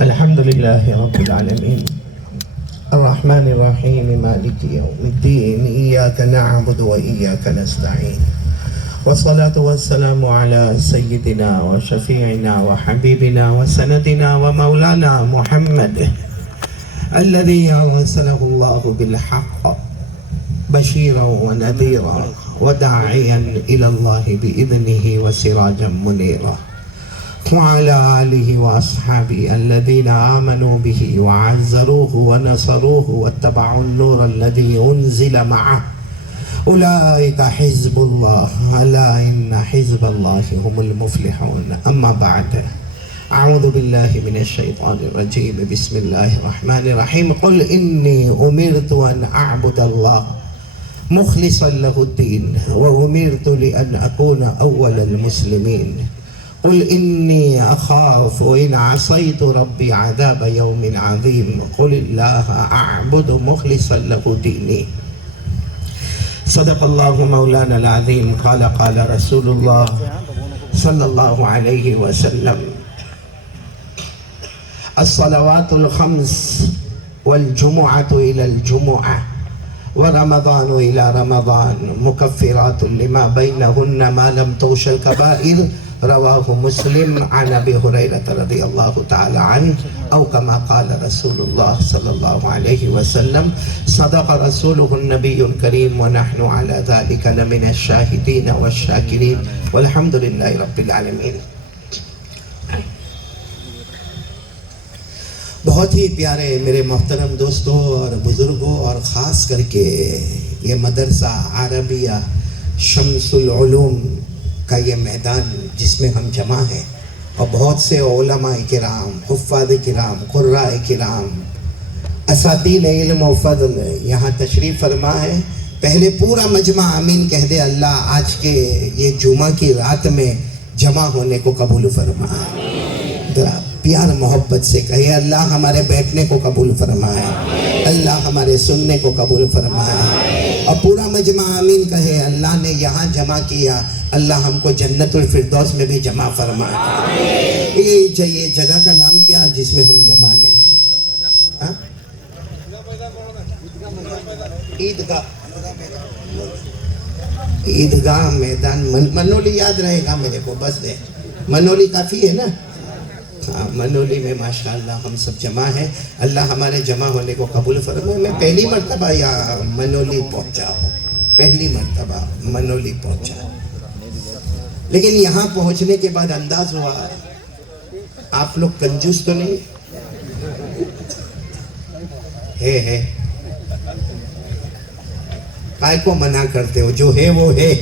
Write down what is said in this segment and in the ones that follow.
الحمد لله رب العالمين الرحمن الرحيم مالك يوم الدين إياك نعبد وإياك نستعين والصلاة والسلام على سيدنا وشفيعنا وحبيبنا وسندنا ومولانا محمد الذي أرسله الله بالحق بشيرا ونذيرا وداعيا إلى الله بإذنه وسراجا منيرا وعلى آله وأصحابه الذين آمنوا به وعزروه ونصروه واتبعوا النور الذي أنزل معه أولئك حزب الله ألا إن حزب الله هم المفلحون أما بعد أعوذ بالله من الشيطان الرجيم بسم الله الرحمن الرحيم قل إني أمرت أن أعبد الله مخلصا له الدين وأمرت لأن أكون أول المسلمين قل إني أخاف إن عصيت ربي عذاب يوم عظيم قل الله أعبد مخلصا له ديني صدق الله مولانا العظيم قال رسول الله صلى الله عليه وسلم الصلوات الخمس والجمعة إلى الجمعة ورمضان إلى رمضان مكفرات لما بينهن ما لم تغش الكبائر رواه مسلم عن أبي هريرة رضي الله تعالى عنه أو كما قال رسول الله صلى الله عليه وسلم صدق رسوله النبي الكريم ونحن على ذلك لمن الشاهدين والشاكرين والحمد لله رب العالمين. بہت ہی پیارے میرے محترم دوستوں اور بزرگوں اور خاص کر کے یہ مدرسہ عربیہ شمس العلوم کا یہ میدان جس میں ہم جمع ہیں اور بہت سے علماء کرام حفاظ کرام قراء کرام اساتید علم و فضل یہاں تشریف فرما ہے. پہلے پورا مجمع آمین کہہ دے اللہ آج کے یہ جمعہ کی رات میں جمع ہونے کو قبول فرما. ذرا پیار محبت سے کہے اللہ ہمارے بیٹھنے کو قبول فرمائے, اللہ ہمارے سننے کو قبول فرمائے. اور پورا مجمع آمین کہے اللہ نے یہاں جمع کیا اللہ ہم کو جنت الفردوس میں بھی جمع فرمائے. یہ جگہ کا نام کیا جس میں ہم جمع ہیں؟ عیدگاہ میدان منولی یاد رہے گا میرے کو, بس دے منولی کافی ہے نا. ہاں منولی میں ماشاءاللہ ہم سب جمع ہیں. اللہ ہمارے جمع ہونے کو قبول فرمائے. میں پہلی مرتبہ یہاں منولی پہنچا ہوں, پہلی مرتبہ منولی پہنچا ہوں, لیکن یہاں پہنچنے کے بعد انداز ہوا آپ لوگ کنجوس تو نہیں ہے. کائے کو منع کرتے ہو, جو ہے وہ ہے.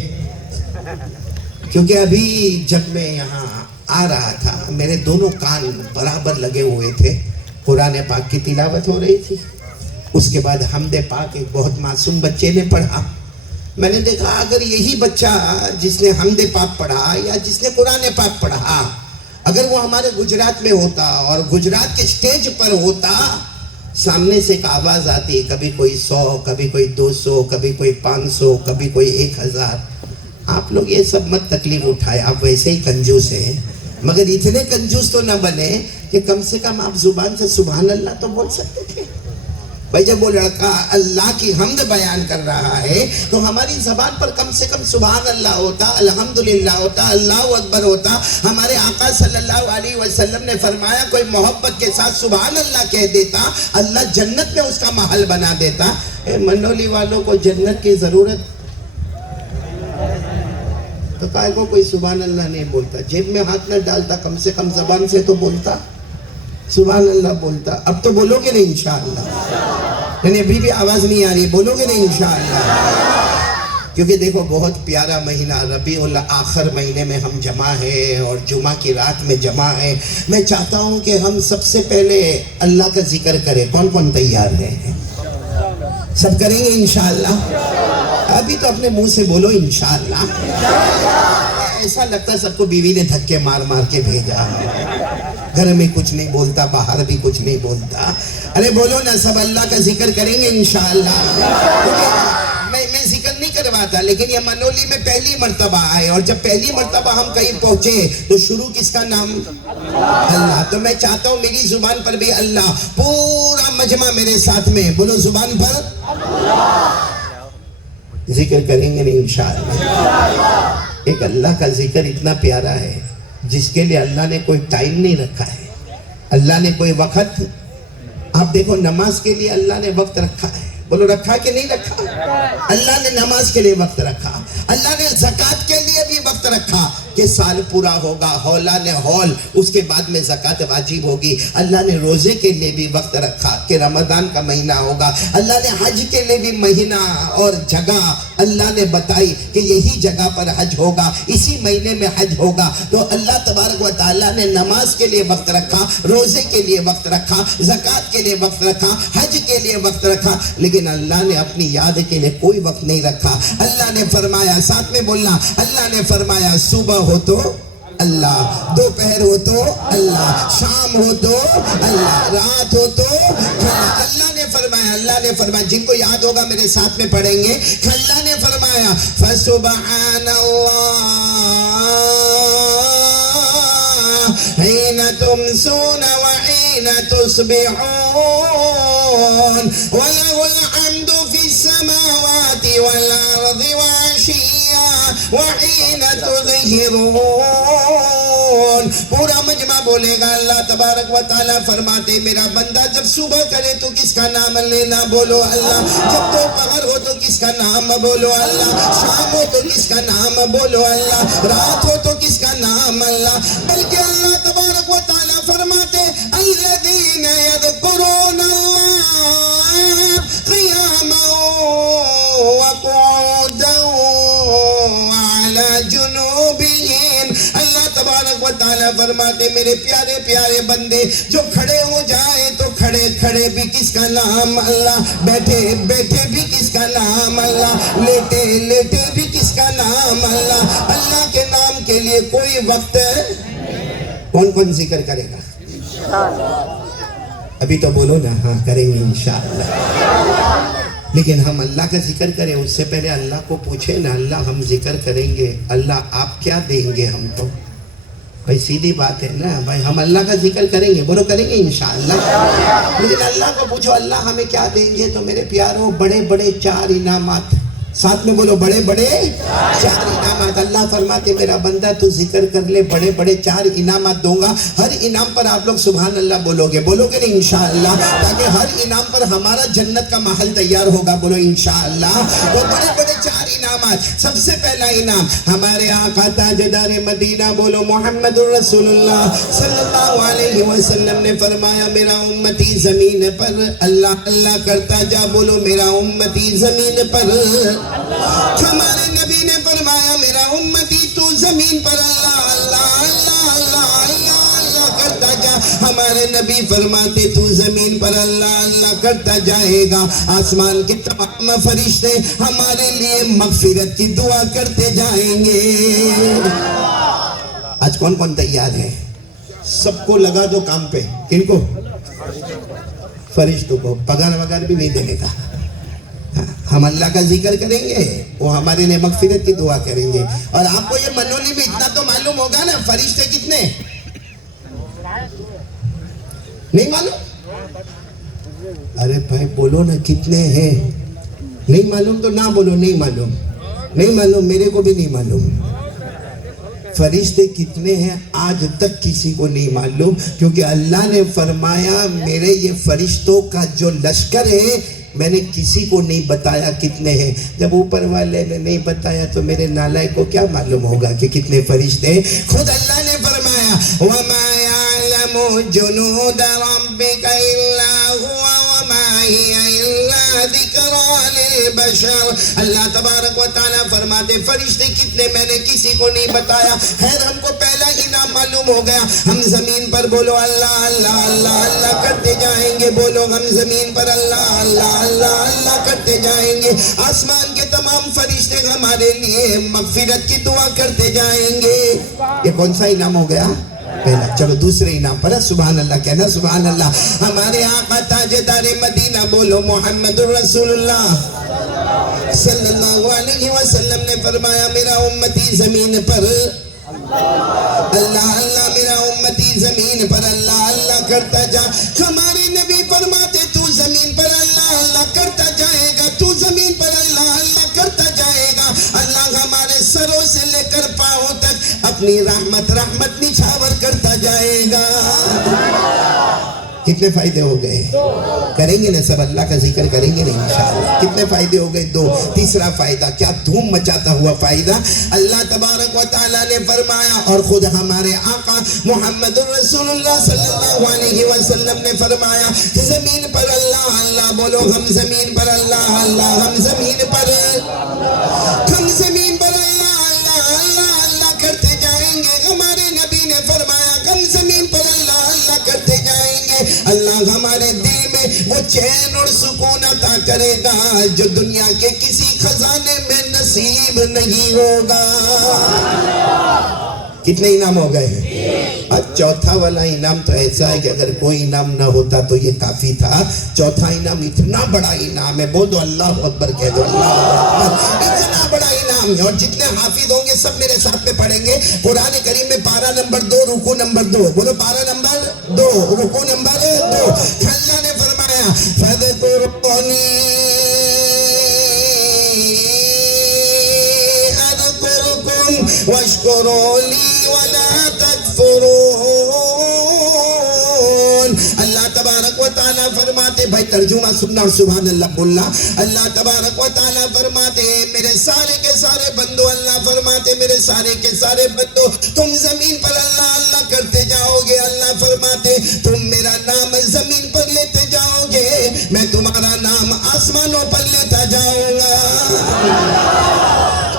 کیونکہ ابھی جب میں یہاں آ رہا تھا میرے دونوں کان برابر لگے ہوئے تھے. قرآن پاک کی تلاوت ہو رہی تھی, اس کے بعد حمد پاک ایک بہت معصوم بچے نے پڑھا. میں نے دیکھا اگر یہی بچہ جس نے حمد پاک پڑھا یا جس نے قرآن پاک پڑھا اگر وہ ہمارے گجرات میں ہوتا اور گجرات کے سٹیج پر ہوتا, سامنے سے ایک آواز آتی, کبھی کوئی 100, کبھی کوئی 200, کبھی کوئی 500, کبھی کوئی 1000. آپ لوگ یہ سب مت تکلیف اٹھائے, آپ ویسے ہی کنجوس ہیں, مگر اتنے کنجوس تو نہ بنے کہ کم سے کم آپ زبان سے سبحان اللہ تو بول سکتے تھے. بھائی جب وہ لڑکا اللہ کی حمد بیان کر رہا ہے تو ہماری زبان پر کم سے کم سبحان اللہ ہوتا, الحمدللہ ہوتا, اللہ اکبر ہوتا. ہمارے آقا صلی اللہ علیہ وسلم نے فرمایا کوئی محبت کے ساتھ سبحان اللہ کہہ دیتا اللہ جنت میں اس کا محل بنا دیتا. منولی والوں کو جنت کی ضرورت تو کائے کو کوئی سبحان اللہ نہیں بولتا, جیب میں ہاتھ نہ ڈالتا, کم سے کم زبان سے تو بولتا سبحان اللہ بولتا. اب تو بولو گے نہیں انشاءاللہ؟ یعنی ابھی بھی آواز نہیں آ رہی, بولو گے نہیں انشاءاللہ؟ کیونکہ دیکھو بہت پیارا مہینہ ربیع الاخر مہینے میں ہم جمع ہیں اور جمعہ کی رات میں جمع ہیں. میں چاہتا ہوں کہ ہم سب سے پہلے اللہ کا ذکر کریں. کون کون تیار ہیں؟ سب کریں گے انشاءاللہ؟ ابھی تو اپنے منہ سے بولو انشاءاللہ. ایسا لگتا سب کو بیوی نے دھکے مار مار کے بھیجا, گھر میں کچھ نہیں بولتا, باہر بھی کچھ نہیں بولتا. ارے بولو نا, سب اللہ کا ذکر کریں گے انشاءاللہ. میں ذکر نہیں کروا تھا، لیکن یہ منولی میں پہلی مرتبہ آئے، اور جب پہلی مرتبہ ہم کہیں پہنچے تو شروع کس کا نام؟ اللہ. تو میں چاہتا ہوں میری زبان پر بھی اللہ، پورا مجمع میرے ساتھ میں بولو زبان پر ذکر کریں گے انشاءاللہ. ایک اللہ کا ذکر اتنا پیارا ہے جس کے لیے اللہ نے کوئی ٹائم نہیں رکھا ہے، اللہ نے کوئی وقت. آپ دیکھو نماز کے لیے اللہ نے وقت رکھا ہے، بولو رکھا کہ نہیں رکھا؟ اللہ نے نماز کے لیے وقت رکھا، اللہ نے زکوٰۃ کے لیے بھی وقت رکھا کہ سال پورا ہوگا، ہولان ہول، اس کے بعد میں زکوٰۃ واجب ہوگی. اللہ نے روزے کے لیے بھی وقت رکھا کہ رمضان کا مہینہ ہوگا. اللہ نے حج کے لیے بھی مہینہ اور جگہ اللہ نے بتائی کہ یہی جگہ پر حج ہوگا، اسی مہینے میں حج ہوگا. تو اللہ تبارک و تعالیٰ نے نماز کے لیے وقت رکھا، روزے کے لیے وقت رکھا، زکوٰۃ کے لیے وقت رکھا، حج کے لیے وقت رکھا. لیکن اللہ نے اپنی یاد کے لیے کوئی وقت نہیں رکھا. اللہ نے فرمایا، ساتھ میں بولنا، اللہ نے فرمایا صبح ہو تو اللہ، دوپہر ہو تو اللہ، شام ہو تو اللہ، رات ہو تو اللہ نے فرمایا. اللہ نے فرمایا، جن کو یاد ہوگا میرے ساتھ میں پڑھیں گے. اللہ نے فرمایا فسبحان اللہ حین تمسون وحین تصبحون وَلَهُ الْحَمْدُ فِي السَّمَاوَاتِ وَالْأَرْضِ وَعَشِيًّا وَحِينَ تُظْهِرُونَ. پورا مجمع بولے گا. اللہ تبارک و تعالیٰ فرماتے میرا بندہ جب صبح کرے تو کس کا نام لینا؟ بولو اللہ. جب دوپہر ہو تو کس کا نام؟ بولو اللہ. شام ہو تو کس کا نام؟ بولو اللہ. رات ہو تو کس کا نام؟ اللہ. بلکہ اللہ تبارک و تعالیٰ فرماتے الذین یذکرون اللہ قیاما وقعودا وعلی جنوبہم. اللہ تبارک و تعالیٰ فرماتے میرے پیارے پیارے بندے جو کھڑے ہو جائے تو کھڑے کھڑے بھی کس کا نام؟ اللہ. بیٹھے بیٹھے بھی کس کا نام؟ اللہ. لیٹے لیٹے بھی کس کا نام؟ اللہ. اللہ کے نام کے لیے کوئی وقت کون کون ذکر کرے گا؟ ابھی تو بولو نا ہاں کریں گے انشاءاللہ. لیکن ہم اللہ کا ذکر کریں اس سے پہلے اللہ کو پوچھیں نا، اللہ ہم ذکر کریں گے، اللہ آپ کیا دیں گے ہم کو؟ بھائی سیدھی بات ہے نا بھائی، ہم اللہ کا ذکر کریں گے، بولو کریں گے انشاءاللہ. لیکن اللہ کو پوچھو اللہ ہمیں کیا دیں گے؟ تو میرے پیاروں بڑے بڑے 4 انعامات، ساتھ میں بولو بڑے بڑے 4 انعامات. اللہ فرماتے میرا بندہ تو ذکر کر لے، بڑے بڑے 4 انعامات دوں گا. ہر انعام پر آپ لوگ سبحان اللہ بولو گے نہیں انشاءاللہ؟ تاکہ ہر انعام پر ہمارا جنت کا محل تیار ہوگا. بولو انشاءاللہ. تو بڑے بڑے 4 انعامات. سب سے پہلا انعام ہمارے آقا تاجدار مدینہ بولو محمد رسول اللہ صلی اللہ علیہ وسلم نے فرمایا میرا امتی زمین پر اللہ اللہ کرتا جا. بولو میرا امتی زمین پر. ہمارے نبی نے فرمایا میرا امتی تو زمین پر اللہ اللہ اللہ اللہ اللہ اللہ کرتا جا. ہمارے نبی فرماتے تو زمین پر اللہ اللہ کرتا جائے گا، آسمان کے تمام فرشتے ہمارے لیے مغفرت کی دعا کرتے جائیں گے. آج کون کون تیار ہے؟ سب کو لگا دو کام پہ. کن کو؟ فرشتوں کو. پگار وغیر بھی نہیں دینے کا. ہم اللہ کا ذکر کریں گے، وہ ہمارے لیے مغفرت کی دعا کریں گے. اور آپ کو یہ منولی میں اتنا تو معلوم ہوگا نا فرشتے کتنے؟ نہیں معلوم؟ ارے بھائی بولو نا کتنے ہیں؟ نہیں معلوم تو نہ بولو نہیں معلوم. نہیں معلوم، میرے کو بھی نہیں معلوم. فرشتے کتنے ہیں آج تک کسی کو نہیں معلوم، کیونکہ اللہ نے فرمایا میرے یہ فرشتوں کا جو لشکر ہے میں نے کسی کو نہیں بتایا کتنے ہیں. جب اوپر والے نے نہیں بتایا تو میرے نالائق کو کیا معلوم ہوگا کہ کتنے فرشتے ہیں؟ خود اللہ نے فرمایا وَمَا يَعْلَمُ جُنُودَ رَبِّكَ إِلَّا هُوَ وَمَا هِيَ إِلَّا ذِكْرَى لِلْبَشَرِ. اللہ تبارک و تعالیٰ فرماتے فرشتے کتنے میں نے کسی کو نہیں بتایا. خیر ہم کو پہلا انعام معلوم ہو گیا. ہم زمین پر بولو اللہ اللہ اللہ اللہ کرتے جائیں گے. بولو ہم زمین پر اللہ اللہ اللہ اللہ کرتے جائیں گے. آسمان کے تمام فرشتے ہمارے لیے مغفرت کی دعا کرتے جائیں گے. یہ کون سا انعام ہو گیا؟ پہلا. چلو دوسرے انعام پر سبحان اللہ کہنا. سبحان اللہ. ہمارے آقا تاجدار مدینہ بولو محمد رسول اللہ صلی اللہ علیہ وسلم نے فرمایا میرا امتی زمین پر اللہ اللہ، میرا امتی زمین پر اللہ اللہ کرتا جا. ہمارے نبی فرماتے تو زمین پر اللہ اللہ کرتا جائے گا، تو زمین پر اللہ اللہ کرتا جائے گا، اللہ ہمارے سروں سے لے کر پاؤں تک اپنی رحمت نچھاور کرتا جائے گا. کتنے فائدے ہو گئے؟ کریں گے نا سب اللہ کا ذکر کریں گے نا انشاءاللہ. کتنے فائدے ہو گئے؟ 2. تیسرا فائدہ کیا دھوم مچاتا ہوا فائدہ، اللہ تبارک و تعالیٰ نے فرمایا اور خود ہمارے آقا محمد رسول اللہ صلی اللہ علیہ وسلم نے فرمایا زمین پر اللہ اللہ بولو، ہم زمین پر اللہ اللہ، ہم زمین پر اللہ اللہ اللہ کرتے جائیں گے. ہمارے نبی نے فرمایا ہم زمین پر اللہ اللہ کرتے جائیں گے، اللہ ہمارے دل میں وہ چین اور سکون عطا کرے گا جو دنیا کے کسی خزانے میں نصیب نہیں ہوگا. کتنے انعام ہو گئے؟ اب چوتھا والا انعام تو ایسا ہے کہ اگر کوئی انعام نہ ہوتا تو یہ کافی تھا. چوتھا انعام اتنا بڑا انعام ہے، بول دو اللہ اکبر، کہہ دو اللہ اکبر. اتنا بڑا انعام ہے، اور جتنے حافظ ہوں گے سب میرے ساتھ میں پڑھیں گے قرآن کریم میں پارہ نمبر 2 رکوع نمبر 2. بولو پارہ نمبر 2 رکوع نمبر 2. اللہ نے فرمایا فَذْكُرُونِي أَذْكُرْكُمْ وَاشْكُرُوا لِي وَلَا تَكْفُرُونَ. اللہ تبارک و تعالیٰ فرماتے، بھائی ترجمہ سننا اور سبحان اللہ بولنا. اللہ تبارک و تعالیٰ فرماتے میرے سارے کے سارے بندو، اللہ فرماتے میرے سارے کے سارے بندو تم زمین پر اللہ اللہ کرتے جاؤ گے. اللہ فرماتے تم میرا نام زمین پر لیتے جاؤ گے، میں تمہارا نام آسمانوں پر لیتا جاؤں گا.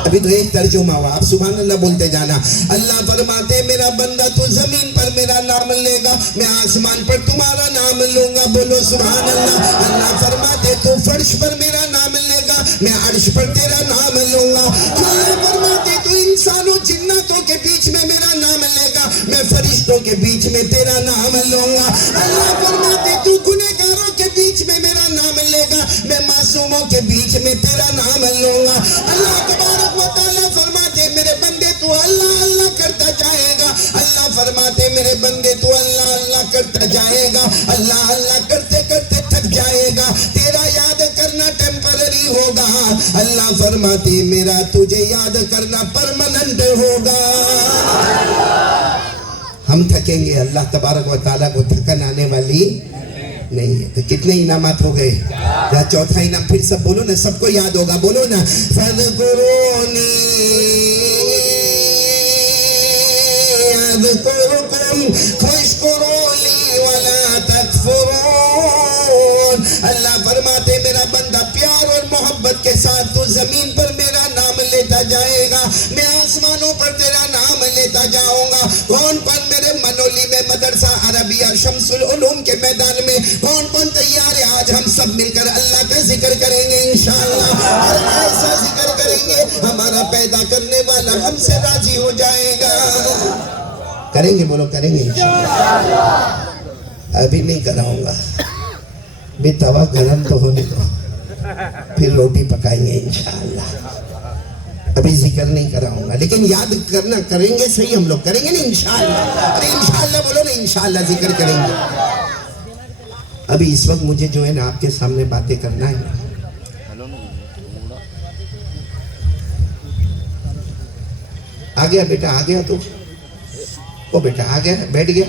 ابھی تو ایک ترجمہ ہوا، آپ سبحان اللہ بولتے جانا. اللہ فرماتے میرا بندہ تو زمین پر میرا نام لے گا، میں آسمان پر تمہارا نام لوں گا. بولو سبحان اللہ. اللہ فرماتے تو فرش پر میرا نام لے گا، میں عرش پر تیرا نام لوں گا. اللہ فرماتے تو انسانوں جناتوں کے بیچ میں میرا نام لے گا، میں فرشتوں کے بیچ میں تیرا نام لوں گا. اللہ فرماتے تو گنہگاروں کے بیچ میں میرا نام لے گا، میں معصوموں کے بیچ میں تیرا نام لوں گا. اللہ تبارک و تعالیٰ فرماتے میرے بندے تو اللہ اللہ کرتا جائے گا. اللہ فرماتے میرے بندے تو اللہ اللہ کرتا جائے گا، اللہ اللہ کرتے کرتے تھک جائے گا، تیرا یاد کرنا ٹیمپرری ہوگا. اللہ فرماتے میرا تجھے یاد کرنا پرماننٹ ہوگا. ہم تھکیں گے، اللہ تبارک و تعالیٰ کو تھکن آنے والی نہیں ہے. تو کتنے انعامات ہو گئے؟ چوتھا انعام پھر سب بولو نا، سب کو یاد ہوگا. بولو نا فَذْكُرُونِي أَذْكُرْكُمْ وَاشْكُرُوا لِي وَلَا تَكْفُرُونَ. اللہ فرماتے میرا بندہ پیار اور محبت کے ساتھ تو زمین پر میرا نام لیتا جائے گا، میں آسمانوں پر تیرا نام لیتا جاؤں گا. کون کون میرے منولی میں مدرسہ عربیہ شمس العلوم کے میدان میں کون تیار ہے؟ آج ہم سب مل کر اللہ کا ذکر کریں گے انشاءاللہ، اور ایسا ذکر کریں گے ہمارا پیدا کرنے والا ہم سے راضی ہو جائے گا. کریں گے؟ بولو کریں گے انشاءاللہ. ابھی نہیں کراؤں گا، بھی توا گرم تو ہونے دو، پھر روٹی پکائیں گے انشاءاللہ. ابھی ذکر نہیں کراؤں گا، لیکن یاد کرنا کریں گے صحیح، ہم لوگ کریں گے نا انشاءاللہ. ارے انشاءاللہ بولو نا، انشاءاللہ ذکر کریں گے. ابھی اس وقت مجھے جو ہے نا آپ کے سامنے باتیں کرنا ہے نا. آ گیا بیٹا، آ گیا تو او بیٹا آ گیا، بیٹھ گیا،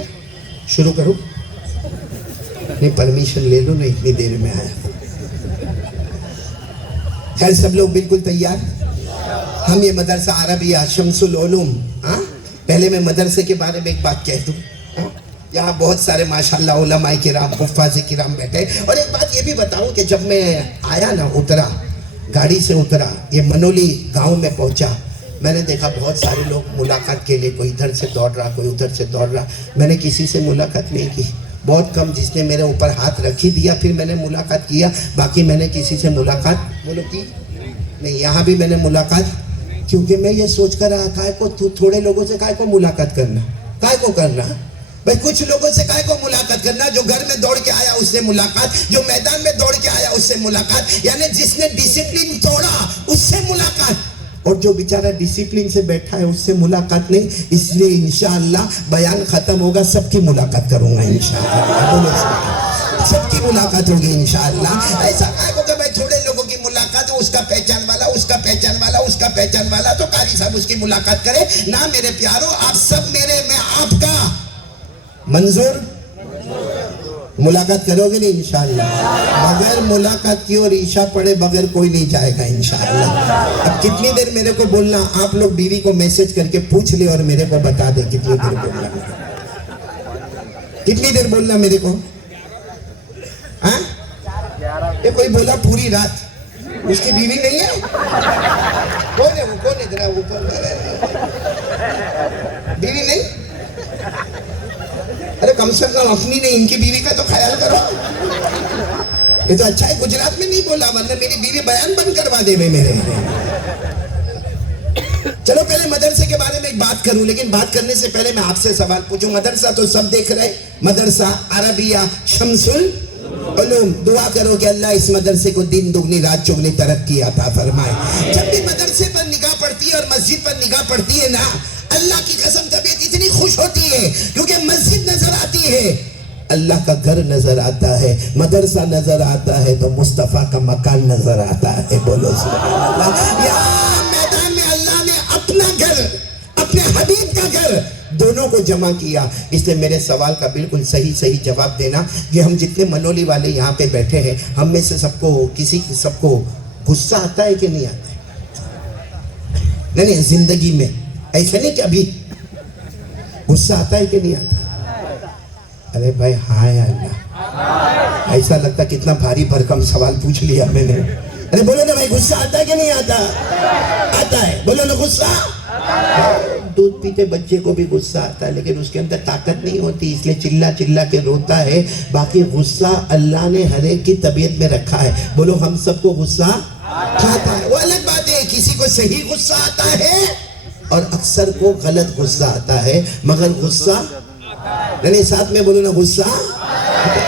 شروع کرو. نہیں پرمیشن لے لو نا، اتنی دیر میں آیا. خیر سب لوگ بالکل تیار؟ ہم یہ مدرسہ عربیہ شمس العلوم، پہلے میں مدرسے کے بارے میں ایک بات کہہ دوں. یہاں بہت سارے ماشاءاللہ علماء کرام حفاظ کرام بیٹھے. اور ایک بات یہ بھی بتاؤں کہ جب میں آیا نا، اترا گاڑی سے اترا، یہ منولی گاؤں میں پہنچا، میں نے دیکھا بہت سارے لوگ ملاقات کے لیے، کوئی ادھر سے دوڑ رہا، کوئی ادھر سے دوڑ رہا. میں نے کسی سے ملاقات نہیں کی، بہت کم جس نے میرے اوپر ہاتھ رکھی دیا پھر میں نے ملاقات کیا، باقی میں نے کسی سے ملاقات بولو کی نہیں. یہاں بھی میں نے ملاقات، کیونکہ میں یہ سوچ کر رہا کائے کو تھوڑے لوگوں سے کائے کو ملاقات کرنا، کائے کو کرنا. بھائی کچھ لوگوں سے کائے کو ملاقات کرنا؟ جو گھر میں دوڑ کے آیا اس سے ملاقات، جو میدان میں دوڑ کے آیا اس سے ملاقات، یعنی جس نے ڈسپلن توڑا اس سے ملاقات، اور جو بیچارہ ڈسپلن سے بیٹھا ہے اس سے ملاقات نہیں. اس لیے انشاءاللہ بیان ختم ہوگا، سب کی ملاقات کروں گا انشاءاللہ، سب کی ملاقات ہوگی انشاءاللہ. ایسا کائے کو کہ بھائی تھوڑے لوگوں کی ملاقات ہے، اس کا پہچان والا، اس کا پہچان والا، اس کا پہچان والا، تو قاری صاحب اس کی ملاقات کرے نہ. میرے پیارو، آپ سب میرے، میں آپ کا. منظور ملاقات کرو گے نہیں انشاءاللہ؟ بغیر ملاقات کی اور عشاء پڑھے بغیر کوئی نہیں جائے گا انشاءاللہ. اب کتنی دیر میرے کو بولنا؟ آپ لوگ بیوی کو میسج کر کے پوچھ لے اور میرے کو بتا دے کتنی دیر بولنا، کتنی دیر بولنا میرے کو. ہاں یہ کوئی بولا پوری رات، اس کی بیوی نہیں ہے؟ کون ہے وہ؟ کون ہے ذرا اوپر؟ بیوی نہیں؟ ارے کم سے کم اپنی نہیں، ان کی بیوی کا تو خیال کرو. یہ تو اچھا ہے گجرات میں نہیں بولا، ورنہ میری بیوی بیان بند کروا دے میرے. چلو پہلے مدرسے کے بارے میں ایک بات کروں، لیکن بات کرنے سے پہلے میں آپ سے سوال پوچھوں. مدرسہ تو سب دیکھ رہے، مدرسہ عربیہ شمس العلوم. دعا کرو کہ اللہ اس مدرسے کو دن دگنی رات چگنی ترقی عطا فرمائے. جب بھی مدرسے پر نگاہ پڑتی ہے اور مسجد پر نگاہ پڑتی ہے نا، اللہ کی قسم طبیعت اتنی خوش ہوتی ہے، کیونکہ مسجد نظر آتی ہے، اللہ کا گھر نظر آتا ہے، مدرسہ نظر آتا ہے، تو مصطفیٰ کا مکان نظر آتا ہے. بولو سبحان اللہ. یا میدان میں اللہ نے اپنا گھر، اپنے حبیب کا گھر، دونوں کو جمع کیا. اس لیے میرے سوال کا بالکل صحیح جواب دینا کہ ہم جتنے منولی والے یہاں پہ بیٹھے ہیں، ہم میں سے سب کو غصہ آتا ہے کہ نہیں آتا ہے؟ نہیں زندگی میں ایسا نہیں کہ ابھی غصہ آتا ہے کہ نہیں آتا؟ ارے بھائی ہاں یا اللہ، ایسا لگتا کتنا بھاری بھرکم سوال پوچھ لیا میں نے. ارے بولو نا بھائی، غصہ آتا ہے کہ نہیں آتا؟ آتا ہے. بولو نا غصہ. دودھ پیتے بچے کو بھی غصہ آتا ہے، لیکن اس کے اندر طاقت نہیں ہوتی، اس لیے چلا کے روتا ہے. باقی غصہ اللہ نے ہر ایک کی طبیعت میں رکھا ہے. بولو ہم سب کو غصہ کھاتا ہے. وہ الگ بات ہے، کسی کو صحیح غصہ آتا ہے اور اکثر کو غلط غصہ آتا ہے، مگر غصہ نہیں. ساتھ میں بولو نا غصہ.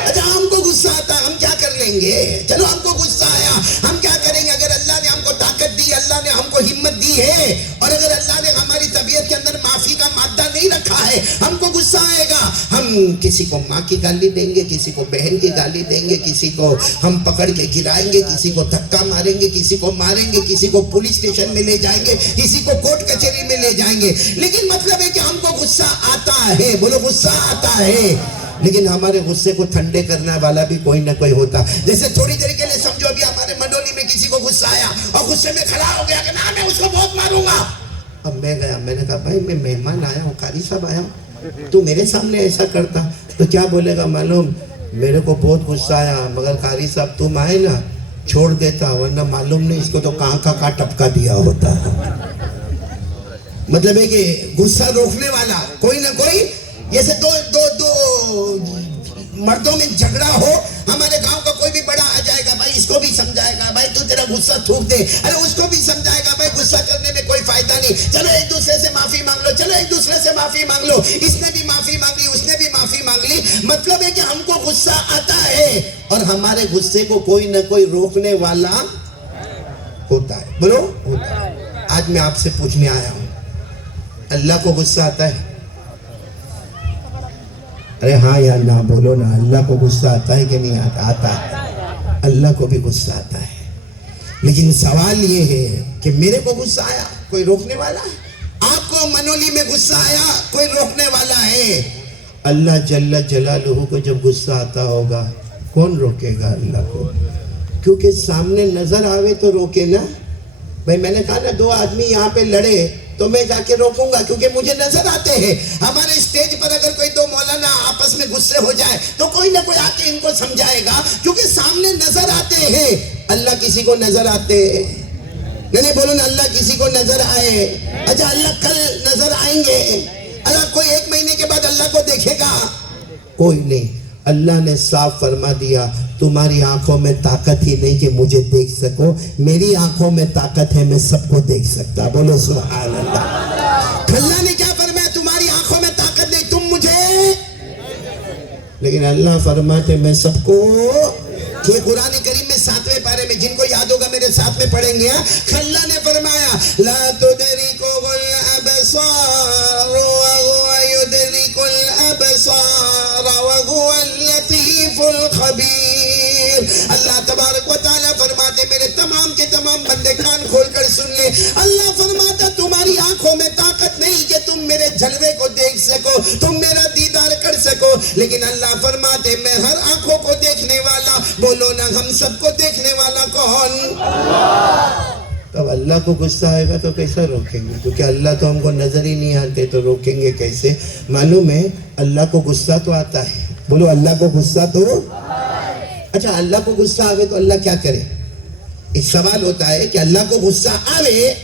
اچھا ہم کو غصہ آتا ہے، ہم کیا کر لیں گے؟ چلو ہم کو غصہ آیا، ہم کیا کریں گے؟ اگر اللہ نے ہم کو طاقت دی، اللہ نے ہم کو ہمت دی ہے، اور اگر اللہ نے ہماری طبیعت کے اندر معافی کا مادہ نہیں رکھا ہے، ہم کو غصہ آئے گا. ہم کسی کو ماں کی گالی دیں گے، کسی کو بہن کی گالی دیں گے، کسی کو ہم پکڑ کے گرائیں گے، کسی کو دھکا ماریں گے، کسی کو ماریں گے، کسی کو پولیس اسٹیشن میں لے جائیں گے، کسی کو کورٹ کچہری میں لے جائیں گے. لیکن مطلب ہے کہ ہم کو غصہ آتا ہے. بولو غصہ آتا ہے. لیکن ہمارے غصے کو ٹھنڈے کرنے والا بھی کوئی نہ کوئی ہوتا. جیسے تھوڑی دیر کے لیے سمجھو ابھی ہمارے منولی میں کسی کو غصہ آیا اور غصے میں کھڑا ہو گیا کہ نا میں اس کو بہت ماروں گا. اب میں گیا، میں نے کہا بھائی میں مہمان آیا ہوں، قاری صاحب آیا ہوں، تو میرے سامنے ایسا کرتا تو کیا بولے گا معلوم؟ میرے کو بہت غصہ آیا، مگر قاری صاحب تم آئے نا چھوڑ دیتا، ورنہ معلوم نہیں اس کو تو کہاں کا ٹپکا دیا ہوتا. مطلب ہے کہ غصہ روکنے والا کوئی نہ کوئی. جیسے دو مردوں میں جھگڑا ہو، ہمارے گاؤں کا کوئی بھی بڑا آ جائے گا، بھائی اس کو بھی سمجھائے گا، بھائی تو تیرا غصہ تھوک دے، ارے اس کو بھی سمجھائے گا، بھائی غصہ کرنے میں کوئی فائدہ نہیں، چلو ایک دوسرے سے معافی مانگ لو، چلو ایک دوسرے سے معافی مانگ لو. اس نے بھی معافی مانگ لی، اس نے بھی معافی مانگ لی. مطلب ہے کہ ہم کو غصہ آتا ہے اور ہمارے غصے کو کوئی نہ کوئی روکنے والا ہوتا ہے. بولو ہوتا ہے. آج میں آپ سے پوچھنے آیا ہوں، اللہ کو غصہ آتا ہے؟ ارے ہاں یا نہ بولو نا. اللہ کو غصہ آتا ہے کہ نہیں آتا؟ آتا ہے. اللہ کو بھی غصہ آتا ہے. لیکن سوال یہ ہے کہ میرے کو غصہ آیا، کوئی روکنے والا ہے؟ آپ کو منولی میں غصہ آیا، کوئی روکنے والا ہے؟ اللہ جل جلالہ کو جب غصہ آتا ہوگا کون روکے گا اللہ کو؟ کیونکہ سامنے نظر آوے تو روکے نا. بھائی میں نے کہا نا دو آدمی یہاں پہ لڑے تو میں جا کے روکوں گا، کیونکہ مجھے نظر آتے ہیں. ہمارے اسٹیج پر اگر کوئی دو مولانا آپس میں غصے ہو جائے تو کوئی نہ کوئی آ کے ان کو سمجھائے گا، کیونکہ سامنے نظر آتے ہیں. اللہ کسی کو نظر آتے ہیں؟ نہیں بولو نا اللہ کسی کو نظر آئے. اچھا اللہ کل نظر آئیں گے؟ اللہ کوئی ایک مہینے کے بعد اللہ کو دیکھے گا؟ کوئی نہیں. اللہ نے صاف فرما دیا تمہاری آنکھوں میں طاقت ہی نہیں کہ مجھے دیکھ سکو، میری آنکھوں میں طاقت ہے، میں سب کو دیکھ سکتا. بولو سبحان اللہ. اللہ نے کیا فرمایا؟ تمہاری آنکھوں میں طاقت نہیں، تم مجھے لیکن اللہ فرماتے میں سب کو، یہ قرآن کریم میں 7ویں پارے میں، جن کو یاد ہوگا میرے ساتھ میں پڑھیں گے. اللہ نے فرمایا لا تدرکہ الابصار وهو يدرك الابصار وهو اللطيف الخبیر. اللہ تبارک و تعالیٰ فرماتے میرے تمام کے تمام بندے کان کھول کر سن لے. اللہ فرماتا تمہاری آنکھوں میں طاقت نہیں کہ تم میرے جلوے کو دیکھ سکو، تم میرا دیدار کر سکو، لیکن اللہ فرماتے میں ہر آنکھوں کو دیکھنے والا. بولو نا ہم سب کو دیکھنے والا کون؟ تب اللہ کو غصہ آئے گا تو کیسا روکیں گے؟ کیونکہ اللہ تو ہم کو نظر ہی نہیں آتے تو روکیں گے کیسے؟ معلوم ہے اللہ کو غصہ تو آتا ہے. بولو اللہ کو غصہ تو. اچھا اللہ کو غصہ آئے تو اللہ کیا کرے؟ ایک سوال ہوتا ہے کہ اللہ کو غصہ آئے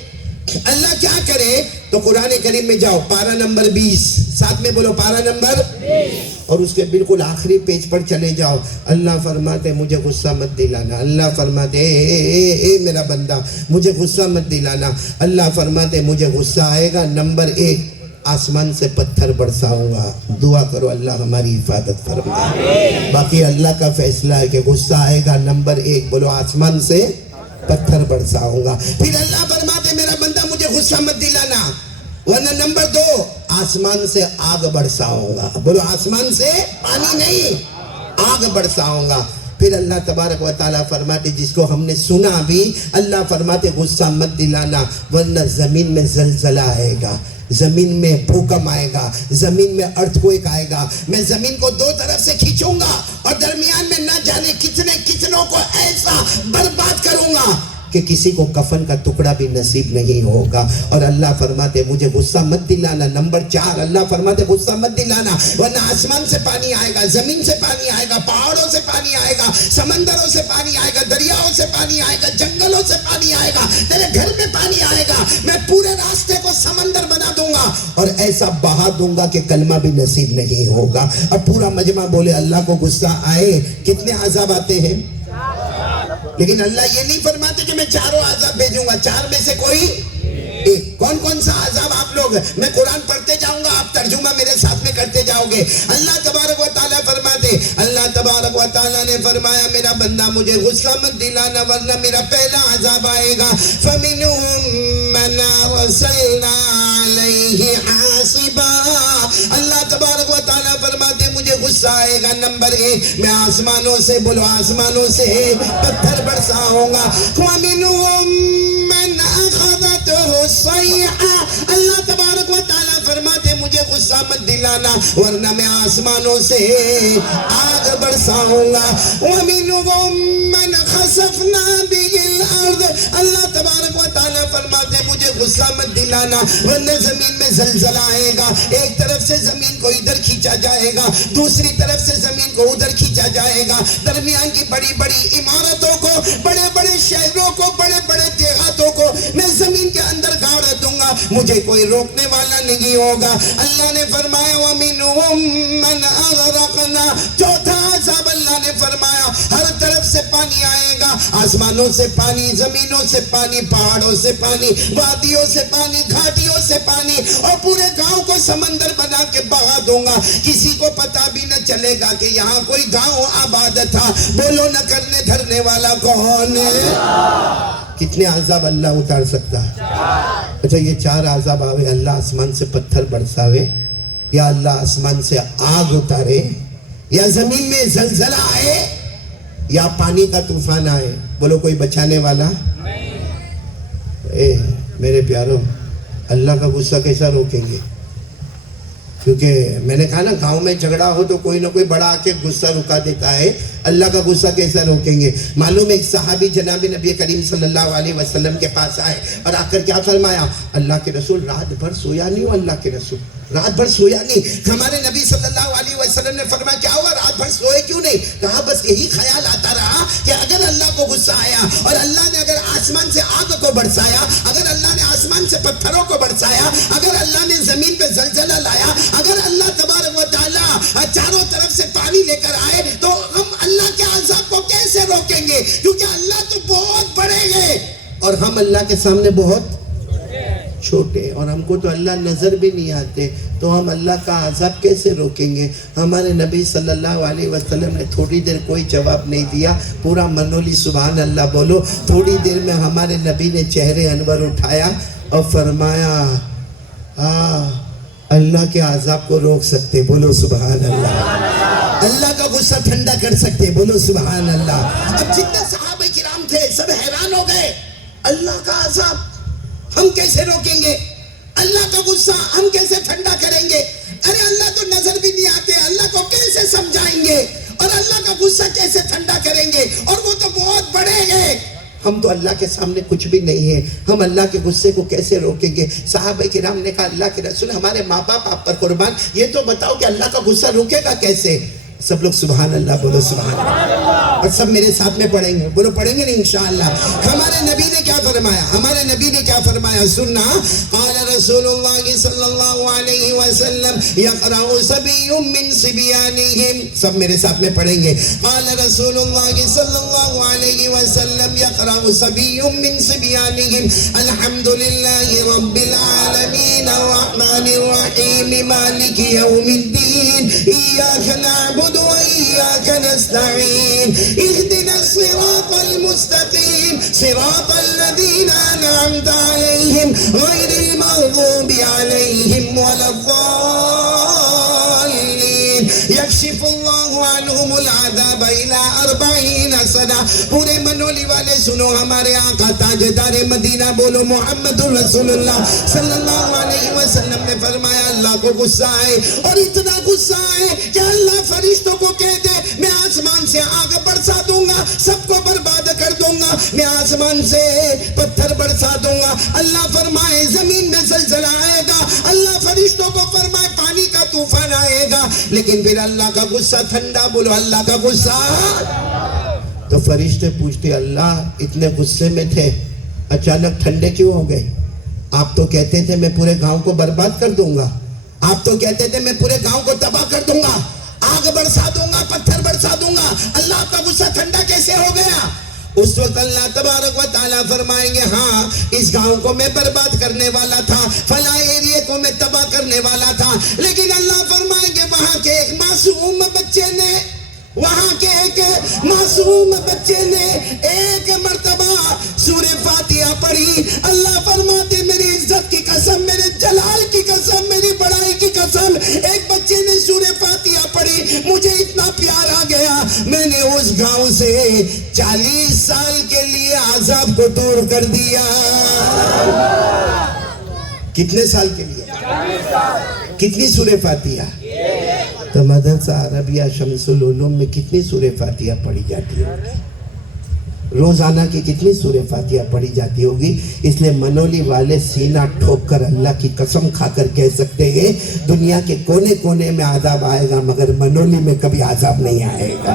اللہ کیا کرے؟ تو قرآن کریم میں جاؤ پارہ نمبر 20، ساتھ میں بولو پارہ نمبر 20، اور اس کے بالکل آخری پیج پر چلے جاؤ. اللہ فرماتے مجھے غصہ مت دلانا. اللہ فرماتے اے میرا بندہ مجھے غصہ مت دلانا. اللہ فرماتے مجھے غصہ آئے گا نمبر 1 آسمان سے پتھر برساؤں گا. دعا کرو اللہ ہماری حفاظت فرمائے. باقی اللہ کا فیصلہ ہے کہ غصہ آئے گا نمبر 1 بولو آسمان سے پتھر برساؤں گا. پھر اللہ فرماتے میرا بندہ مجھے غصہ مت دلانا، ورنہ نمبر 2 آسمان سے آگ برساؤں گا. بولو آسمان سے پانی نہیں، آگ برساؤں گا. پھر اللہ تبارک و تعالیٰ فرماتے جس کو ہم نے سنا بھی، اللہ فرماتے غصہ مت دلانا ورنہ زمین میں زلزلہ آئے گا، زمین میں بھوکم آئے گا، زمین میں ارتھکویک آئے گا. میں زمین کو 2 طرف سے کھینچوں گا اور درمیان میں نہ جانے کتنوں کو ایسا برباد کروں گا کہ کسی کو کفن کا ٹکڑا بھی نصیب نہیں ہوگا. اور اللہ فرماتے مجھے غصہ مت دلانا. نمبر 4 اللہ فرماتے غصہ مت دلانا ورنہ آسمان سے پانی آئے گا، زمین سے پانی آئے گا، پہاڑوں سے پانی آئے گا، سمندروں سے پانی آئے گا، دریاؤں سے پانی آئے گا، جنگلوں سے پانی آئے گا، تیرے گھر میں پانی آئے گا. میں پورے راستے کو سمندر بنا دوں گا اور ایسا بہا دوں گا کہ کلمہ بھی نصیب نہیں ہوگا. اب پورا مجمع بولے اللہ کو غصہ آئے کتنے عذاب آتے ہیں؟ لیکن اللہ یہ نہیں فرماتے کہ میں 4 عذاب بھیجوں گا، 4 میں سے کوئی ایک. کون سا عذاب آپ لوگ؟ میں قرآن پڑھتے جاؤں گا، آپ ترجمہ میرے ساتھ میں کرتے جاؤ گے. اللہ تبارک و تعالیٰ فرماتے اللہ تبارک و تعالیٰ نے فرمایا میرا بندہ مجھے غصہ مت دلانا ورنہ میرا پہلا عذاب آئے گا. فَمِنْهُمْ مَنْ أَرْسَلْنَا عَلَيْهِ حَاصِبًا. اللہ تبارک و تعالیٰ فرماتے مجھے غصہ آئے گا نمبر 1 میں آسمانوں سے بولو آسمانوں سے پتھر برساؤں گا. وَمِنْهُمْ مَنْ أَخَذَتْهُ الصَّيْحَةُ. اللہ تبارک و تعالیٰ فرماتے مجھے غصہ مت دلانا ورنہ میں آسمانوں سے آگ برساؤں گا. وَمِنْهُمْ مَنْ خَسَفْنَا بِهِ الْأَرْضَ. اللہ تبارک و تعالیٰ فرماتے مجھے غصہ مت دلانا ورنہ زمین میں زلزلہ آئے گا. ایک طرف سے زمین کو ادھر کھینچا جائے گا، دوسری طرف سے زمین کو ادھر کھینچا جائے گا. درمیان کی بڑی بڑی عمارتوں کو، بڑے بڑے شہروں کو، بڑے بڑے دیہاتوں کو میں زمین کے اندر گاڑ دوں گا، مجھے کوئی روکنے والا نہیں ہوگا. اللہ نے فرمایا وَمِنْهُمْ مَنْ أَغْرَقْنَا. چوتھا عذاب اللہ نے فرمایا ہر طرف سے پانی آئے گا، آسمانوں سے پانی، زمینوں سے پانی، پہاڑوں سے پانی، وادیوں سے پانی، گھاٹیوں سے پانی، اور پورے گاؤں کو سمندر بنا کے بہا دوں گا. کسی کو پتا بھی نہ چلے گا کہ یہاں کوئی گاؤں آباد تھا. بولو نہ کرنے دھرنے والا کون ہے؟ کتنے عذاب اللہ اتار سکتا ہے؟ اچھا یہ 4 عذاب آوے، اللہ آسمان سے پتھر برساوے، یا اللہ آسمان سے آگ اتارے، یا زمین میں زلزلہ آئے، یا پانی کا طوفان آئے. بولو کوئی بچانے والا؟ میرے پیاروں اللہ کا غصہ کیسا روکیں گے؟ کیونکہ میں نے کہا نا گاؤں میں جھگڑا ہو تو کوئی نہ کوئی بڑا آ کے غصہ رکا دیتا ہے. اللہ کا غصہ کیسا روکیں گے؟ معلوم ہے ایک صحابی جناب نبی کریم صلی اللہ علیہ وسلم کے پاس آئے اور آ کر کیا فرمایا؟ اللہ کے رسول رات بھر سویا نہیں ہو. اللہ کے رسول رات بھر سویا نہیں. ہمارے نبی صلی اللہ علیہ وسلم نے فرمایا کیا ہوا رات بھر سوئے کیوں نہیں؟ کہا بس یہی خیال آتا رہا کہ اگر اللہ کو غصہ آیا اور اللہ نے اگر آسمان سے آگ کو برسایا، اگر اللہ نے آسمان سے پتھروں کو برسایا، اگر اللہ نے زمین پہ زلزلہ لایا، اگر اللہ تبارک و تعالیٰ چاروں طرف سے پانی لے کر آئے تو ہم اللہ کے عذاب کو کیسے روکیں گے؟ کیونکہ اللہ تو بہت بڑے ہیں اور ہم اللہ کے سامنے بہت چھوٹے اور ہم کو تو اللہ نظر بھی نہیں آتے، تو ہم اللہ کا عذاب کیسے روکیں گے؟ ہمارے نبی صلی اللہ علیہ وسلم نے تھوڑی دیر کوئی جواب نہیں دیا، پورا منولی سبحان اللہ بولو۔ تھوڑی دیر میں ہمارے نبی نے چہرے انور اٹھایا اور فرمایا اللہ کے عذاب کو روک سکتے، بولو سبحان اللہ۔ اللہ کا غصہ ٹھنڈا کر سکتے، بولو سبحان اللہ۔ اب جتنے صحابہ کرام تھے سب حیران ہو گئے، اللہ کا عذاب ہم کیسے روکیں گے؟ اللہ کا غصہ ہم کیسے ٹھنڈا کریں گے؟ ارے اللہ تو نظر بھی نہیں آتے، اللہ کو کیسے سمجھائیں گے؟ اور اللہ کا غصہ کیسے ٹھنڈا کریں گے؟ اور وہ تو بہت بڑے ہیں، ہم تو اللہ کے سامنے کچھ بھی نہیں ہیں، ہم اللہ کے غصے کو کیسے روکیں گے؟ صحابہ کرام نے کہا اللہ کے رسول ہمارے ماں باپ آپ پر قربان، یہ تو بتاؤ کہ اللہ کا غصہ روکے گا کیسے؟ سب لوگ سبحان اللہ بولو، سبحان اللہ، اور سب میرے ساتھ میں پڑھیں گے، بولو پڑھیں گے نہیں انشاءاللہ۔ ہمارے نبی نے کیا فرمایا؟ ہمارے نبی نے کیا فرمایا؟ سننا، قال رسول اللہ صلی اللہ علیہ وسلم یقرأ صبی من صبیانہم، سب میرے ساتھ میں پڑھیں گے، قال رسول اللہ صلی اللہ علیہ وسلم یقرأ صبی من صبیانہم الحمدللہ رب العالمین الرحمن الرحیم مالک یوم الدین ایاک نعبد وإياك نستعين اهدنا الصراط المستقيم صراط الذين أنعمت عليهم غير المغضوب عليهم ولا الضالين يكشف الله عنهم العذاب إلى 40 سنة۔ پورے منولی والے سنو، ہمارے آقا تاجدار مدینہ بولو محمد رسول اللہ صلی اللہ علیہ وسلم نے فرمایا اللہ کو غصہ ہے، اور اتنا غصہ ہے کہ اللہ فرشتوں کو کہہ دے میں آسمان سے آگ برسا دوں گا، سب کو برباد کر دوں گا، میں آسمان سے پتھر برسا دوں گا، اللہ فرمائے زمین میں زلزلہ آئے گا، اللہ فرشتوں کو فرمائے پانی کا طوفان آئے گا، لیکن پھر اللہ کا غصہ ٹھنڈا، بولو اللہ کا غصہ۔ تو فرشتے پوچھتے اللہ اتنے غصے میں تھے اچانک ٹھنڈے کیوں ہو گئے؟ آپ تو کہتے تھے میں پورے گاؤں کو برباد کر دوں گا، آپ تو کہتے تھے میں پورے گاؤں کو تباہ کر دوں گا، آگ برسا دوں گا، پتھر برسا دوں گا، اللہ آپ کا غصہ ٹھنڈا کیسے ہو گیا؟ اس وقت اللہ تبارک و تعالیٰ فرمائیں گے ہاں اس گاؤں کو میں برباد کرنے والا تھا، فلاں ایریے کو میں تباہ کرنے والا تھا، لیکن اللہ فرمائیں گے وہاں کے ایک معصوم بچے نے، وہاں کے ایک معصوم بچے نے ایک مرتبہ سورہ فاتحہ پڑھی، اللہ فرماتے میری عزت کی قسم، میرے جلال کی قسم، میری بڑائی کی قسم، ایک بچے نے سورہ فاتحہ پڑھی، مجھے اتنا پیار آ گیا، میں نے اس گاؤں سے 40 سال کے لیے عذاب کو دور کر دیا۔ کتنے سال کے لیے؟ 40 سال۔ کتنی سورہ فاتحہ؟ تو مدرسہ عربیہ شمس العلوم میں کتنی سورہ فاتحہ پڑھی جاتی ہوگی؟ روزانہ کی کتنی سورہ فاتحہ پڑھی جاتی ہوگی؟ اس لیے منولی والے سینہ ٹھوک کر اللہ کی قسم کھا کر کہہ سکتے ہیں دنیا کے کونے کونے میں عذاب آئے گا مگر منولی میں کبھی عذاب نہیں آئے گا۔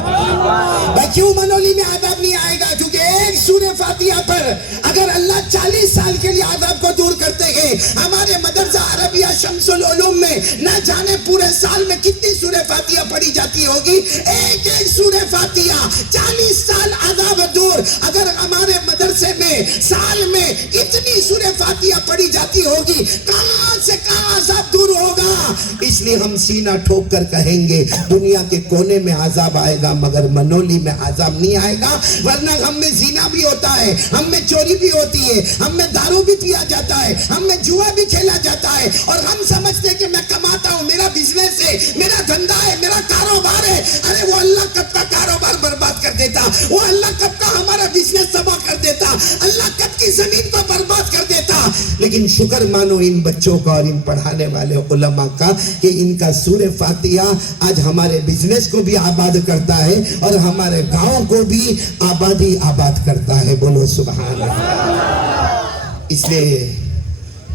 بھائی کیوں منولی میں عذاب نہیں آئے گا؟ کیونکہ ایک سورہ فاتحہ پر اگر اللہ 40 سال کے لیے عذاب کو دور کرتے ہیں، ہمارے مدرسہ عربیہ شمس العلوم میں نہ جانے پورے سال میں کتنی سورہ فاتحہ پڑھی جاتی ہوگی، ایک ایک سورہ فاتحہ 40 سال عذاب دور۔ اگر ہمارے مدرسے میں سال میں اتنی سورہ فاتحہ پڑھی جاتی ہوگی، کہاں سے کہاں عذاب دور ہوگا؟ اس لیے ہم سینہ ٹھوک کر کہیں گے دنیا کے کونے میں عذاب آئے گا مگر منولی میں عذاب نہیں آئے گا، ورنہ ہم میں زنا بھی ہوتا ہے، ہم میں چوری بھی ہوتی ہے، ہم میں دارو بھی پیا جاتا ہے، ہم میں جوا بھی کھیلا جاتا ہے، اور ہم سمجھتے ہیں کہ میں کماتا ہوں، میرا بزنس ہے، میرا دھندا ہے، میرا کاروبار ہے۔ ارے وہ اللہ کب کا کاروبار برباد کر دیتا، وہ اللہ کب کا ہمارا بزنس تباہ کر دیتا، اللہ کب کی زمین کو برباد کر دیتا۔ لیکن شکر مانو ان بچوں کا اور ان پڑھانے والے علماء کا کہ ان کا سورہ فاتحہ آج ہمارے بزنس کو بھی آباد کرتا ہے اور ہمارے گاؤں کو بھی آباد کرتا ہے، بولو سبحان اللہ۔ اس لیے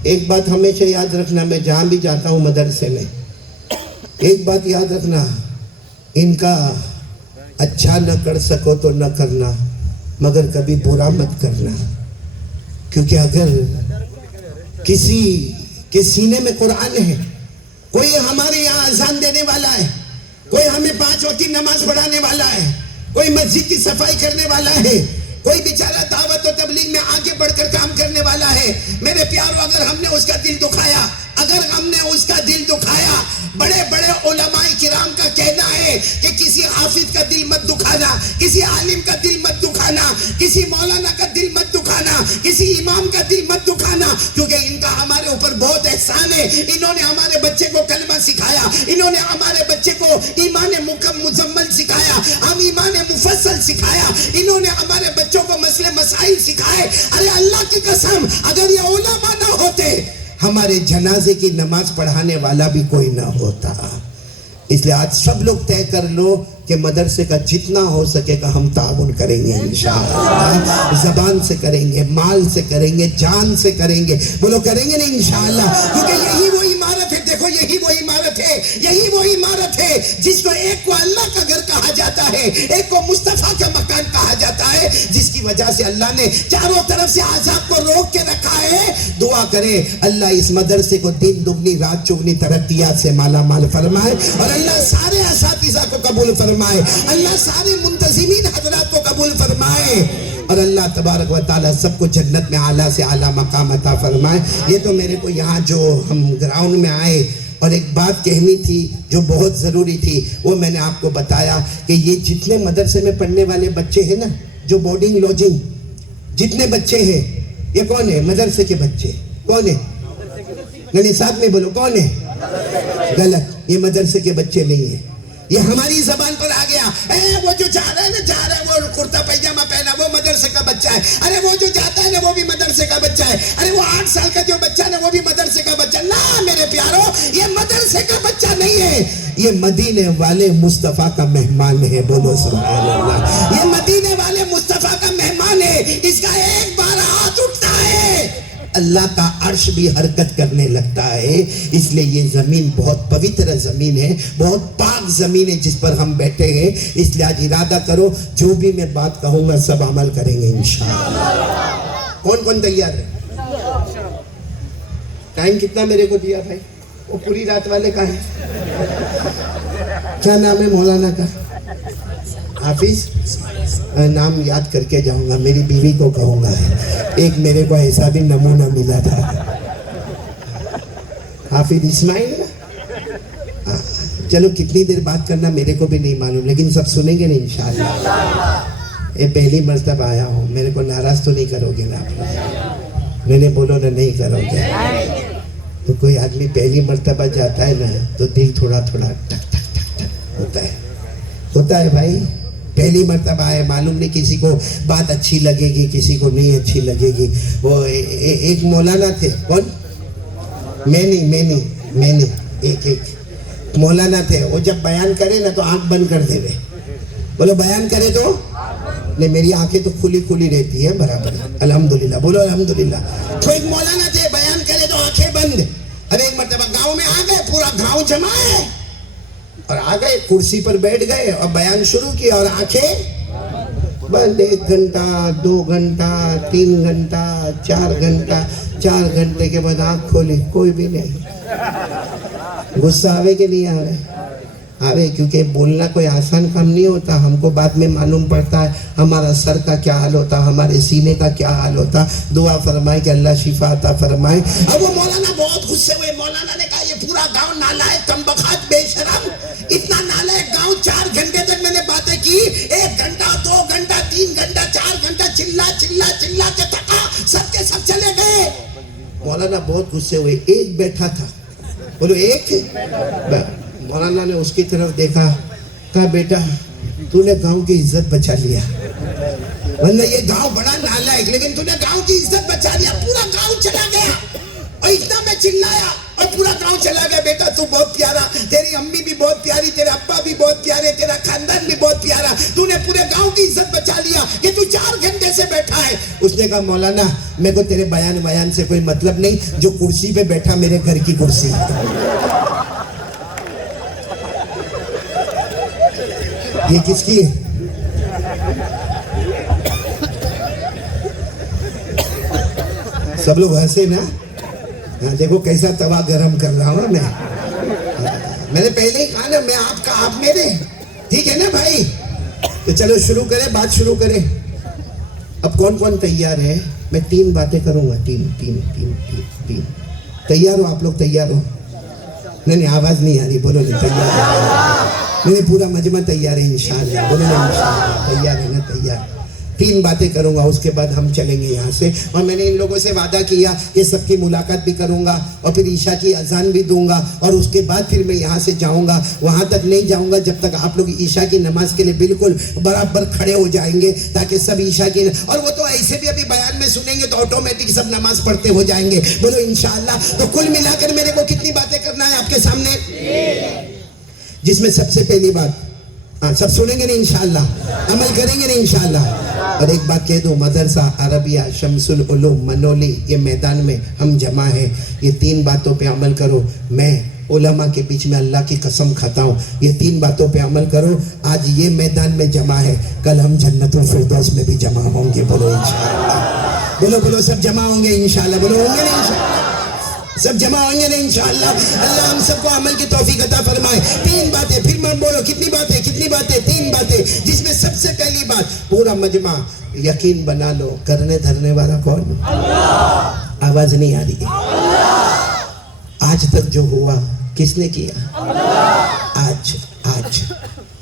ایک بات ہمیشہ یاد رکھنا، میں جہاں بھی جاتا ہوں مدرسے میں ایک بات یاد رکھنا، ان کا اچھا نہ کر سکو تو نہ کرنا مگر کبھی برا مت کرنا، کیونکہ اگر کسی کے سینے میں قرآن ہے، کوئی ہمارے یہاں اذان دینے والا ہے، کوئی ہمیں 5 وقت کی نماز پڑھانے والا ہے، کوئی مسجد کی صفائی کرنے والا ہے، کوئی بیچارہ دعوت و تبلیغ میں آگے بڑھ کر کام کرنے والا ہے، میرے پیاروں اگر ہم نے اس کا دل دکھایا، اگر ہم نے اس کا دل دکھایا، بڑے بڑے علماء کرام کا کہنا ہے کہ کسی حافظ کا دل مت دکھانا، کسی عالم کا دل مت دکھانا، کسی مولانا کا دل مت دکھانا، کسی امام کا دل مت دکھانا، کیونکہ ان کا ہمارے اوپر بہت احسان ہے۔ انہوں نے ہمارے بچے کو کلمہ سکھایا، انہوں نے ہمارے بچے کو ایمان مزمل سکھایا، ہم ایمان مفصل سکھایا، انہوں نے ہمارے بچوں کو مسئلے مسائل سکھائے۔ ارے اللہ کی قسم، اگر یہ علماء نہ ہوتے، ہمارے جنازے کی نماز پڑھانے والا بھی کوئی نہ ہوتا۔ اس لئے آج سب لوگ طے کر لو کہ مدرسے کا جتنا ہو سکے گا ہم تعاون کریں گے انشاءاللہ، زبان سے کریں گے، مال سے کریں گے، جان سے کریں گے، بولو کریں گے نہیں انشاءاللہ، کیونکہ یہی وہ عمارت ہے، دیکھو یہی وہ عمارت ہے، یہی وہ عمارت ہے جس کو ایک کو اللہ کا گھر کہا جاتا ہے، ایک کو مصطفیٰ کا مکان کہا جاتا ہے، جس کی وجہ سے اللہ نے چاروں طرف سے عذاب کو روک کے رکھا ہے۔ دعا کرے اللہ اس مدرسے کو دن دگنی رات چگنی ترقیات سے مالا مال فرمائے، اور اللہ سارے اساتذہ کو قبول فرمائے، اللہ سارے منتظمین حضرات کو قبول فرمائے، اور اللہ تبارک و تعالی سب کو جنت میں اعلیٰ سے اعلیٰ مقام عطا فرمائے۔ یہ تو میرے کو یہاں جو ہم گراؤنڈ میں آئے اور ایک بات کہنی تھی جو بہت ضروری تھی، وہ میں نے آپ کو بتایا کہ یہ جتنے مدرسے میں پڑھنے والے بچے ہیں نا، جو بورڈنگ لوجنگ جتنے بچے ہیں، یہ کون ہے؟ مدرسے کے بچے۔ کون ہے؟ نہیں ساتھ میں بولو، کون ہے؟ غلط، یہ مدرسے کے بچے نہیں ہیں، یہ ہماری زبان پر آ گیا۔ وہ جو جا رہا ہے نا، جا رہا ہے وہ کرتا پیجامہ پہنا، وہ مدرسے کا بچہ ہے۔ ارے وہ جو جاتا ہے نا، وہ بھی مدرسے کا بچہ ہے۔ ارے وہ 8 سال کا جو بچہ ہے نا، وہ بھی مدرسے کا بچہ۔ نہ میرے پیارو، یہ مدرسے کا بچہ نہیں ہے، یہ مدینے والے مصطفیٰ کا مہمان ہے، بولو سبحان اللہ۔ یہ مدینے والے مصطفیٰ کا مہمان ہے، اس کا ایک بار ہاتھ اٹھتا ہے اللہ کا عرش بھی حرکت کرنے لگتا ہے۔ اس لیے یہ زمین بہت پوتر زمین ہے، بہت پاک زمین ہے جس پر ہم بیٹھے ہیں۔ اس لیے آج ارادہ کرو، جو بھی میں بات کہوں گا سب عمل کریں گے انشاءاللہ۔ کون کون تیار ہے؟ ٹائم کتنا میرے کو دیا بھائی؟ وہ پوری رات والے کا ہے، کیا نام ہے مولانا کا؟ حافظ؟ نام یاد کر کے جاؤں گا، میری بیوی کو کہوں گا، ایک میرے کو ایسا بھی نمونہ ملا تھا، حافظ اسماعیل۔ چلو کتنی دیر بات کرنا میرے کو بھی نہیں معلوم، لیکن سب سنیں گے نا انشاءاللہ۔ یہ پہلی مرتبہ آیا ہوں، میرے کو ناراض تو نہیں کرو گے نا آپ؟ میں نے بولو نا نہیں کرو گے؟ تو کوئی آدمی پہلی مرتبہ جاتا ہے نا تو دل تھوڑا تھوڑا ٹک ٹک ٹک ٹک ہوتا ہے بھائی۔ پہلی مرتبہ ہے، معلوم نہیں کسی کو بات اچھی لگے گی، کسی کو نہیں اچھی لگے گی۔ وہ ایک مولانا تھے، کون؟ میں نہیں، ایک مولانا تھے، وہ جب بیان کرے نا تو آنکھ بند کر دے رہے، بولو بیان کرے تو نہیں، میری آنکھیں تو کھلی رہتی ہے برابر، الحمدللہ، بولو الحمدللہ۔ تو ایک مولانا تھے، بیان کرے تو آنکھیں بند۔ اب ایک مرتبہ گاؤں میں آ گئے، پورا گاؤں جمع ہے، اور آ گئے کرسی پر بیٹھ گئے اور بیان شروع کیا، اور آنکھیں بند۔ 1 گھنٹہ 2 گھنٹہ 3 گھنٹہ 4 گھنٹہ، 4 گھنٹے کے بعد آنکھ کھولی، کوئی بھی نہیں۔ غصہ آوے کہ نہیں آوے؟ آوے، کیونکہ بولنا کوئی آسان کام نہیں ہوتا۔ ہم کو بعد میں معلوم پڑتا ہے ہمارا سر کا کیا حال ہوتا، ہمارے سینے کا کیا حال ہوتا۔ دعا فرمائے کہ اللہ شفا عطا فرمائے۔ اب وہ مولانا بہت غصے ہوئے، مولانا نے کہا یہ پورا گاؤں نالائق، کمبخت، بے شرم، اتنا نالائق گاؤں، 4 گھنٹے تک میں نے باتیں کی، 1 گھنٹہ 2 گھنٹہ 3 گھنٹہ 4 گھنٹہ چلا کے تھکا، سب کے سب چلے گئے۔ مولانا بہت غصے ہوئے، ایک بیٹھا تھا، بولو ایک۔ مولانا نے اس کی طرف دیکھا، کہا بیٹا تو نے گاؤں کی عزت بچا لیا، ورنہ یہ گاؤں بڑا نالائق، لیکن تو نے گاؤں کی عزت بچا لیا، پورا گاؤں چلا گیا، اور اتنا میں چلایا اور پورا گاؤں چلا گیا۔ بیٹا تو بہت پیارا، تیری امی بھی بہت پیاری، تیرے ابا بھی بہت پیارے، تیرا خاندان بھی بہت پیارا، تو نے پورے گاؤں کی عزت بچا لیا کہ تو 4 گھنٹے سے بیٹھا ہے۔ اس نے کہا مولانا میرے کو تیرے بیان سے کوئی مطلب نہیں، جو کرسی پہ بیٹھا میرے گھر کی کرسی ہے۔ یہ کس کی ہے؟ سب لوگ ہنسے نا؟ دیکھو کیسا توا گرم کر رہا ہوں میں نے پہلے ہی کہا نا، میں آپ کا آپ میرے، ٹھیک ہے نا بھائی؟ تو چلو شروع کریں، بات شروع کریں۔ اب کون کون تیار ہے؟ میں 3 باتیں کروں گا. 3. تیار ہو آپ لوگ؟ تیار ہو؟ نہیں آواز نہیں آ رہی. بولو نہیں تیار ہے؟ نہیں پورا مجمع تیار ہے انشاءاللہ. بولو نہیں انشاءاللہ تیار ہے نا؟ تیار. 3 باتیں کروں گا, اس کے بعد ہم چلیں گے یہاں سے. اور میں نے ان لوگوں سے وعدہ کیا کہ سب کی ملاقات بھی کروں گا اور پھر عشاء کی اذان بھی دوں گا, اور اس کے بعد پھر میں یہاں سے جاؤں گا. وہاں تک نہیں جاؤں گا جب تک آپ لوگ عشاء کی نماز کے لیے بالکل برابر کھڑے ہو جائیں گے, تاکہ سب عشاء کی, اور وہ تو ایسے بھی ابھی بیان میں سنیں گے تو آٹومیٹک سب نماز پڑھتے ہو جائیں گے. بولو انشاءاللہ. تو کل ملا کر میرے کو کتنی باتیں کرنا ہے آپ کے سامنے؟ جس میں سب سے پہلی بات, سب سنیں گے نہیں انشاءاللہ؟ عمل کریں گے نہیں انشاءاللہ؟ اور ایک بات کہہ دوں, مدرسہ عربیہ شمس العلوم منولی یہ میدان میں ہم جمع ہیں. یہ 3 باتوں پہ عمل کرو. میں علماء کے بیچ میں اللہ کی قسم کھاتا ہوں, یہ 3 باتوں پہ عمل کرو. آج یہ میدان میں جمع ہے, کل ہم جنت الفردوس میں بھی جمع ہوں گے. بولو انشاءاللہ. بولو بولو سب جمع ہوں گے انشاءاللہ. بولو ہوں گے نہیں انشاءاللہ؟ سب جمع ہوں گے نہیں انشاءاللہ؟ اللہ ہم سب کو عمل کی توفیق عطا فرمائے. 3 باتیں, پھر میں بولو کتنی باتیں؟ 3 باتیں, جس میں سب سے پہلی بات, پورا مجمع یقین بنا لو, کرنے دھرنے والا کون؟ اللہ. آواز نہیں آ رہی ہے؟ آج تک جو ہوا کس نے کیا؟ آج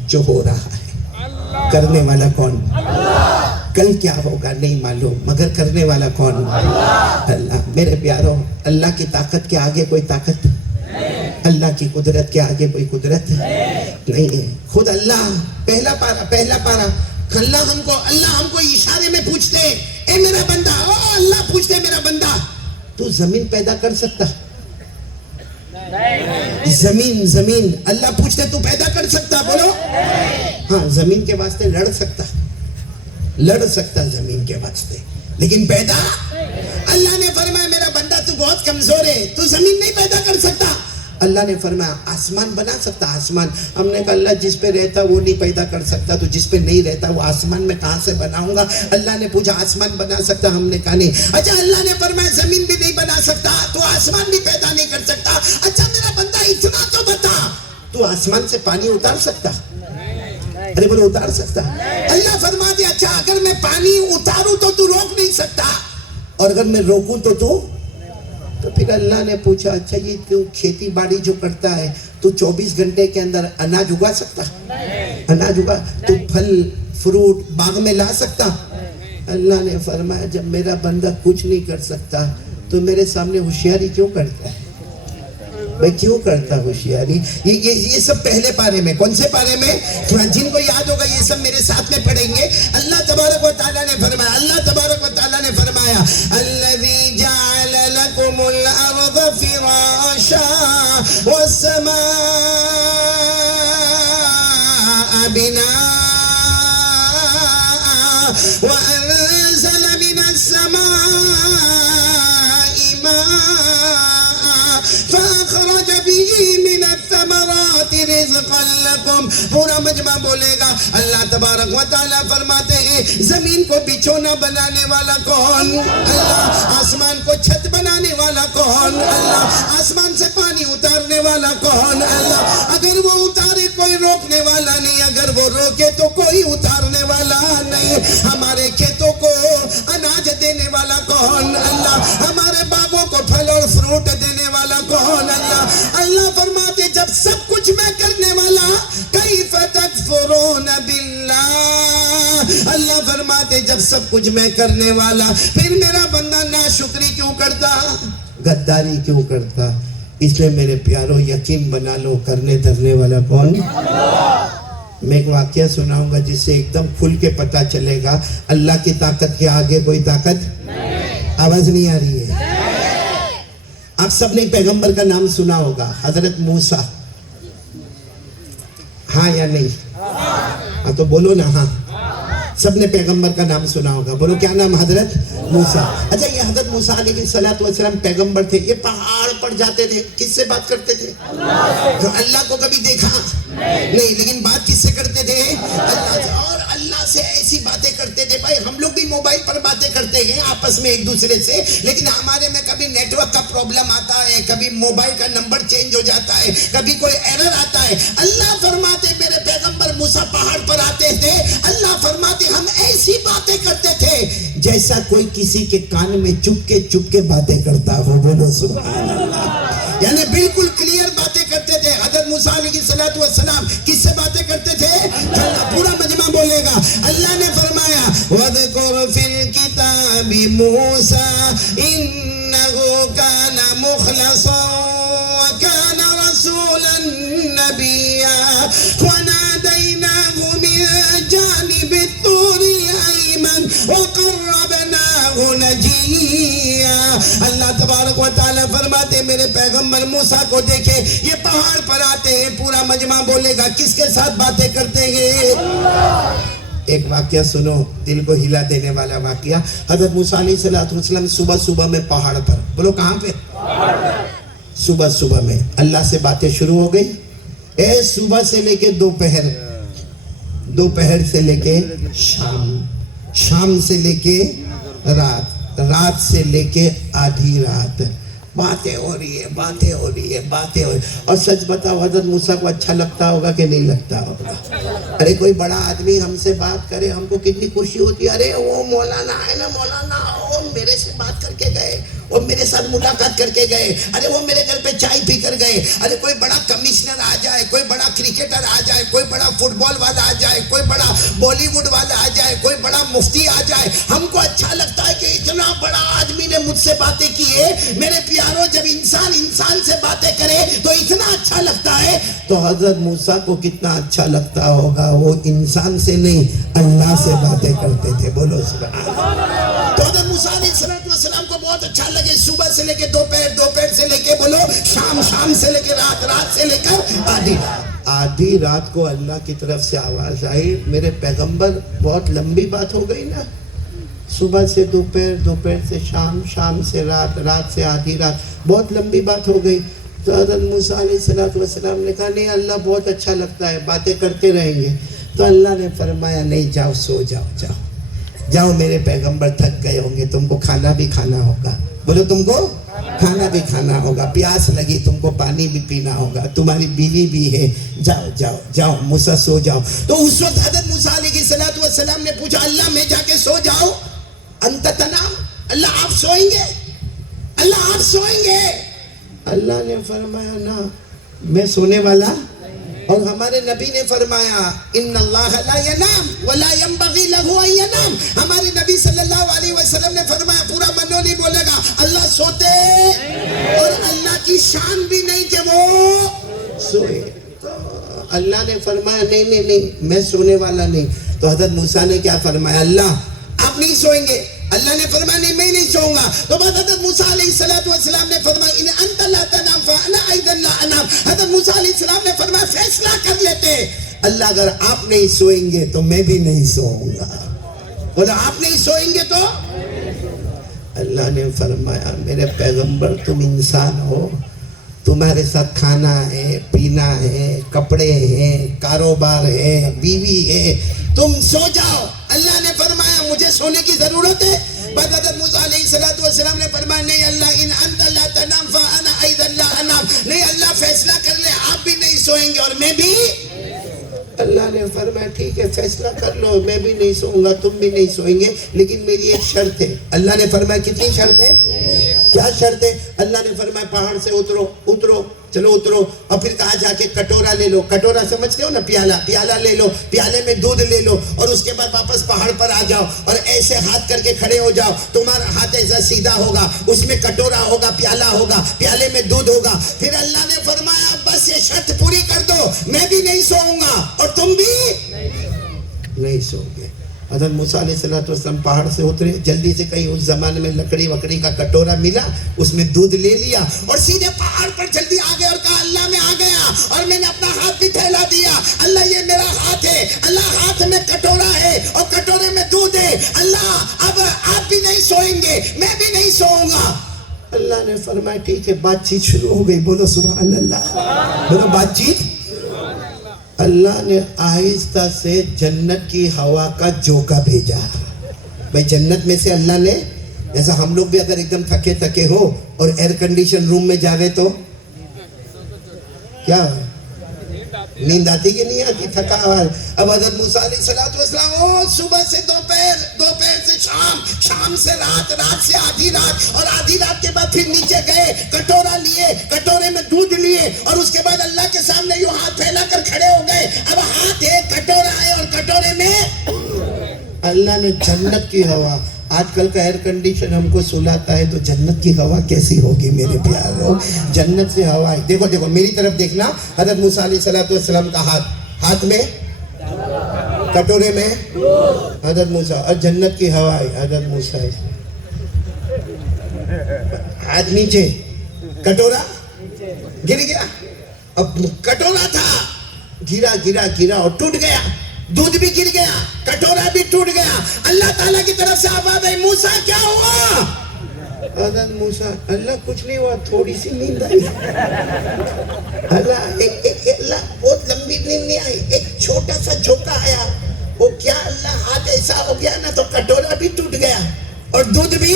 جو ہو رہا ہے کرنے والا کون؟ کل کیا ہوگا نہیں معلوم, مگر کرنے والا کون؟ اللہ. میرے پیاروں, اللہ کی طاقت کے آگے کوئی طاقت, اللہ کی قدرت کے آگے کوئی قدرت نہیں ہے. خود اللہ, پہلا پارا اللہ ہم کو اشارے میں پوچھتے, اے میرا بندہ, او اللہ پوچھتے میرا بندہ, تو زمین پیدا کر سکتا؟ زمین اللہ پوچھتے تو پیدا کر سکتا؟ بولو. ہاں, زمین کے واسطے لڑ سکتا زمین کے واسطے, لیکن پیدا اللہ نے فرمایا میرا بندہ تو بہت کمزور ہے, تو زمین نہیں پیدا کر سکتا. اللہ نے فرمایا آسمان بنا سکتا. آسمان, ہم نے کہا اللہ جس پہ رہتا وہ نہیں پیدا کر سکتا, تو جس پہ نہیں رہتا وہ آسمان میں کہاں سے بناؤں گا؟ اللہ نے پوچھا آسمان بنا سکتا؟ ہم نے کہا نہیں. اچھا اللہ نے فرمایا زمین بھی نہیں بنا سکتا, تو آسمان بھی پیدا نہیں کر سکتا. اچھا میرا بندہ اتنا تو بتا, تو آسمان سے پانی اتار سکتا؟ ارے بولو اتار سکتا؟ اللہ فرماتے اچھا اگر میں پانی اتاروں تو روک نہیں سکتا, اور اگر میں روکوں تو پھر اللہ نے پوچھا اچھا یہ تو کھیتی باڑی جو کرتا ہے تو 24 گھنٹے کے اندر اناج اگا سکتا؟ تو پھل فروٹ باغ میں لا سکتا؟ اللہ نے فرمایا جب میرا بندہ کچھ نہیں کر سکتا تو میرے سامنے ہوشیاری کیوں کرتا ہے؟ میں کیوں کرتا ہوشیاری؟ یہ سب پہلے پارے میں. کون سے پارے میں؟ جن کو یاد ہوگا یہ سب میرے ساتھ میں پڑھیں گے. اللہ تبارک و تعالیٰ نے فرمایا الذی جعل لکم الارض فراشا والسماء بناء وانزل من السماء ماء فاخرج به من الثمرات رزقا لكم. پورا مجمع بولے گا. اللہ تبارک و تعالیٰ فرماتے ہیں زمین کو بچھونا بنانے والا کون؟ اللہ. آسمان کو چھت بنانے والا کون؟ اللہ. آسمان سے پانی اتارنے والا کون؟ اللہ. اگر وہ اتارے کوئی روکنے والا نہیں, اگر وہ روکے تو کوئی اتارنے والا نہیں. ہمارے کھیتوں کو اناج دینے والا کون؟ اللہ. ہمارے باغوں کو پھل اور فروٹ دینے والا کون؟ اللہ. اللہ فرماتے جب سب کچھ میں کرنے والا کیف تکفرون باللہ. اللہ فرماتے جب سب کچھ میں کرنے والا پھر میرا بندہ ناشکری کیوں کرتا, غداری کیوں کرتا؟ اس لیے میرے پیاروں یقین بنا لو کرنے دھرنے والا کون؟ میں ایک واقعہ سناؤں گا جس سے ایک دم کھل کے پتا چلے گا اللہ کی طاقت کے آگے کوئی طاقت نہیں. آواز نہیں آ رہی ہے؟ آپ سب نے پیغمبر کا نام سنا ہوگا, حضرت موسیٰ. ہاں یا نہیں؟ ہاں تو بولو نا. ہاں سب نے پیغمبر کا نام سنا ہوگا. بولو کیا نام؟ حضرت موسیٰ. اچھا یہ حضرت موسیٰ علیہ السلام پیغمبر تھے, یہ پہاڑ پر جاتے تھے, کس سے بات کرتے تھے؟ اللہ کو کبھی دیکھا نہیں, لیکن بات کس سے کرتے تھے؟ اللہ سے. اور اللہ سے ایسی باتیں کرتے تھے. بھائی ہم لوگ بھی موبائل پر باتیں کرتے ہیں آپس میں ایک دوسرے سے, لیکن ہمارے میں کبھی نیٹ ورک کا پرابلم آتا ہے, کبھی موبائل کا نمبر چینج ہو جاتا ہے, کبھی کوئی ایرر آتا ہے. اللہ فرماتے میرے پیغمبر موسیٰ پہاڑ پر آتے تھے, اللہ فرماتے ہم ایسی باتیں کرتے تھے جیسا کوئی کسی کے کان میں چپ کے باتیں کرتا ہو. بولو سبحان اللہ. یعنی بالکل کلیئر باتیں کرتے تھے. حضرت موسیٰ علیہ السلام کس سے باتیں کرتے تھے؟ اللہ. پورا مجمع بولے گا. اللہ نے فرمایا وَذْكُرْ فِي الْكِتَابِ مُوسَىٰ إِنَّهُ كَانَ مُخْلَصًا وَكَانَ رَسُولًا نَبِيًّا وَنَادَيْنَاهُ مِن جَانِبِ الطُّورِ الْأَيْمَنِ وَقَرَّبْنَاهُ نَجِيًّا. اللہ تبارک و تعالیٰ فرماتے میرے پیغمبر موسیٰ کو دیکھے یہ پہاڑ پر آتے ہیں. پورا مجمع بولے گا کس کے ساتھ باتیں کرتے ہیں؟ ایک واقعہ سنو, دل کو ہلا دینے والا واقعہ. حضرت موسیٰ علیہ السلام صبح میں پہاڑ پر, بولو کہاں پہ؟ صبح میں اللہ سے باتیں شروع ہو گئی. صبح سے لے کے دوپہر سے لے کے شام سے لے کے رات سے لے کے آدھی رات باتیں ہو رہی ہے. اور سچ بتاؤ حضرت موسیٰ کو اچھا لگتا ہوگا کہ نہیں لگتا ہوگا؟ ارے کوئی بڑا آدمی ہم سے بات کرے ہم کو کتنی خوشی ہوتی ہے. ارے وہ مولانا ہے نا, مولانا وہ میرے سے بات کر کے گئے, وہ میرے ساتھ ملاقات کر کے گئے, ارے وہ میرے گھر پہ چائے پی کر گئے. ارے کوئی بڑا کمشنر آ جائے, کوئی بڑا کرکٹر آ جائے, کوئی بڑا فٹ بال والا آ جائے, کوئی بڑا بالی ووڈ والا آ جائے, کوئی بڑا مفتی آ جائے, ہم کو اچھا لگتا ہے کہ اتنا بڑا آدمی نے مجھ سے باتیں کی ہے. میرے پیاروں جب انسان سے باتیں کرے تو اتنا اچھا لگتا ہے. تو حضرت موسیٰ کو کتنا اچھا لگتا ہوگا, وہ انسان سے نہیں اللہ سے باتیں کرتے تھے. بولو سبحان اللہ. تو حضرت موسیٰ علیہ السلام کو بہت اچھا لگے. صبح سے لے کے دوپہر سے لے کے بولو شام سے لے کے رات سے لے کر آدھی رات کو اللہ کی طرف سے آواز آئی میرے پیغمبر بہت لمبی بات ہو گئی نا, صبح سے دوپہر سے شام سے رات سے آدھی رات, بہت لمبی بات ہو گئی. تو حضرت موسیٰ علیہ السلام نے کہا نہیں اللہ بہت اچھا لگتا ہے, باتیں کرتے رہیں گے. تو اللہ نے فرمایا نہیں, جاؤ سو جاؤ میرے پیغمبر تھک گئے ہوں گے, تم کو کھانا بھی کھانا ہوگا. بولو تم کو کھانا بھی کھانا ہوگا, پیاس لگی تم کو پانی بھی پینا ہوگا, تمہاری بیوی بھی ہے, جاؤ موسیٰ سو جاؤ. تو اس وقت حضرت موسیٰ علیہ السلام نے پوچھا اللہ میں جا کے سو جاؤ؟ انت تنام, اللہ آپ سوئیں گے؟ اللہ نے فرمایا نا میں سونے والا. اور ہمارے نبی نے فرمایا ان اللہ لا ینام ولا ينبغي له ان ينام. ہمارے نبی صلی اللہ علیہ وسلم نے فرمایا, پورا منولی بولے گا اللہ سوتے اور اللہ کی شان بھی نہیں کہ وہ سوئے. تو اللہ نے فرمایا نہیں میں سونے والا نہیں. تو حضرت موسیٰ نے کیا فرمایا, اللہ آپ نہیں سوئیں گے؟ اللہ نے فرمایا نہیں میں نہیں سوؤں گا. تو بعد حضرت موسیٰ علیہ السلام نے فرمایا ان انت لا تنام فانا ایضا لا انام. حضرت موسیٰ علیہ السلام نے فرمایا فیصلہ کر لیتے, اللہ اگر آپ نہیں سوئیں گے تو میں بھی نہیں سوؤں گا. بولا آپ نہیں سوئیں گے تو؟ اللہ نے فرمایا میرے پیغمبر تم انسان ہو, تمہارے ساتھ کھانا ہے, پینا ہے, کپڑے ہیں, کاروبار ہے, بیوی ہے, تم سو جاؤ. اللہ نے فرمایا مجھے سونے کی ضرورت ہے؟ بعد حضرت موسیٰ علیہ السلام نے فرمایا نہیں اللہ ان انت لا تنام فانا ایضا لا انام. نہیں اللہ فیصلہ کر لے, آپ بھی نہیں سوئیں گے اور میں بھی. اللہ نے فرمایا ٹھیک ہے فیصلہ کر لو, میں بھی نہیں سوؤں گا تم بھی نہیں سوئیں گے, لیکن میری ایک شرط ہے. اللہ نے فرمایا کتنی شرط ہے؟ کیا شرط ہے؟ اللہ نے فرمایا پہاڑ سے اترو, چلو اترو, اور پھر کہا جا کے کٹورا لے لو. کٹورا سمجھتے ہو نا, پیالہ لے لو, پیالے میں دودھ لے لو, اور اس کے بعد واپس پہاڑ پر آ جاؤ اور ایسے ہاتھ کر کے کھڑے ہو جاؤ. تمہارا ہاتھ ایسا سیدھا ہوگا, اس میں کٹورا ہوگا, پیالہ ہوگا, پیالے میں دودھ ہوگا. پھر اللہ نے فرمایا بس یہ شرط پوری کر دو, میں بھی نہیں سوؤں گا اور تم بھی نہیں سو گے. حضرت موسیٰ علیہ السلام پہاڑ سے اترے, جلدی سے کہیں اس زمانے میں لکڑی وکڑی کا کٹورا ملا, اس میں دودھ لے لیا اور سیدھے پہاڑ پر جلدی آ گئے اور کہا اللہ میں آ گیا اور میں نے اپنا ہاتھ بھی پھیلا دیا. اللہ یہ میرا ہاتھ ہے, اللہ ہاتھ میں کٹورا ہے اور کٹورے میں دودھ ہے. اللہ اب آپ بھی نہیں سوئیں گے, میں بھی نہیں سوؤں گا. اللہ نے فرمایا ٹھیک ہے. بات چیت شروع ہو گئی. بولو سبحان اللہ. بولو بات چیت. اللہ نے آہستہ سے جنت کی ہوا کا جھونکا بھیجا. بھائی جنت میں سے اللہ نے, جیسا ہم لوگ بھی اگر ایک دم تھکے ہو اور ایئر کنڈیشن روم میں جاوے تو کیا ہے, نیند آتی کہ نہیں آتی؟ تھکا ہوا ہے. اب حضرت موسیٰ علیہ السلام صبح سے دوپہر سے شام سے رات سے آدھی رات، اور آدھی رات کے بعد پھر نیچے گئے، کٹورا لیے، کٹورے میں دودھ لیے، اور اس کے بعد اللہ کے سامنے یوں ہاتھ پھیلا کر کھڑے ہو گئے. اب ہاتھ ہے، کٹورا ہے، اور کٹورے میں اللہ نے جنت کی ہوا. آج کل کا ایئر کنڈیشن ہم کو سلاتا ہے، تو جنت کی ہوا کیسی ہوگی میرے پیارو؟ جنت سے ہوا ہے. دیکھو میری طرف دیکھنا. حضرت موسیٰ علیہ السلام کا ہاتھ میں کٹورے میں حضرت موسیٰ، اور جنت کی ہوا ہے. حضرت موسیٰ ہاتھ نیچے، کٹورا گر گیا. اب کٹورا تھا، گرا اور ٹوٹ گیا. دودھ بھی گر گیا، کٹورا بھی ٹوٹ گیا. اللہ تعالیٰ کی طرف سے آواز آئی، موسیٰ کیا ہوا؟ حضرت موسیٰ، اللہ کچھ نہیں ہوا، تھوڑی سی نیند آئی. اللہ بہت لمبی نیند نہیں آئی، ایک چھوٹا سا جھونکا آیا. وہ کیا اللہ، ہاتھ ایسا ہو گیا نا تو کٹورا بھی ٹوٹ گیا اور دودھ بھی.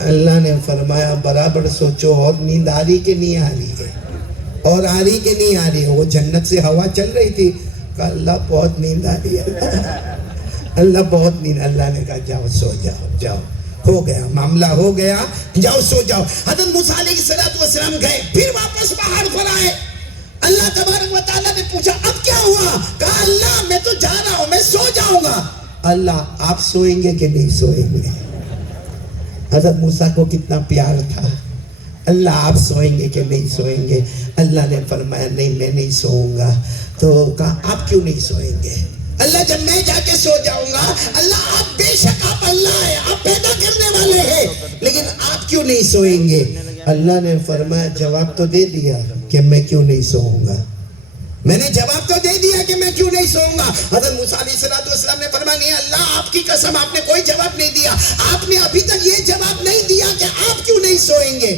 اللہ نے فرمایا برابر سوچو، اور نیند آ رہی کہ نہیں آ رہی ہے؟ اور آ رہی کہ نہیں آ رہی ہے؟ وہ جنت سے ہوا چل رہی تھی. اللہ بہت نیند آ رہی ہے، اللہ بہت نیند. اللہ نے کہا جاؤ سو جاؤ، ہو گیا، معاملہ ہو گیا، جاؤ سو جاؤ. حضرت موسیٰ علیہ السلام گئے، پھر واپس پہاڑ پر آئے. اللہ تبارک و تعالیٰ نے پوچھا اب کیا ہوا؟ کہا اللہ میں تو جا رہا ہوں، میں سو جاؤں گا. اللہ آپ سوئیں گے کہ نہیں سوئیں گے؟ حضرت موسیٰ کو کتنا پیار تھا. اللہ آپ سوئیں گے کہ نہیں سوئیں گے؟ اللہ نے فرمایا نہیں میں نہیں سوؤں گا. تو کہا آپ کیوں نہیں سوئیں گے؟ اللہ جب میں جا کے سو جاؤں گا. اللہ آپ بے شک آپ اللہ ہے، آپ پیدا کرنے والے ہیں، لیکن آپ کیوں نہیں سوئیں گے؟ اللہ نے فرمایا جواب تو دے دیا کہ میں کیوں نہیں سوؤں گا. میں نے جواب تو دے دیا کہ میں کیوں نہیں سوؤں گا. حضرت موسیٰ علیہ السلام نے فرمایا نہیں اللہ آپ کی قسم آپ نے کوئی جواب نہیں دیا، آپ نے ابھی تک یہ جواب نہیں دیا کہ آپ کیوں نہیں سوئیں گے.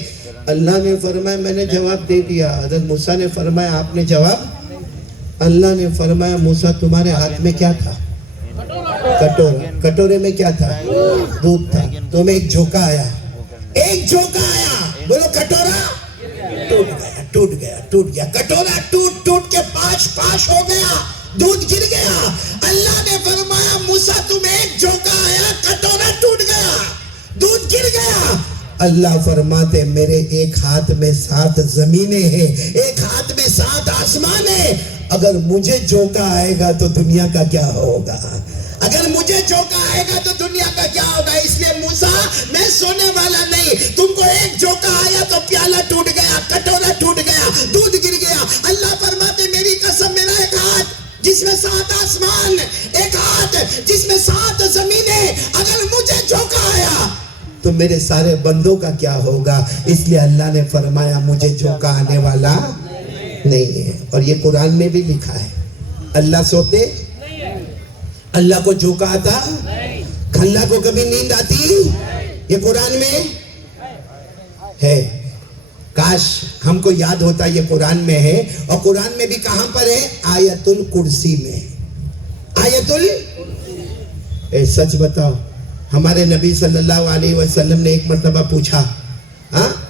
اللہ نے فرمایا میں نے جواب دے دیا. حضرت موسیٰ نے فرمایا آپ نے جواب. اللہ نے فرمایا موسیٰ تمہارے ہاتھ میں کیا تھا؟ کٹورا. کٹورے میں کیا تھا؟ دودھ تھا. تمہیں ایک جھونکا آیا، بولو کٹورا ٹوٹ گیا. کٹورا ٹوٹ کے پاش ہو گیا، دودھ گر گیا. اللہ نے فرمایا موسیٰ تمہیں ایک جھونکا آیا، کٹورا ٹوٹ گیا، دودھ گر گیا. اللہ فرماتے میرے ایک ہاتھ میں 7 زمینیں ہیں، ایک ہاتھ میں 7 آسمان ہیں. اگر مجھے جھونکا آئے گا تو دنیا کا کیا ہوگا؟ اگر مجھے جھونکا آئے گا تو دنیا کا کیا ہوگا؟ اس لیے موسیٰ میں سونے والا نہیں. تم کو ایک جھونکا آیا تو پیالہ ٹوٹ گیا، کٹورا ٹوٹ گیا، دودھ گر گیا. اللہ فرماتے میری قسم میرا ایک ہاتھ جس میں 7 آسمان، ایک ہاتھ جس میں 7 زمینیں، اگر مجھے جھونکا آیا تو میرے سارے بندوں کا کیا ہوگا؟ اس لیے اللہ نے فرمایا مجھے جھونکا آنے والا نہیں ہے. اور یہ قرآن میں بھی لکھا ہے. اللہ سوتے؟ اللہ کو جھونکا آتا؟ اللہ کو کبھی نیند آتی؟ یہ قرآن میں ہے. کاش ہم کو یاد ہوتا یہ قرآن میں ہے. اور قرآن میں بھی کہاں پر ہے؟ آیت الکرسی میں. سچ بتاؤ ہمارے نبی صلی اللہ علیہ وسلم نے ایک مرتبہ پوچھا،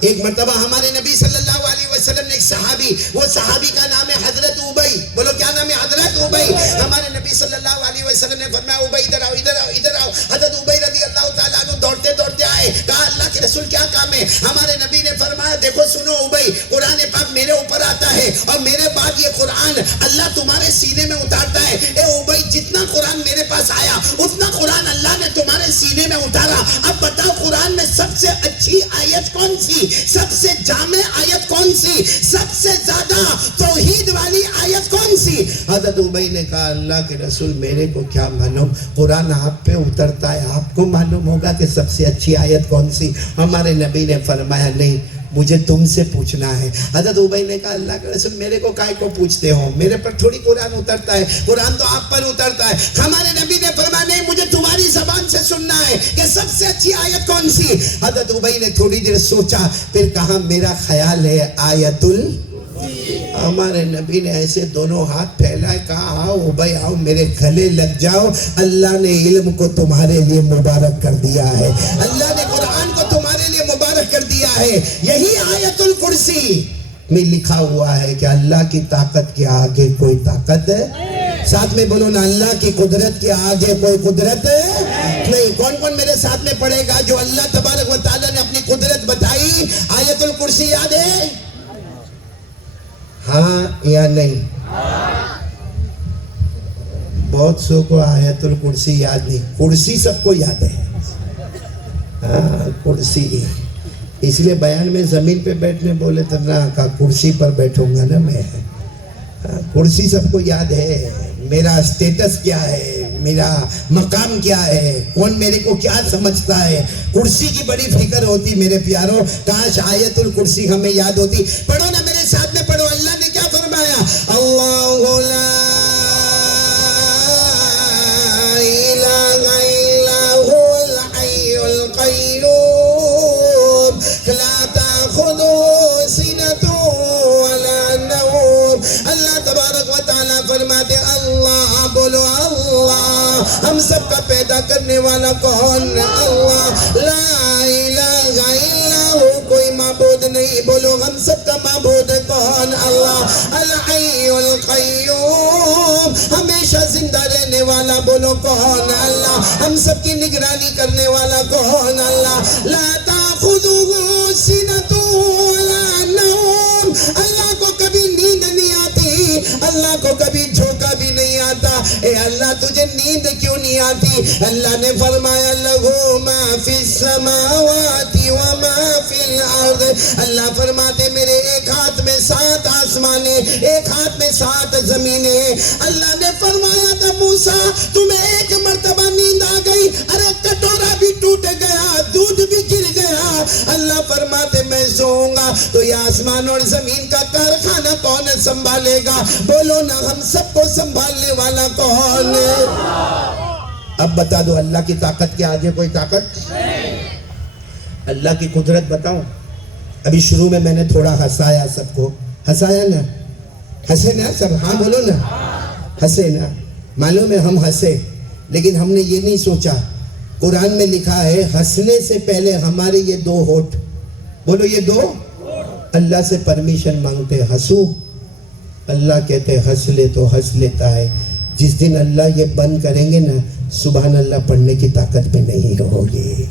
ایک مرتبہ ہمارے نبی صلی اللہ علیہ وسلم نے ایک صحابی، وہ صحابی کا نام ہے حضرت ابی. بولو کیا نام ہے؟ حضرت ابی. ہمارے نبی صلی اللہ علیہ وسلم نے فرمایا ابی ادھر آؤ. حضرت ابی رضی اللہ تعالیٰ عنہ دوڑتے آئے. کہا اللہ کے رسول کیا کام ہے؟ ہمارے نبی نے فرمایا دیکھو سنو ابی، قرآن پاک میرے اوپر آتا ہے اور میرے بعد یہ قرآن اللہ تمہارے سینے میں اتارتا ہے. اے ابی جتنا قرآن میرے پاس آیا اتنا قرآن اللہ نے تمہارے سینے میں اتارا. اب بتاؤ قرآن میں سب سے اچھی آیت کون سی؟ سب سے جامع آیت کون سی؟ سب سے زیادہ توحید والی آیت کون سی؟ حضرت ابی نے کہا اللہ کے رسول میرے کو کیا معلوم، قرآن آپ پہ اترتا ہے، آپ کو معلوم ہوگا کہ سب سے اچھی آیت کون سی. ہمارے نبی نے فرمایا نہیں مجھے تم سے پوچھنا ہے. حضرت ابی نے کہا اللہ کے رسول میرے کو کائے کو پوچھتے ہو، میرے پر تھوڑی قرآن اترتا ہے، قرآن تو آپ پر اترتا ہے. ہمارے نبی نے فرمایا نہیں مجھے تمہاری زبان سے سننا ہے کہ سب سے اچھی آیت کون سی. حضرت ابی نے تھوڑی دیر سوچا پھر کہا میرا خیال ہے آیت ہمارے نبی نے ایسے دونوں ہاتھ پھیلائے، کہا آؤ ابی آؤ میرے گلے لگ جاؤ. اللہ نے علم کو تمہارے لیے مبارک کر دیا ہے، اللہ نے قرآن کو تمہارے لیے مبارک کر دیا ہے. یہی آیت الکرسی میں لکھا ہوا ہے کہ اللہ کی طاقت کے آگے کوئی طاقت ہے؟ ساتھ میں بولو نا، اللہ کی قدرت کے آگے کوئی قدرت ہے نہیں۔ کون کون میرے ساتھ میں پڑھے گا جو اللہ تبارک و تعالیٰ نے اپنی قدرت بتائی؟ آیت الکرسی یاد ہے؟ ہاں یا نہیں؟ بہت سو کو آیت الکرسی یاد نہیں، کرسی سب کو یاد ہے۔ ہاں کرسی، اس لیے بیان میں زمین پہ بیٹھنے بولے تو نہ کہا کرسی پر بیٹھوں گا نا میں۔ کرسی سب کو یاد ہے، میرا سٹیٹس کیا ہے، میرا مقام کیا ہے، کون میرے کو کیا سمجھتا ہے، کرسی کی بڑی فکر ہوتی میرے پیاروں۔ کاش آیت الکرسی ہمیں یاد ہوتی۔ پڑھو نا میرے ساتھ میں پڑھو، اللہ نے کیا فرمایا؟ اللہ لا الہ الا هو الحی القیوم لا تأخذه سنة ولا نوم۔ اللہ تبارک و تعالیٰ فرماتے اللہ، بولو اللہ، ہم سب کا پیدا کرنے والا کون؟ اللہ، لا الہ الا ہو، کوئی معبود نہیں، بولو ہم سب کا معبود کون؟ اللہ، الحی القیوم، ہمیشہ زندہ رہنے والا، بولو کون؟ اللہ، ہم سب کی نگرانی کرنے والا کون؟ اللہ، لا تأخذه سنة ولا نوم، اللہ کو کبھی نیند نہیں آتی، اللہ کو کبھی جھوکا بھی نہیں آتا۔ اے اللہ تجھے نیند کیوں نہیں آتی؟ اللہ نے فرمایا لہو ما فی السماوات وما فی الارض، اللہ فرماتے میرے ایک ہاتھ میں 7 آسمانیں، ایک ہاتھ میں 7 زمینیں۔ اللہ نے فرمایا تھا موسیٰ تمہیں ایک مرتبہ نیند آ گئی، ارے کٹورا بھی ٹوٹ گیا، دودھ بھی گر گیا، اللہ فرماتے میں سوؤں گا تو یہ آسمان اور زمین کا کارخانہ کون سنبھالے گا؟ بولو نا، ہم سب کو سنبھالنے والا کون ہے؟ اب بتا دو، اللہ کی طاقت کے آگے کوئی طاقت؟ اللہ کی قدرت بتاؤں؟ ابھی شروع میں نے تھوڑا ہنسایا، سب کو ہنسایا نا؟ ہنسے نا سب؟ ہاں بولو نا، ہنسے نا؟ معلوم ہے ہم ہنسے، لیکن ہم نے یہ نہیں سوچا، قرآن میں لکھا ہے ہنسنے سے پہلے ہمارے یہ 2 ہونٹ، بولو یہ 2، اللہ سے پرمیشن مانگتے ہنسو، اللہ کہتے ہنس لے تو ہنس لیتا ہے۔ جس دن اللہ یہ بند کریں گے نا، سبحان اللہ پڑھنے کی طاقت میں نہیں ہوگی۔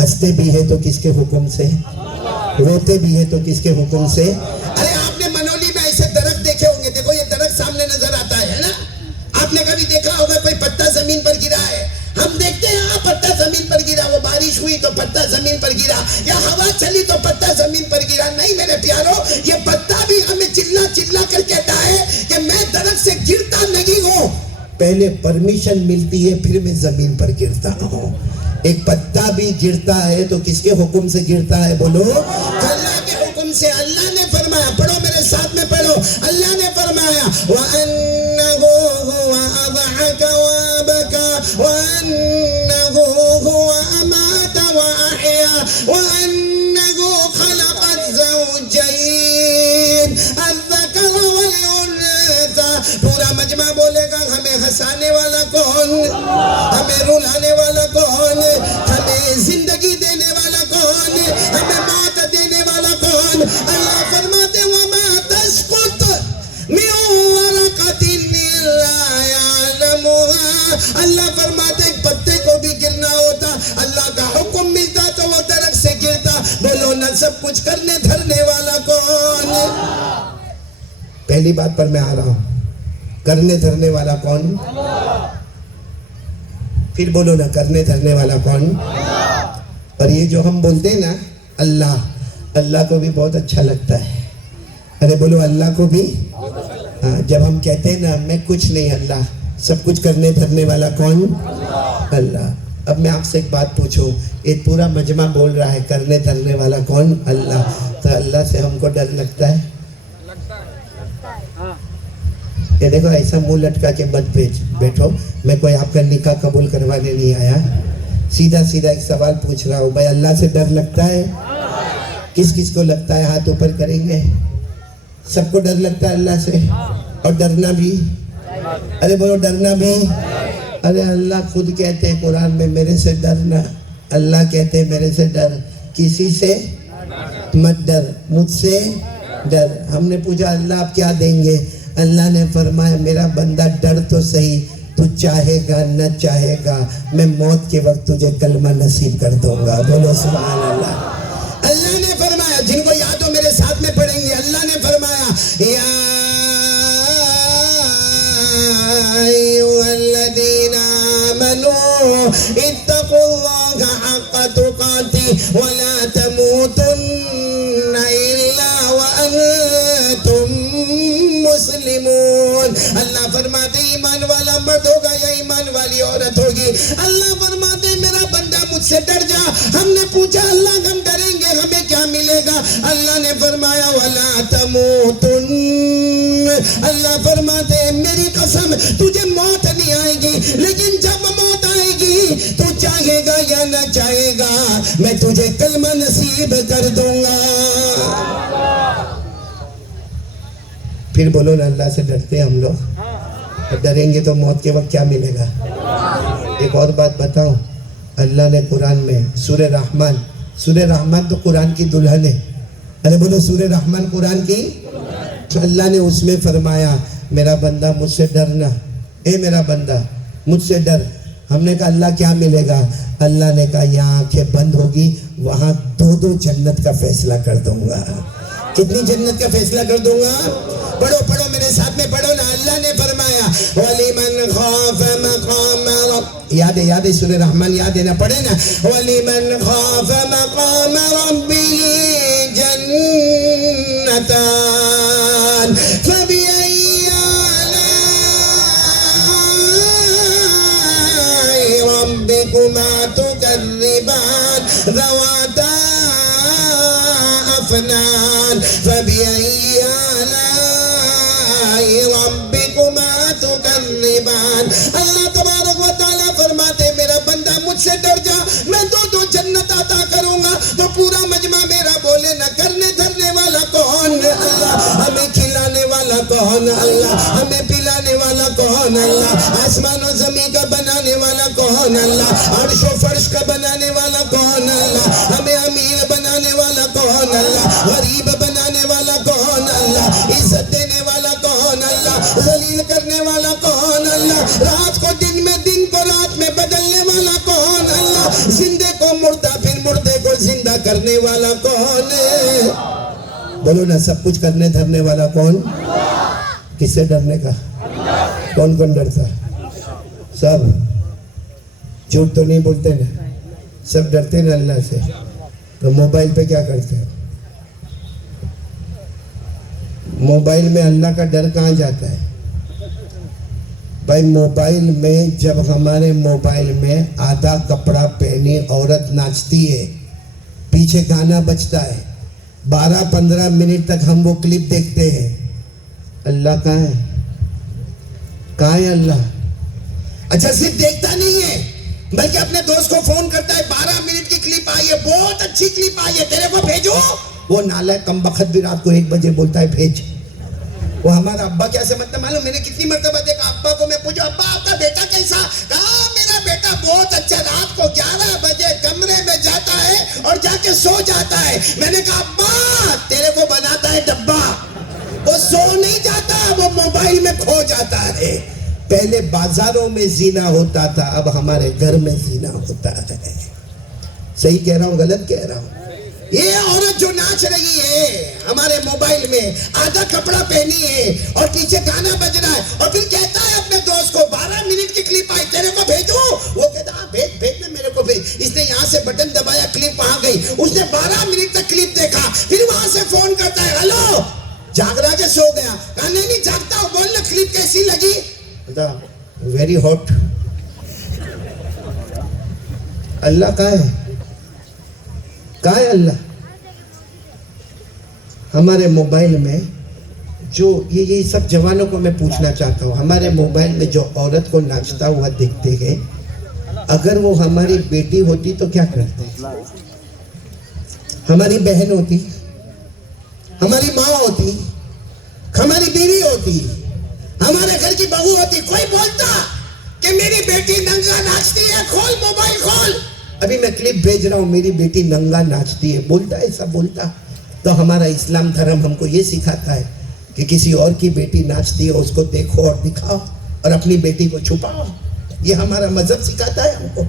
ہنستے بھی ہے تو کس کے حکم سے، روتے بھی ہے تو کس کے حکم سے۔ ارے آپ نے منولی میں ایسے درخت دیکھے ہوں گے، دیکھو یہ درخت سامنے نظر آتا ہے نا، آپ نے کبھی دیکھا ہوگا کوئی پتا زمین پر گرا ہے، ہم دیکھتے ہیں ہاں پتا زمین پر گرا، وہ بارش ہوئی تو پتا زمین پر گرا، یا ہوا چلی تو پتا زمین پر گرا۔ نہیں میرے پیارو، یہ پتا بھی ہمیں چلا چلا کر کہتا ہے کہ میں درخت سے گرتا نہیں ہوں، پہلے پرمیشن ملتی ہے پھر میں زمین پر گرتا ہوں۔ ایک پتا بھی گرتا ہے تو کس کے حکم سے گرتا ہے؟ بولو اللہ کے حکم سے۔ اللہ نے فرمایا، پڑھو میرے ساتھ میں پڑھو، اللہ نے فرمایا وَأَنَّهُ هُوَ أَضْحَكَ وَأَبْكَى وَأَنَّهُ هُوَ أَمَاتَ وَأَحْيَا وَأَنَّهُ خَلَقَ الزَّوْجَيْنِ الذَّكَرَ وَالْأُنثَى۔ پورا مجمع بولے گا ہمیں ہنسانے والا کون، ہمیں رلانے والا کون، ہمیں زندگی دینے والا کون، ہمیں موت دینے والا کون؟ اللہ فرماتے وَمَا تَسْقُطُ مِنْ وَرَقَةٍ إِلَّا يَعْلَمُهَا، اللہ فرماتے ایک پتے کو بھی گرنا ہوتا، اللہ کا حکم ملتا تو وہ درخت سے گرتا۔ بولو نہ، سب کچھ کرنے دھرنے والا کون؟ پہلی بات پر میں آ رہا ہوں، کرنے دھرنے والا کون؟ پھر بولو نا، کرنے دھرنے والا کون؟ اور یہ جو ہم بولتے ہیں نا اللہ، اللہ کو بھی بہت اچھا لگتا ہے۔ ارے بولو اللہ کو بھی، ہاں جب ہم کہتے ہیں نا میں کچھ نہیں، اللہ سب کچھ کرنے دھرنے والا کون؟ اللہ۔ اب میں آپ سے ایک بات پوچھوں، ایک پورا مجمع بول رہا ہے کرنے دھرنے والا کون؟ اللہ، تو اللہ سے ہم کو ڈر لگتا ہے؟ یہ دیکھو ایسا منہ لٹکا کے مت بیٹھو، میں کوئی آپ کا نکاح قبول کروانے نہیں آیا، سیدھا سیدھا ایک سوال پوچھ رہا ہوں، بھائی اللہ سے ڈر لگتا ہے؟ کس کس کو لگتا ہے؟ ہاتھ اوپر کریں گے۔ سب کو ڈر لگتا ہے اللہ سے، اور ڈرنا بھی؟ ارے بولو ڈرنا بھی۔ ارے اللہ خود کہتے ہیں قرآن میں میرے سے ڈرنا، اللہ کہتے ہیں میرے سے ڈر، کسی سے مت ڈر مجھ سے ڈر. ہم نے پوچھا اللہ آپ کیا دیں گے؟ اللہ نے فرمایا میرا بندہ ڈر تو صحیح, تو چاہے گا نہ چاہے گا میں موت کے وقت تجھے کلمہ نصیب کر دوں گا. بولو سبحان اللہ. اللہ نے فرمایا, جن کو یاد ہو میرے ساتھ میں پڑھیں گے, اللہ نے فرمایا یا ایھا الذین آمنوا اتقوا اللہ حق تقاته ولا تموتن الا وانتم مسلمون. اللہ فرماتے ایمان والا مرد ہوگا یا ایمان والی عورت ہوگی, اللہ فرماتے میرا بندہ مجھ سے ڈر جا. ہم نے پوچھا اللہ ہم ڈریں گے ہمیں کیا ملے گا؟ اللہ نے فرمایا ولا تموتن. اللہ فرماتے میری قسم تجھے موت نہیں آئے گی, لیکن جب موت آئے گی تو چاہے گا یا نہ چاہے گا میں تجھے کلمہ نصیب کر دوں گا. پھر بولو نا اللہ سے ڈرتے ہیں ہم لوگ, ڈریں گے تو موت کے وقت کیا ملے گا؟ ایک اور بات بتاؤں, اللہ نے قرآن میں سورہ رحمان تو قرآن کی دلہن ہے. ارے بولو سورہ رحمان قرآن کی, اللہ نے اس میں فرمایا میرا بندہ مجھ سے ڈرنا, اے میرا بندہ مجھ سے ڈر. ہم نے کہا اللہ کیا ملے گا؟ اللہ نے کہا یہاں آنکھیں بند ہوگی وہاں 2 جنت کا فیصلہ کر دوں گا. کتنی جنت کا فیصلہ کر دوں گا؟ پڑھو میرے ساتھ میں پڑھو نا. اللہ نے فرمایا وَلِمَنْ خَافَ مَقَامَ رَبِّهِ, یاد ہے سورہ رحمان یاد ہے نا, پڑھے نا. وَلِمَنْ خَافَ مَقَامَ رَبِّهِ جَنَّتَانِ فَبِأَيِّ آلَاءِ رَبِّكُمَا تُكَذِّبَانِ ذَوَاتَا أَفْنَانٍ فَبِأَيِّ آلَاءِ رَبِّكُمَا تُكَذِّبَانِ. اللہ تبارک و تعالیٰ فرماتے میرا بندہ مجھ سے ڈر جا, میں 2 جنت عطا کروں گا. تو پورا مجمع میرا بولے نہ کرنے دھرنے والا کون؟ اللہ. ہمیں کھلانے والا کون؟ اللہ. ہمیں پلانے والا کون؟ اللہ. آسمان و زمین کا بنانے والا کون؟ اللہ. عرش و فرش کا بنانے والا کون؟ اللہ. ہمیں امیر بنانے والا کون؟ اللہ. غریب بنانے والا کون؟ اللہ. عزت دینے والا کون؟ اللہ. ذلیل کرنے والا کون؟ اللہ. رات کو دن میں, دن کو رات میں بدلنے والا کون؟ اللہ. زندے کو مردہ پھر مردے کو زندہ کرنے والا کون ہے؟ بولو نا سب کچھ کرنے دھرنے والا کون؟ کس سے ڈرنے کا؟ کون ڈرتا؟ سب. جھوٹ تو نہیں بولتے نا, سب ڈرتے نا اللہ سے. تو موبائل پہ کیا کرتے ہیں؟ موبائل میں اللہ کا ڈر کہاں جاتا ہے بھائی؟ موبائل میں جب ہمارے موبائل میں آدھا کپڑا پہنی عورت ناچتی ہے, پیچھے گانا بجتا ہے, 12-15 منٹ تک ہم وہ کلپ دیکھتے ہیں, اللہ کہاں ہے؟ کہاں ہے اللہ؟ اچھا صرف دیکھتا نہیں ہے بلکہ اپنے دوست کو فون کرتا ہے, 12 منٹ کی کلپ آئی ہے, بہت اچھی کلپ آئی ہے, تیرے کو بھیجو. وہ نالائق کمبخت بھی رات کو 1 بجے بولتا ہے بھیج. وہ ہمارا ابا کیا سمجھتا معلوم؟ میں نے کتنی مرتبہ دیکھا ابا کو, میں پوچھا ابا آپ کا بیٹا کیسا؟ کہا میرا بیٹا بہت اچھا, رات کو 11 بجے کمرے میں جاتا ہے اور جا کے سو جاتا ہے. میں نے کہا ابا تیرے کو بناتا ہے ڈبا, وہ سو نہیں جاتا, وہ موبائل میں کھو جاتا ہے. پہلے بازاروں میں زینا ہوتا تھا, اب ہمارے گھر میں زینا ہوتا ہے. صحیح کہہ رہا ہوں غلط کہہ رہا ہوں؟ یہ عورت جو ناچ رہی ہے ہمارے موبائل میں, آدھا کپڑا پہنی ہے اور پیچھے گانا بج رہا ہے, اور پھر کہتا ہے اپنے دوست کو 12 منٹ کی کلپ آئی, تیرے کو بھیجو. وہ کہتا ہاں بھیج میں میرے کو بھیج. اس نے یہاں سے بٹن دبایا, کلپ وہاں گئی, اس نے 12 منٹ تک کلپ دیکھا, پھر وہاں سے فون کرتا ہے ہلو جاگ رہا کہ سو گیا؟ کہا نہیں جاگتا ہوں, بول نا کلپ کیسی لگی؟ Very hot. اللہ کہاں ہے؟ کہاں ہے اللہ؟ ہمارے موبائل میں جو یہ سب جوانوں کو میں پوچھنا چاہتا ہوں, ہمارے موبائل میں جو عورت کو ناچتا ہوا دیکھتے ہیں, اگر وہ ہماری بیٹی ہوتی تو کیا کرتے؟ ہماری بہن ہوتی, ہماری ماں ہوتی, ہماری بیوی ہوتی, ہمارے گھر کی بہو ہوتی, کوئی بولتا کہ میری بیٹی ننگا ناچتی ہے, کھول موبائل کھول. ابھی میں کلپ بھیج رہا ہوں, میری بیٹی ننگا ناچتی ہے, بولتا ہے ایسا؟ بولتا تو ہمارا اسلام دھرم ہم کو یہ سکھاتا ہے کہ کسی اور کی بیٹی ناچتی ہے اس کو دیکھو اور دکھاؤ اور اپنی بیٹی کو چھپاؤ. یہ ہمارا مذہب سکھاتا ہے ہم کو.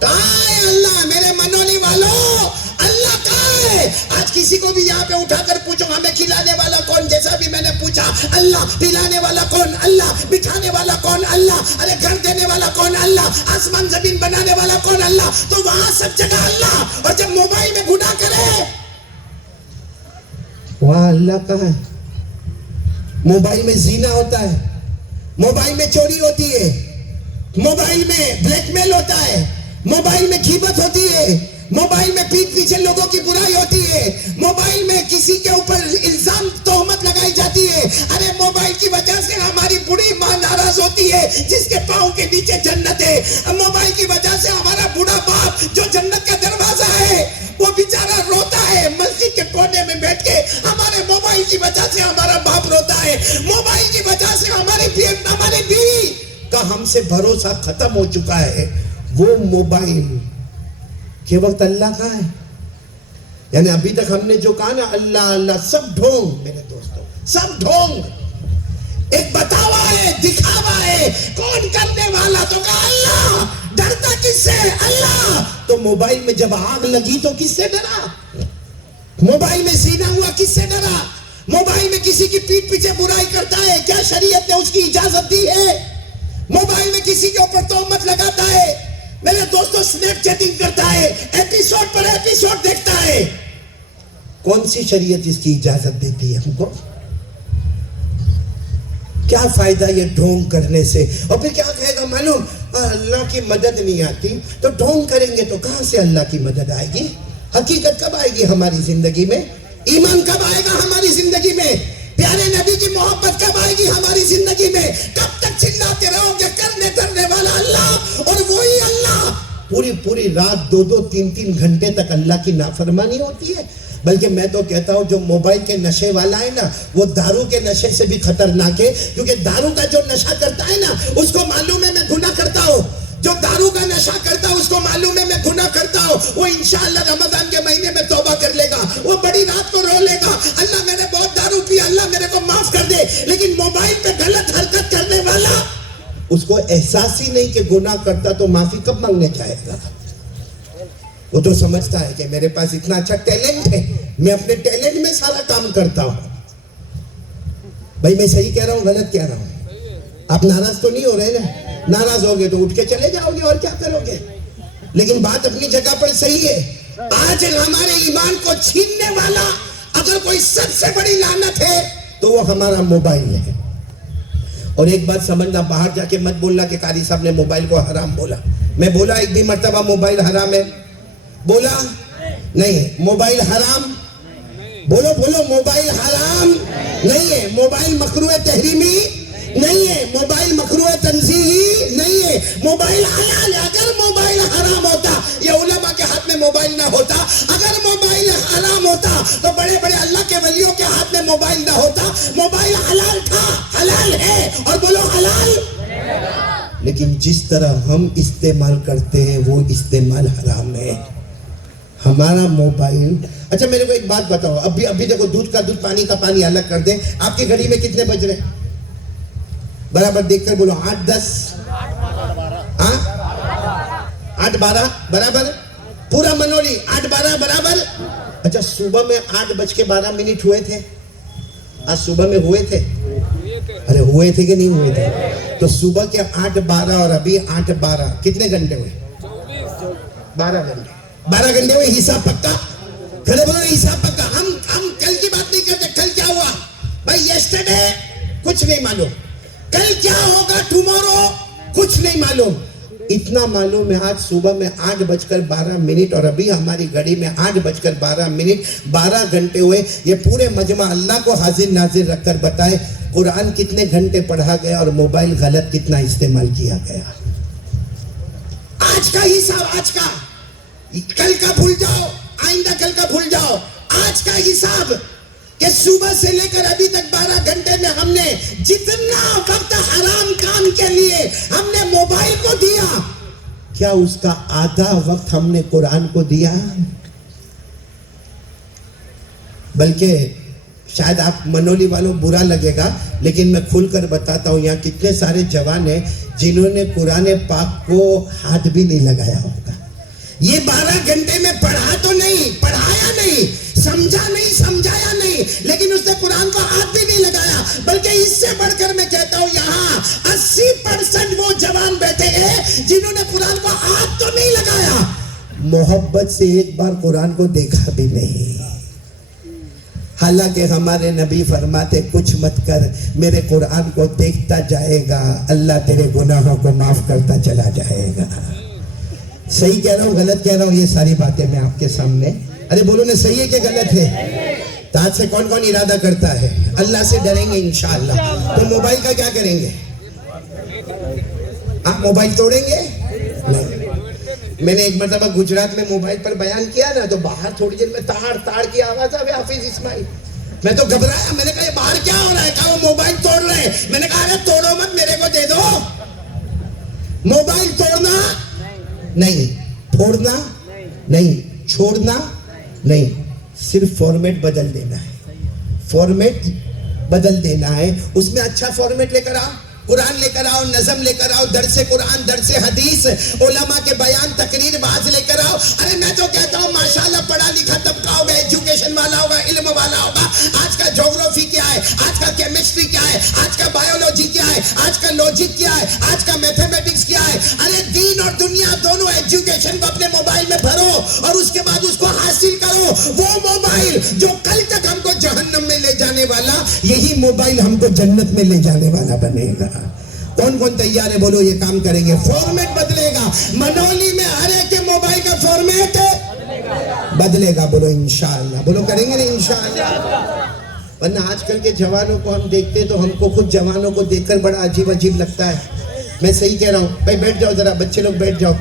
کہاں ہے اللہ میرے منولی والوں؟ اللہ کہاں ہے؟ آج کسی کو بھی یہاں پہ اٹھا کر پوچھو ہمیں کھلانے والا کون، جیسا بھی میں نے پوچھا اللہ، پلانے والا کون اللہ، بٹھانے والا کون اللہ، ارے گھر دینے والا کون اللہ، آسمان زمین بنانے والا کون اللہ. تو وہاں سب جگہ اللہ، اور جب موبائل میں گناہ کرے وہاں اللہ کہاں ہے؟ موبائل میں زنا ہوتا ہے، موبائل میں چوری ہوتی ہے، موبائل میں بلیک میل ہوتا ہے، موبائل میں غیبت ہوتی ہے، موبائل میں پیٹھ پیچھے لوگوں کی برائی ہوتی ہے، موبائل میں کسی کے اوپر الزام تہمت لگائی جاتی ہے. ارے موبائل کی وجہ سے ہماری بڑی ماں ناراض ہوتی ہے جس کے پاؤں کے نیچے جنت ہے. موبائل کی وجہ سے ہمارا بوڑھا باپ جو جنت کا دروازہ ہے وہ بیچارہ روتا ہے مسجد کے کونے میں بیٹھ کے. ہمارے موبائل کی وجہ سے ہمارا باپ روتا ہے، موبائل کی وجہ سے ہماری بیوی کا ہم سے بھروسہ ختم ہو چکا ہے. وہ موبائل کے وقت اللہ کہاں ہے؟ یعنی ابھی تک ہم نے جو کہا نا اللہ اللہ، سب ڈھونگ میرے دوستوں، سب ڈھونگ. ایک بتاوا ہے، دکھاوا ہے. کون کرنے والا؟ تو کہا اللہ. ڈرتا کس سے؟ اللہ. تو موبائل میں جب آگ لگی تو کس سے ڈرا؟ موبائل میں زنا ہوا کس سے ڈرا؟ موبائل میں کسی کی پیٹھ پیچھے برائی کرتا ہے، کیا شریعت نے اس کی اجازت دی ہے؟ موبائل میں کسی کے اوپر تہمت لگاتا ہے، میرے دوستوں سنیپ چیٹنگ کرتا ہے، ایپیسوڈ پر ایپیسوڈ دیکھتا ہے. کون سی شریعت اس کی اجازت دیتی ہے ہم کو؟ کیا فائدہ یہ ڈھونگ کرنے سے؟ اور پھر کیا کہے گا معلوم؟ اللہ کی مدد نہیں آتی. تو ڈھونگ کریں گے تو کہاں سے اللہ کی مدد آئے گی؟ حقیقت کب آئے گی ہماری زندگی میں؟ ایمان کب آئے گا ہماری زندگی میں؟ پیارے نبی کی محبت کب آئے گی ہماری زندگی میں؟ کب تک چلاتے رہو گے کرنے دھرنے والا اللہ اور وہی اللہ؟ پوری رات 2-3 گھنٹے تک اللہ کی نافرمانی ہوتی ہے. بلکہ میں تو کہتا ہوں جو موبائل کے نشے والا ہے نا وہ دارو کے نشے سے بھی خطرناک ہے. کیونکہ دارو کا جو نشہ کرتا ہے نا اس کو معلوم ہے میں گناہ کرتا ہوں. جو دارو کا نشہ کرتا ہے اس کو معلوم ہے میں گناہ کرتا ہوں. وہ انشاءاللہ رمضان کے مہینے میں توبہ کر لے گا، وہ بڑی رات کو رو لے گا اللہ میں نے بہت دارو پیا، اللہ میرے کو معاف کر دے. لیکن موبائل پہ غلط حرکت کرنے والا اس کو احساس ہی نہیں کہ گناہ کرتا تو معافی کب مانگنے جائے گا. وہ تو سمجھتا ہے کہ میرے پاس اتنا اچھا ٹیلنٹ ہے، میں اپنے ٹیلنٹ میں سارا کام کرتا ہوں. بھائی میں صحیح کہہ رہا ہوں غلط کہہ رہا ہوں؟ آپ ناراض تو نہیں ہو رہے نا؟ ناراض ہو گے تو اٹھ کے چلے جاؤ گے اور کیا کرو گے. لیکن بات اپنی جگہ پر صحیح ہے. آج ہمارے ایمان کو چھیننے والا اگر کوئی سب سے بڑی لعنت ہے تو وہ ہمارا موبائل ہے. اور ایک بات سمجھنا، باہر جا کے مت بولنا کہ قاری صاحب نے موبائل کو حرام بولا. میں بولا ایک بھی مرتبہ موبائل حرام ہے؟ بولا نہیں. موبائل حرام؟ بولو موبائل حرام نہیں ہے. موبائل مکروہ تحریمی نہیں ہے. موبائل مکروہ تنزیہی نہیں ہے. موبائل حلال ہے. اگر موبائل حرام ہوتا یا علماء کے ہاتھ میں موبائل نہ ہوتا، اگر موبائل حرام ہوتا تو بڑے بڑے اللہ کے ولیوں کے ہاتھ میں موبائل نہ ہوتا. موبائل حلال تھا، حلال ہے، اور بولو حلال. لیکن جس طرح ہم استعمال کرتے ہیں وہ استعمال حرام ہے. ہمارا موبائل. اچھا میرے کو ایک بات بتاؤ، ابھی دیکھو دودھ کا دودھ پانی کا پانی الگ کر دیں. آپ کی گھڑی میں کتنے بج رہے ہیں؟ برابر دیکھ کر بولو. 8-10 8-12 برابر. پورا منولی 8-12 برابر. اچھا صبح میں 8:12 ہوئے تھے؟ آج صبح میں ہوئے تھے؟ ارے ہوئے تھے کہ نہیں ہوئے تھے؟ تو صبح کے 8:12 اور ابھی 8:12 کتنے گھنٹے ہوئے؟ 12 گھنٹے. 12 گھنٹے ہوئے. حساب پکا؟ کھڑے بولو حساب پکا. ہم کل کی بات نہیں کرتے. کل کیا ہوا بھائی؟ یسٹرڈے کچھ نہیں معلوم. کل کیا ہوگا ٹمورو کچھ نہیں معلوم. اتنا معلوم ہے آج صبح میں 8:12 اور ابھی ہماری گھڑی میں 8:12. 12 گھنٹے ہوئے. یہ پورے مجمع اللہ کو حاضر ناظر رکھ کر بتائے قرآن کتنے گھنٹے پڑھا گیا اور موبائل غلط کتنا استعمال کیا گیا. آج کا حساب آج کا. کل کا بھول جاؤ، آئندہ کل کا بھول جاؤ. آج کا حساب کہ صبح سے لے کر ابھی تک 12 گھنٹے میں ہم نے جتنا وقت حرام کام کے لیے ہم نے موبائل کو دیا، کیا اس کا آدھا وقت ہم نے قرآن کو دیا؟ بلکہ شاید آپ منولی والوں برا لگے گا لیکن میں کھل کر بتاتا ہوں یہاں کتنے سارے جوان ہیں جنہوں نے قرآن پاک کو ہاتھ بھی نہیں لگایا ہوگا. یہ 12 گھنٹے میں پڑھا تو نہیں, پڑھایا نہیں, سمجھا نہیں, سمجھایا نہیں, لیکن اس نے قرآن کو ہاتھ بھی نہیں لگایا. بلکہ اس سے بڑھ کر میں کہتا ہوں یہاں 80% وہ جوان بیٹھے ہیں جنہوں نے قرآن کو ہاتھ تو نہیں لگایا, محبت سے ایک بار قرآن کو دیکھا بھی نہیں. حالانکہ ہمارے نبی فرماتے کچھ مت کر, میرے قرآن کو دیکھتا جائے گا, اللہ تیرے گناہوں کو معاف کرتا چلا جائے گا. صحیح کہہ رہا ہوں غلط کہہ رہا ہوں؟ یہ ساری باتیں میں آپ کے سامنے, ارے بولو نا صحیح ہے کہ غلط ہے؟ تو آج سے کون کون ارادہ کرتا ہے اللہ سے ڈریں گے انشاءاللہ؟ تو موبائل کا کیا کریں گے؟ آپ موبائل توڑیں گے؟ نہیں. میں نے ایک مرتبہ گجرات میں موبائل پر بیان کیا نا, تو باہر تھوڑی دیر میں تاڑ کی آواز آئی حافظ اسماعیل. میں تو گھبرایا, میں نے کہا یہ باہر کیا ہو رہا ہے؟ کہا وہ موبائل توڑ رہے ہیں. میں نے کہا ارے توڑو مت, میرے کو دے دو. موبائل توڑنا نہیں, پھوڑنا نہیں, چھوڑنا نہیں, صرف فارمیٹ بدل دینا ہے. فارمیٹ بدل دینا ہے, اس میں اچھا فارمیٹ لے کر آؤ, قرآن لے کر آؤ, نظم لے کر آؤ, درس قرآن, درس حدیث, علماء کے بیان, تقریر, باز لے کر آؤ. ارے میں تو کہتا ہوں ماشاءاللہ پڑھا لکھا طبقہ ہوگا, ایجوکیشن والا ہوگا, علم والا ہوگا. آج کا جغرافی کیا ہے, آج کا کیمسٹری کیا ہے, آج کا بایولوجی کیا ہے, آج کا لاجک کیا ہے, آج کا میتھمیٹکس کیا ہے. ارے دین اور دنیا دونوں ایجوکیشن کو اپنے موبائل میں بھرو اور اس کے بعد اس کو حاصل کرو. وہ موبائل جو کل تک ہم کو جہنم میں لے جانے والا, یہی موبائل ہم کو جنت میں لے جانے والا بنے گا. کون کون تیار ہے بولو یہ کام کریں گے؟ فارمیٹ بدلے گا. منولی میں ہر ایک کے موبائل کا فارمیٹ بدلے گا. بولو انشاءاللہ, بولو کریں گے نہیں انشاءاللہ؟ ورنہ آج کل کے جوانوں کو ہم دیکھتے تو ہم کو خود جوانوں کو دیکھ کر بڑا عجیب عجیب لگتا ہے. میں صحیح کہہ رہا ہوں بھائی؟ بیٹھ جاؤ ذرا, بچے لوگ بیٹھ جاؤ.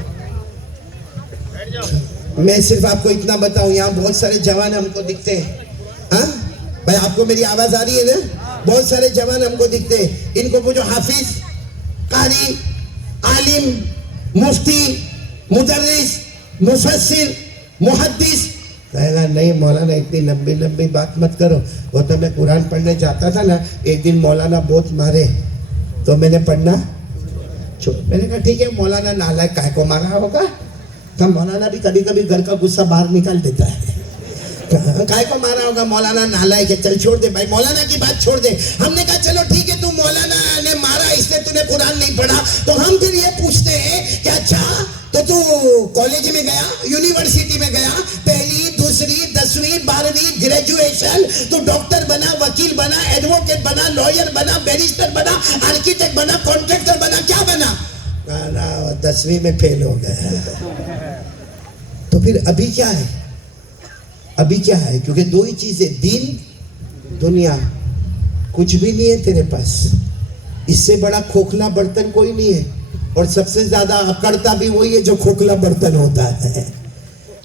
میں صرف آپ کو اتنا بتاؤں, یہاں بہت سارے جوان ہم کو دکھتے ہیں. ہاں بھائی آپ کو میری آواز آ رہی ہے نا؟ بہت سارے جوان ہم کو دکھتے ہیں. ان کو پوچھو حافظ, قاری, عالم, مفتی, مدرس, مفسر, محدث, کہے گا نہیں مولانا اتنی لمبی لمبی بات مت کرو. وہ تو میں قرآن پڑھنے جاتا تھا نا, ایک دن مولانا بہت مارے تو میں نے پڑھنا چھوڑ. میں نے کہا ٹھیک ہے مولانا نالائق کاہے کو مارا ہوگا؟ تو مولانا بھی کبھی کبھی گھر کا غصہ باہر نکال دیتا ہے. کاہے کو مارا ہوگا؟ مولانا نالائق ہے, چل چھوڑ دے بھائی, مولانا کی بات چھوڑ دے. ہم نے کہا چلو ٹھیک ہے, تو مولانا نے مارا اس لیے تو نے قرآن نہیں پڑھا. تو ہم پھر یہ پوچھتے ہیں کہ اچھا تو کالج میں گیا, یونیورسٹی میں گیا, پہلی, دوسری, 10ویں, 12ویں, گریجویشن, تو ڈاکٹر بنا, وکیل بنا, ایڈوکیٹ بنا, لائر بنا, بیرسٹر بنا, آرکیٹیکٹ بنا, کانٹریکٹر بنا, کیا بنا؟ 10ویں میں فیل ہو گیا. تو پھر ابھی کیا ہے؟ ابھی کیا ہے؟ کیونکہ دو ہی چیزیں, دین, دنیا. کچھ بھی نہیں ہے تیرے پاس. اس سے بڑا کھوکھلا برتن کوئی نہیں ہے, اور سب سے زیادہ اکڑتا بھی وہی ہے جو کھوکھلا برتن ہوتا ہے.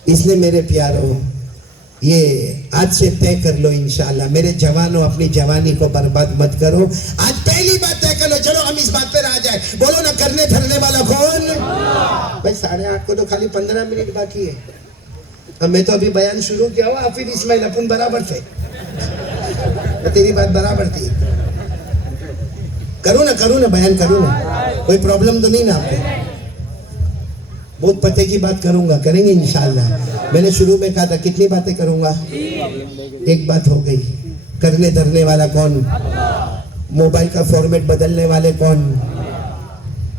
اس لیے میرے پیاروں, یہ آج سے طے کر لو انشاءاللہ. میرے جوانوں, اپنی جوانی کو برباد مت کرو. آج پہلی بات طے کر لو. چلو ہم اس بات پر آ جائے. بولو نا, کرنے دھرنے والا کون؟ بھائی 8:30 کو تو خالی 15 منٹ باقی ہے. اب میں تو ابھی بیان شروع کیا ہوا, حافظ اسماعیل اپن برابر تھے, تیری بات برابر تھی. کروں نا بیان کروں نا, کوئی پرابلم تو نہیں نا آپ کو؟ بہت پتے کی بات کروں گا, کریں گے انشاءاللہ. میں نے شروع میں کہا تھا کتنی باتیں کروں گا, ایک بات ہو گئی. کرنے دھرنے والا کون؟ موبائل کا فارمیٹ بدلنے والے کون؟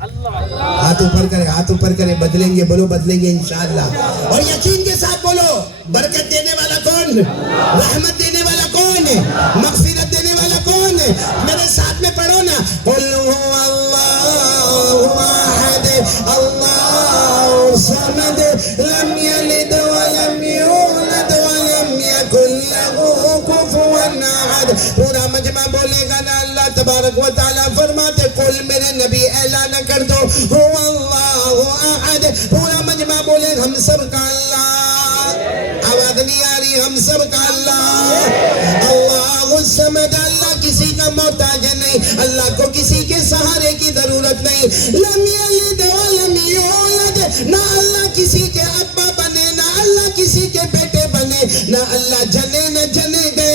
ہاتھ اوپر کرے, ہاتھ اوپر کرے. بدلیں گے, بولو بدلیں گے انشاءاللہ. اور یقین کے ساتھ بولو, برکت دینے والا کون؟ رحمت دینے والا کون؟ مغفرت دینے والا کون؟ میرے ساتھ میں پڑھو نا, قل هو اللہ احد اللہ صمد لم یلد ولم یولد ولم یکن له کفوا احد. پورا مجمع بولے گا نا. اللہ تبارک و تعالیٰ فرماتے, قل, میرے نبی اعلان کر دو, هو اللہ احد. پورا مجمع بولے, ہم سب کا اللہ. آواز نہیں آ رہی, ہم سب کا اللہ. اللہ الصمد, اللہ کسی کا محتاج نہیں, اللہ کو کسی کے سہارے کی ضرورت نہیں. لم یلد ولم یولد, نہ اللہ کسی کے ابا بنے, نہ اللہ کسی کے بیٹے بنے, نہ اللہ جنے نہ جنے گئے.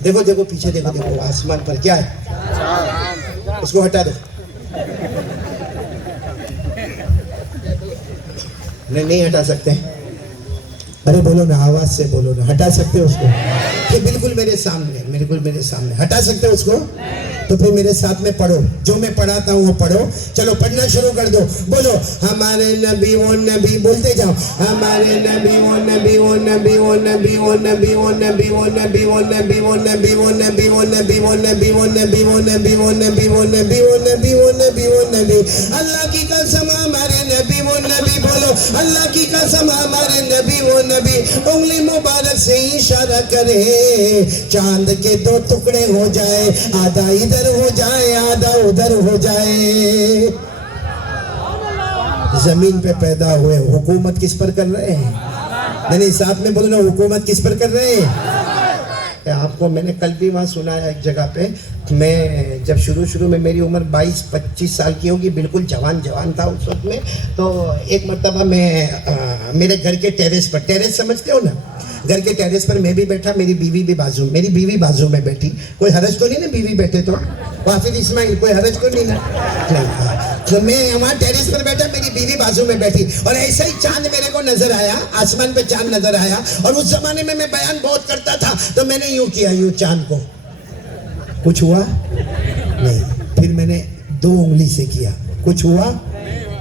دیکھو دیکھو پیچھے دیکھو دیکھو آسمان پر کیا ہے؟ اس کو ہٹا دو. نہیں ہٹا سکتے. ارے بولو نا, آواز سے بولو نا, ہٹا سکتے اس کو؟ یہ بالکل میرے سامنے, بالکل میرے سامنے. ہٹا سکتے اس کو؟ تو پھر میرے ساتھ میں پڑھو, جو میں پڑھاتا ہوں وہ پڑھو. چلو پڑھنا شروع کر دو. بولو ہمارے نبی و نبی, بولتے جاؤ. ہمارے نبی و نبی و نبی و نبی و نبی و نبی و نبی و نبی و نبی و نبی و نبی و نبی و نبی و نبی و نبی و نبی و نبی و نبی و نبی. اللہ کی قسم ہمارے نبی و نبی, بولو اللہ کی قسم ہمارے نبی و نبی. انگلی مبارک سے اشارہ کرے, چاند کے دو ٹکڑے ہو جائے, آدھا ادھر ہو جائے آدھا ادھر ہو جائے. زمین پہ پیدا ہوئے حکومت کس پر کر رہے ہیں؟ نہیں ساتھ میں بولو نا, حکومت کس پر کر رہے ہیں؟ آپ کو میں نے کل بھی وہاں سنا ہے ایک جگہ پہ. میں جب شروع میں میری عمر 22-25 سال کی ہوگی, بالکل جوان تھا اس وقت میں. تو ایک مرتبہ میں میرے گھر کے ٹیریس پر, ٹیریس سمجھتے ہو نا, گھر کے ٹیریس پر میں بھی بیٹھا, میری بیوی بازو میں بیٹھی. کوئی حرج تو نہیں نا بیوی بیٹھے تو؟ حافظ اسماعیل کوئی حرج تو نہیں نا؟ تو میں وہاں ٹیریس پر بیٹھا, میری بیوی بازو میں بیٹھی, اور ایسا ہی چاند میرے کو نظر آیا, آسمان پہ چاند نظر آیا. اور اس زمانے میں بیان بہت کرتا تھا, تو میں نے یوں کیا, یوں چاند کو. کچھ ہوا نہیں. پھر میں نے 2 انگلی سے کیا, کچھ ہوا.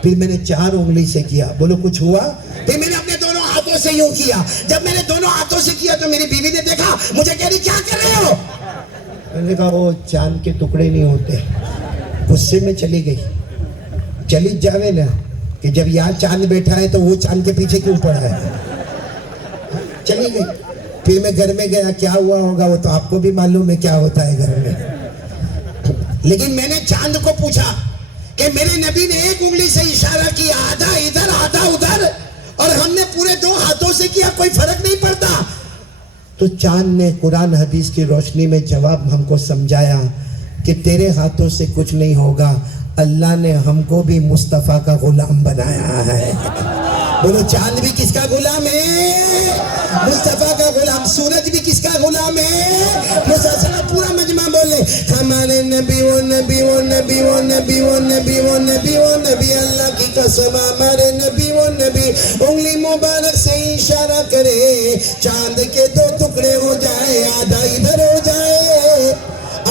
پھر میں نے 4 انگلی سے کیا, بولو کچھ ہوا. پھر میں نے اپنے دونوں ہاتھوں سے یوں کیا. جب میں نے دونوں ہاتھوں سے کیا تو میری بیوی نے دیکھا, مجھے کہہ رہی کیا کر رہے ہو؟ میں نے کہا وہ چاند کے ٹکڑے نہیں ہوتے. غصے میں چلی گئی. چلی جاوے نا کہ جب یہاں چاند بیٹھا ہے تو وہ چاند کے پیچھے کیوں پڑا ہے. چلی گئی. پھر میں گھر میں گیا, کیا ہوا ہوگا وہ تو آپ کو بھی معلوم ہے کیا ہوتا ہے گھر میں. لیکن میں نے چاند کو پوچھا کہ میرے نبی نے 1 انگلی سے اشارہ کیا, آدھا ادھر آدھا ادھر, اور ہم نے پورے 2 ہاتھوں سے کیا, کوئی فرق نہیں پڑتا. تو چاند نے قرآن حدیث کی روشنی میں جواب ہم کو سمجھایا کہ تیرے ہاتھوں سے کچھ نہیں ہوگا, اللہ نے ہم کو بھی مصطفیٰ کا غلام بنایا ہے. بولو چاند بھی کس کا غلام ہے؟ مصطفیٰ کا غلام. سورج بھی کس کا غلام ہے؟ مسلسل پورا مجمع بولے ہمارے نبی و نبی و نبی و نبی و نبی و نبی و نبی. اللہ کی قسم ہمارے نبی و نبی. انگلی مبارک سے اشارہ کرے, چاند کے 2 ٹکڑے ہو جائے, آدھا ادھر ہو جائے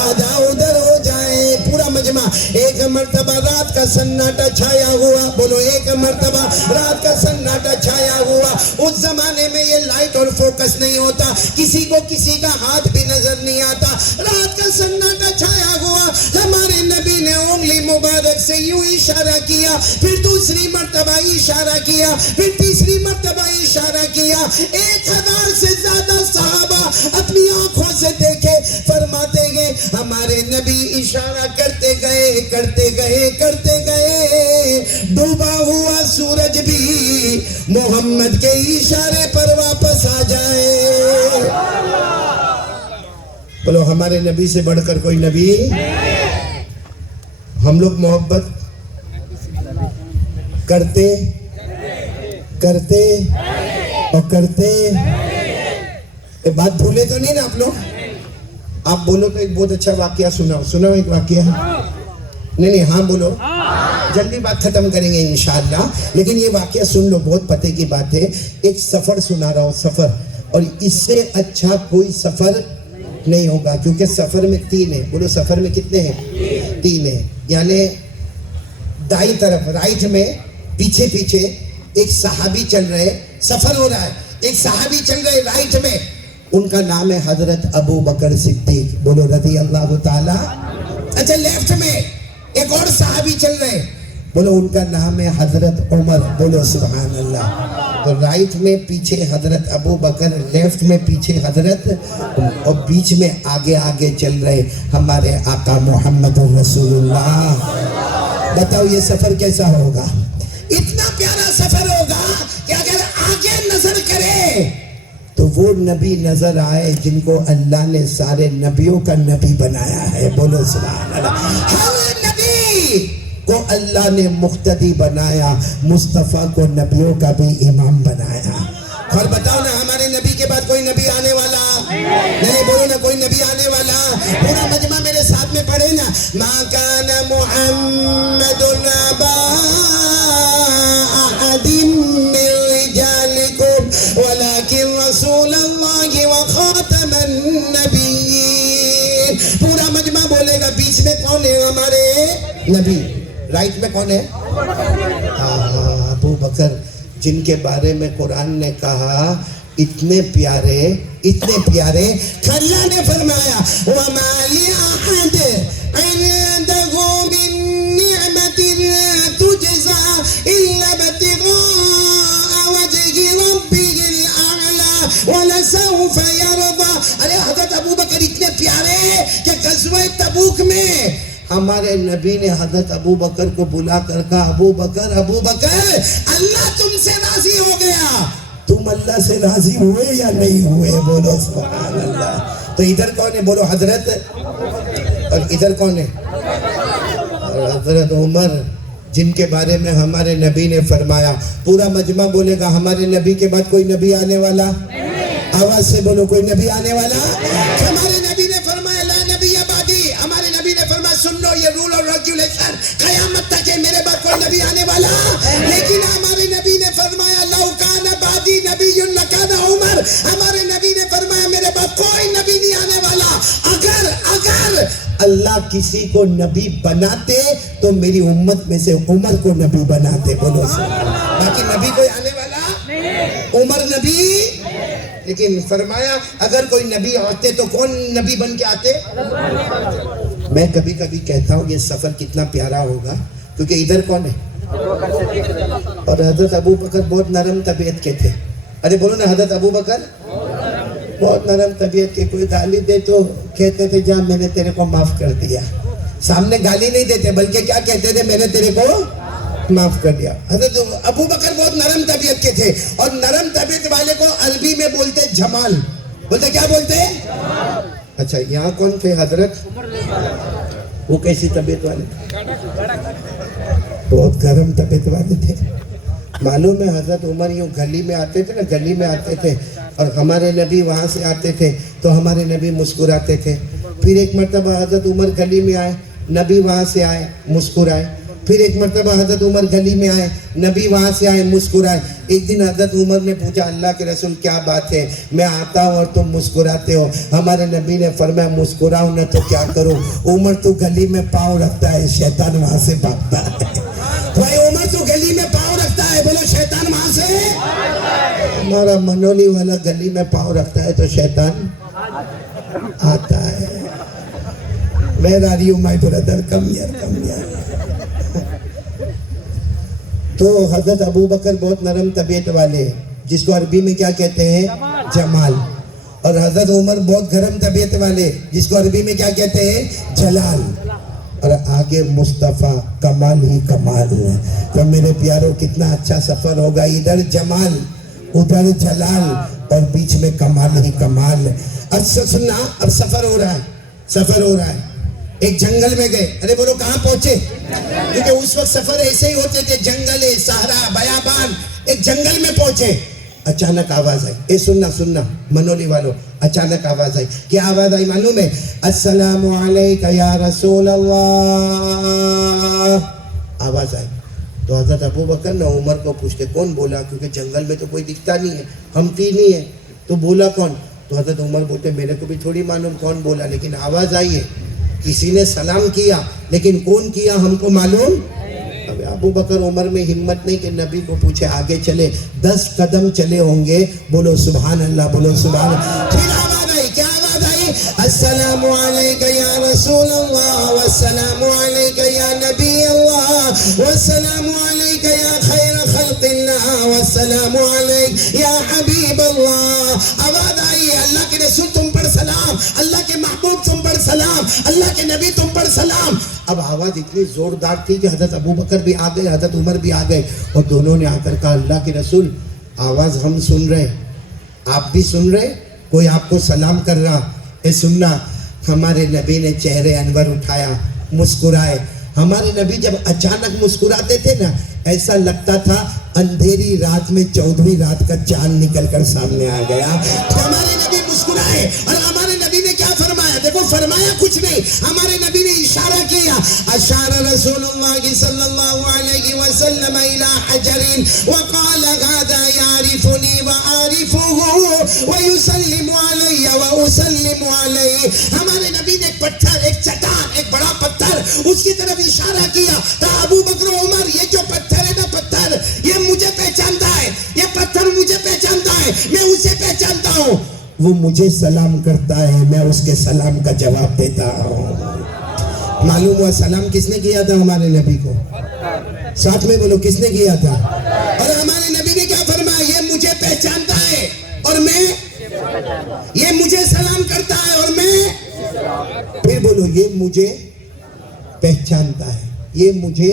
آدھا ادھر ہو جائے. پورا مجمع. ایک مرتبہ رات کا سناٹا چھایا ہوا, بولو ایک مرتبہ رات کا سناٹا چھایا ہوا. اس زمانے میں یہ لائٹ اور فوکس نہیں ہوتا, کسی کو کسی کا ہاتھ بھی نظر نہیں آتا. رات کا سناٹا چھایا ہوا, ہمارے نبی نے انگلی مبارک سے یوں اشارہ کیا, پھر دوسری مرتبہ اشارہ کیا, پھر تیسری مرتبہ اشارہ کیا. 1000 سے زیادہ صحابہ اپنی آنکھوں سے دیکھے. فرماتے گئے ہمارے نبی اشارہ کرتے گئے کرتے گئے کرتے گئے, ڈوبا ہوا سورج بھی محمد کے اشارے پر واپس آ جائے. بولو ہمارے نبی سے بڑھ کر کوئی نبی. ہم لوگ محبت کرتے کرتے اور کرتے. ایک بات بھولے تو نہیں نا آپ لوگ؟ آپ بولو تو ایک بہت اچھا واقعہ سناؤ ایک واقعہ. نہیں ہاں بولو, جلدی بات ختم کریں گے انشاءاللہ. لیکن یہ واقعہ سن لو, بہت پتے کی بات ہے. ایک سفر سنا رہا ہوں, سفر, اور اس سے اچھا کوئی سفر نہیں ہوگا, کیونکہ سفر میں 3 ہیں. بولو سفر میں کتنے ہیں؟ 3 ہیں. یعنی دائیں طرف رائٹ میں پیچھے ایک صحابی چل رہے, سفر ہو رہا ہے, ایک صحابی چل رہے رائٹ میں, ان کا نام ہے حضرت ابو بکر صدیق. بولو رضی اللہ تعالی. اچھا لیفٹ میں ایک اور صحابی چل رہے, بولو ان کا نام ہے حضرت عمر. بولو سبحان اللہ. تو رائٹ میں پیچھے حضرت ابو بکر, لیفٹ میں پیچھے حضرت, اور بیچ میں آگے چل رہے ہمارے آقا محمد رسول اللہ. بتاؤ یہ سفر کیسا ہوگا؟ اتنا پیارا سفر ہوگا کہ اگر آگے نظر کرے تو وہ نبی نظر آئے جن کو اللہ نے سارے نبیوں کا نبی بنایا ہے. بولو سبحان اللہ. ہر نبی کو اللہ نے مقتدی بنایا, مصطفیٰ کو نبیوں کا بھی امام بنایا. اور بتاؤ نا ہمارے نبی کے بعد کوئی نبی آنے والا نہیں؟ بولو نا کوئی نبی آنے والا؟ پورا مجمع میرے ساتھ میں پڑھے نا، ما کان محمد ابا احد من رجالکم ولکن رسول اللہ وخاتم النبیین۔ پورا مجمع بولے گا بیچ میں کون ہے؟ ہمارے نبی۔ رائٹ میں کون ہے؟ ابو بکر، جن کے بارے میں قرآن نے کہا اتنے پیارے اتنے پیارے، اللہ نے فرمایا وَمَا لِأَحَدٍ عِندَهُ مِن نِعْمَةٍ لَا تُجْزَى إِلَّا ابْتِغَاءَ وَجْهِ رَبِّهِ الْأَعْلَى وَلَسَوْفَ يَرْضَى۔ ارے حضرت ابو بکر اتنے پیارے کہ غزوہ تبوک میں ہمارے نبی نے حضرت ابو بکر کو بلا کر کہا ابو بکر اللہ تم سے راضی ہو گیا، تم اللہ سے راضی ہوئے یا نہیں ہوئے؟ بولو سبحان اللہ۔ تو ادھر کون ہے؟ بولو حضرت، اور ادھر کون ہے؟ حضرت عمر، جن کے بارے میں ہمارے نبی نے فرمایا، پورا مجمع بولے گا ہمارے نبی کے بعد کوئی نبی آنے والا؟ آواز سے بولو کوئی نبی آنے والا؟ ہمارے نبی نے فرمایا لا نبی بعدی، ہمارے نبی نے فرمایا سن لو یہ رول اور ریگولیشن قیامت تک ہے، میرے بعد کوئی نبی آنے والا؟ لیکن ہمارے نبی نے فرمایا لو کان بعدی نبی لکان عمر، ہمارے نبی نے فرمایا میرے بعد کوئی نبی نہیں آنے والا۔ اگر اللہ کسی کو نبی بناتے تو میری امت میں سے عمر کو نبی بناتے۔ بولو باقی نبی کوئی آنے والا؟ عمر نبی۔ لیکن فرمایا اگر کوئی نبی آتے تو کون نبی بن کے آتے؟ میں کبھی کبھی کہتا ہوں یہ سفر کتنا پیارا ہوگا، کیونکہ ادھر کون ہے؟ اور حضرت ابو بکر بہت نرم طبیعت کے تھے۔ ارے بولو نا حضرت ابو بکر بہت نرم طبیعت کے، کوئی گالی دے تو کہتے تھے جا میں نے تیرے کو معاف کر دیا۔ سامنے گالی نہیں دیتے بلکہ کیا کہتے تھے؟ میں نے تیرے کو معاف کر دیا۔ حضرت ابو بکر بہت نرم طبیعت کے تھے، اور نرم طبیعت والے کو عربی میں بولتے جمال، بولتے کیا بولتے؟ اچھا یہاں کون تھے حضرت؟ وہ کیسی طبیعت والے؟ بہت گرم طبیعت والے تھے۔ معلوم ہے حضرت عمر یوں گلی میں آتے تھے نا، گلی میں آتے تھے اور ہمارے نبی وہاں سے آتے تھے تو ہمارے نبی مسکراتے تھے۔ پھر ایک مرتبہ حضرت عمر گلی میں آئے، نبی وہاں سے آئے مسکرائے۔ پھر ایک مرتبہ حضرت عمر گلی میں آئے، نبی وہاں سے آئے مسکرائے۔ ایک دن حضرت عمر نے پوچھا اللہ کے رسول کیا بات ہے، میں آتا ہوں اور تم مسکراتے ہو؟ ہمارے نبی نے فرمایا مسکراؤ نہ تو کیا کروں؟ عمر تو گلی میں پاؤں رکھتا ہے شیطان وہاں سے بھاگتا ہے۔ بھائی عمر تو گلی میں پاؤں رکھتا ہے، بولو شیطان وہاں سے۔ ہمارا منولی والا گلی میں پاؤں رکھتا ہے تو شیطان آتا ہے۔ Where are you my brother? Come here, come here. تو حضرت ابو بکر بہت نرم طبیعت والے، جس کو عربی میں کیا کہتے ہیں؟ جمال۔ اور حضرت عمر بہت گرم طبیعت والے، جس کو عربی میں کیا کہتے ہیں؟ جلال۔ اور آگے مصطفیٰ کمال ہی کمال ہے۔ تو میرے پیاروں کتنا اچھا سفر ہوگا، ادھر جمال ادھر جلال اور بیچ میں کمال ہی کمال۔ اچھا سننا، اب سفر ہو رہا ہے، سفر ہو رہا ہے۔ ایک جنگل میں گئے، ارے بولو کہاں پہنچے؟ کیونکہ اس وقت سفر ایسے ہی ہوتے تھے، جنگل صحرا بیابان۔ ایک جنگل میں پہنچے، اچانک آواز آئی، اے سننا سننا منولی والوں، اچانک آواز آئی۔ کیا آواز آئی معلوم ہے؟ السلام علیکہ یا رسول اللہ، آواز آئی۔ تو حضرت ابو بکر نے عمر کو پوچھتے کون بولا، کیونکہ جنگل میں تو کوئی دکھتا نہیں ہے، ہم تین ہی ہیں، تو بولا کون؟ تو حضرت عمر بولتے میرے کو بھی تھوڑی معلوم کون بولا، لیکن آواز آئی ہے، کسی نے سلام کیا، لیکن کون کیا ہم کو معلوم۔ اب ابو بکر عمر میں ہمت نہیں کہ نبی کو پوچھے، آگے چلے، 10 قدم چلے ہوں گے، بولو سبحان اللہ، بولو سبحان اللہ۔ پھر آواز آئی، کیا آواز آئی؟ السلام علیکہ یا رسول اللہ، والسلام علیکہ یا نبی اللہ، والسلام علیکہ یا خیر خلق اللہ، والسلام علیکہ یا حبیب اللہ۔ آواز آئی، اللہ کے رسول تم پر سلام، اللہ کے محبوب تم پر سلام، اللہ کے نبی تم پر سلام۔ اب آواز اتنی زوردار تھی کہ حضرت ابو بکر بھی آ گئے، حضرت عمر بھی آ گئے، اور دونوں نے آ کر کہا اللہ کے رسول آواز ہم سن رہے، آپ بھی سن رہے، کوئی آپ کو سلام کر رہا، اے سننا۔ ہمارے نبی نے چہرے انور اٹھایا، مسکرائے۔ ہمارے نبی جب اچانک مسکراتے تھے نا، ایسا لگتا تھا اندھیری رات میں 14ویں رات کا چاند نکل کر سامنے آ گیا. ہمارے نبی مسکرائے اور ہمارے نبی نے کیا فرمایا؟ دیکھو فرمایا کچھ نہیں, ہمارے نبی نے اشارہ کیا. اشار رسول اللہ صلی اللہ علیہ وسلم الى حجر وقال هذا يعرفني واعرفه ويسلم علي واسلم عليه. ہمارے نبی نے ایک پتھر, ایک چٹان, ایک بڑا پتھر, اس کی طرف اشارہ کیا. تو ابو بکر و عمر, یہ جو پتھر ہے نا, پتھر یہ مجھے پہچانتا ہے, یہ پتھر مجھے پہچانتا ہے, میں اسے پہچانتا ہوں. وہ مجھے سلام کرتا ہے, میں اس کے سلام کا جواب دیتا ہوں. معلوم ہوا سلام کس نے کیا تھا ہمارے نبی کو؟ ساتھ میں بولو, کس نے کیا تھا؟ اور ہمارے نبی نے کیا فرمایا؟ یہ مجھے پہچانتا ہے اور میں, یہ مجھے سلام کرتا ہے اور میں, پھر بولو یہ مجھے پہچانتا ہے, یہ مجھے.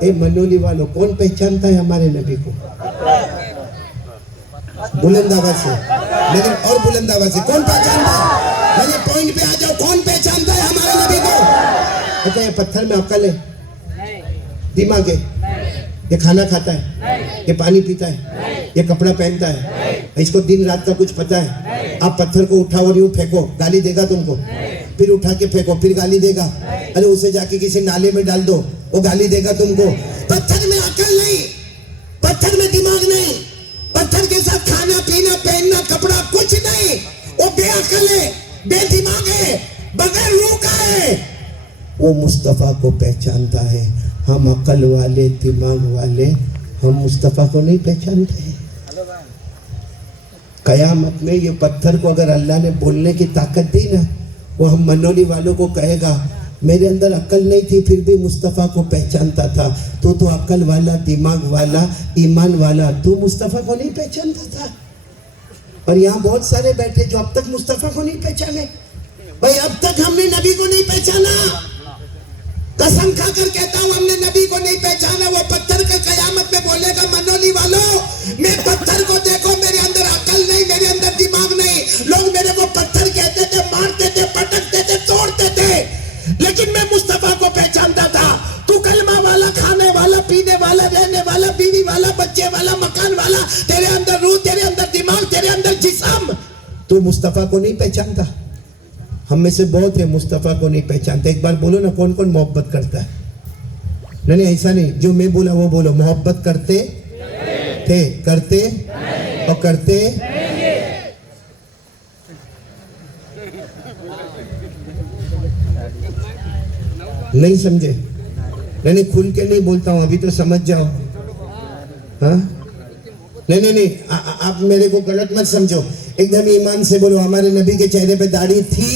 اے منولی والوں, کون پہچانتا ہے ہمارے نبی کو؟ بلند آواز سے, لیکن اور بلند آواز سے, کون پہچانتا ہے؟ یعنی پوائنٹ پہ آ جاؤ, کون پہچانتا ہے ہمارے نبی کو؟ کہتے ہیں پتھر میں عقل ہے, دماغ ہے, یہ کھانا کھاتا ہے, یہ پانی پیتا ہے, یہ کپڑا پہنتا ہے, اس کو دن رات کا کچھ پتا ہے. آپ پتھر کو اٹھاؤ اور یوں پھینکو, گالی دے گا تم کو, پھر اٹھا کے پھینکو, پھر گالی دے گا. ارے اسے جا کے کسی نالے میں ڈال دو, وہ گالی دے گا تم کو. پتھر میں عقل نہیں, پتھر میں دماغ نہیں, پتھر کے ساتھ کھانا پینا پہننا کپڑا کچھ نہیں. وہ بے عقل ہے, بے دماغ ہے, بغیر روح کا ہے. وہ مصطفیٰ کو پہچانتا ہے. ہم عقل والے, دماغ والے, ہم مصطفیٰ کو نہیں پہچانتے ہیں. قیامت میں یہ پتھر کو اگر اللہ نے بولنے کی طاقت دی نا, وہ ہم منولی والوں کو کہے گا میرے اندر عقل نہیں تھی پھر بھی مصطفیٰ کو پہچانتا تھا. تو عقل والا, دماغ والا, ایمان والا, تو مصطفیٰ کو نہیں پہچانتا تھا. اور یہاں بہت سارے بیٹھے جو اب تک مصطفیٰ کو نہیں پہچانے. بھائی اب تک ہم نے نبی کو نہیں پہچانا. قسم کھا کر کہتا ہوں, ہم نے نبی کو نہیں پہچانا. وہ پتھر کا قیامت میں بولے گا منولی والوں, میں پتھر کو دیکھو, میرے اندر عقل نہیں, میرے اندر دماغ نہیں. لوگ میرے کو پتھر کہتے تھے, مارتے تھے, پٹکتے تھے, توڑتے تھے, لیکن میں مصطفیٰ کو پہچانتا تھا. تو کلمہ والا, کھانے والا, پینے والا, رہنے والا, بیوی والا, بچے والا, مکان والا, تیرے اندر روح, تیرے اندر دماغ, تیرے اندر جسم, تو مصطفیٰ کو نہیں پہچانتا. ہم میں سے بہت ہے مصطفیٰ کو نہیں پہچانتے. ایک بار بولو نا, کون کون محبت کرتا ہے؟ نہیں ایسا نہیں, جو میں بولا وہ بولو. محبت کرتے تھے, کرتے اور کرتے. نہیں سمجھے؟ نہیں کھل کے نہیں بولتا ہوں, ابھی تو سمجھ جاؤ. ہاں نہیں, آپ میرے کو غلط مت سمجھو. ایک دم ایمان سے بولو, ہمارے نبی کے چہرے پہ داڑھی تھی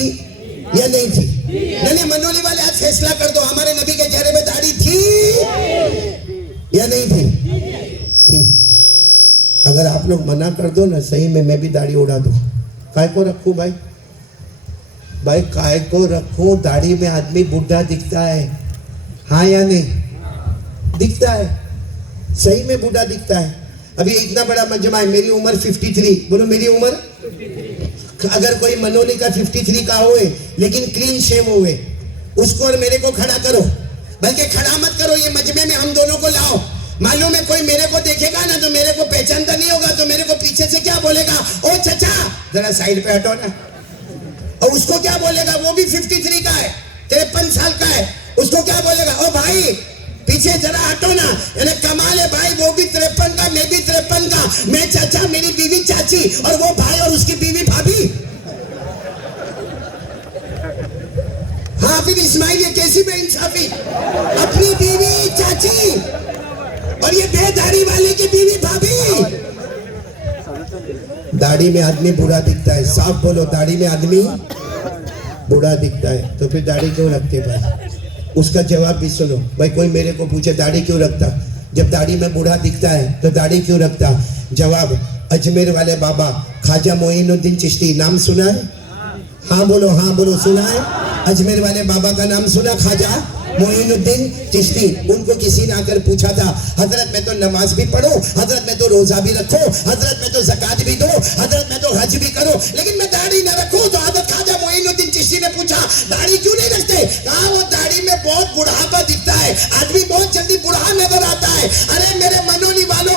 یا نہیں تھی؟ نہیں منولی والے آج فیصلہ کر دو, ہمارے نبی کے چہرے پہ داڑھی تھی یا نہیں تھی؟ اگر آپ لوگ منع کر دو نا, صحیح میں بھی داڑھی اڑا دوں. کائے کو رکھوں بھائی؟ بھائی کائے کو رکھوں؟ داڑھی میں آدمی بوڑھا دکھتا ہے, ہاں یا نہیں دکھتا ہے؟ صحیح میں بوڑھا دکھتا ہے. ابھی اتنا بڑا مجمع ہے, میری عمر 53, بولو میری عمر. اگر کوئی منولی کا 53 کا ہوئے لیکن کلین شیو ہوئے, اس کو اور میرے کو کھڑا کرو, بلکہ کھڑا مت کرو, یہ مجمع میں ہم دونوں کو لاؤ. معلوم ہے کوئی میرے کو دیکھے گا نا تو میرے کو پہچانتا نہیں ہوگا, تو میرے کو پیچھے سے کیا بولے گا, او چچا ذرا سائڈ پہ ہٹو نا. اور اس کو کیا بولے گا, وہ بھی 53 کا ہے, 53 سال کا ہے, اس کو کیا بولے گا, او بھائی پیچھے ذرا ہٹو نا. یعنی کمال ہے بھائی, وہ بھی 53 کا, میں بھی 53 کا, میں چچا, میری بیوی چاچی, اور وہ بھائی اور اس کی بیوی بھابھی. ہاں پھر اسماعیل یہ کیسی بے انصافی, اپنی بیوی چاچی اور یہ بے داڑھی والے کی بیوی بھابھی. داڑھی میں آدمی برا دکھتا ہے, صاف بولو, داڑھی میں آدمی برا دکھتا ہے, تو پھر داڑھی کیوں رکھتے بھائی؟ اس کا جواب بھی سنو. بھائی کوئی میرے کو پوچھے داڑھی کیوں رکھتا, جب داڑھی میں بوڑھا دکھتا ہے تو داڑھی کیوں رکھتا؟ جواب, اجمیر والے بابا خواجہ معین الدین چشتی, نام سنا ہے؟ ہاں بولو, سنا ہے؟ اجمیر والے بابا کا نام سنا, خواجہ معین الدین چشتی. ان کو کسی نے آ کر پوچھا تھا, حضرت میں تو نماز بھی پڑھوں, حضرت میں تو روزہ بھی رکھوں, حضرت میں تو زکات بھی دوں, حضرت میں تو حج بھی کروں, لیکن میں داڑھی نہ رکھوں. تو حضرت خواجہ معین الدین چشتی نے پوچھا داڑھی کیوں نہیں رکھتے؟ کہا وہ داڑھی میں بہت بڑھاپا دکھتا ہے, آدمی بہت جلدی بڑھا نظر آتا ہے. ارے میرے منولی والوں,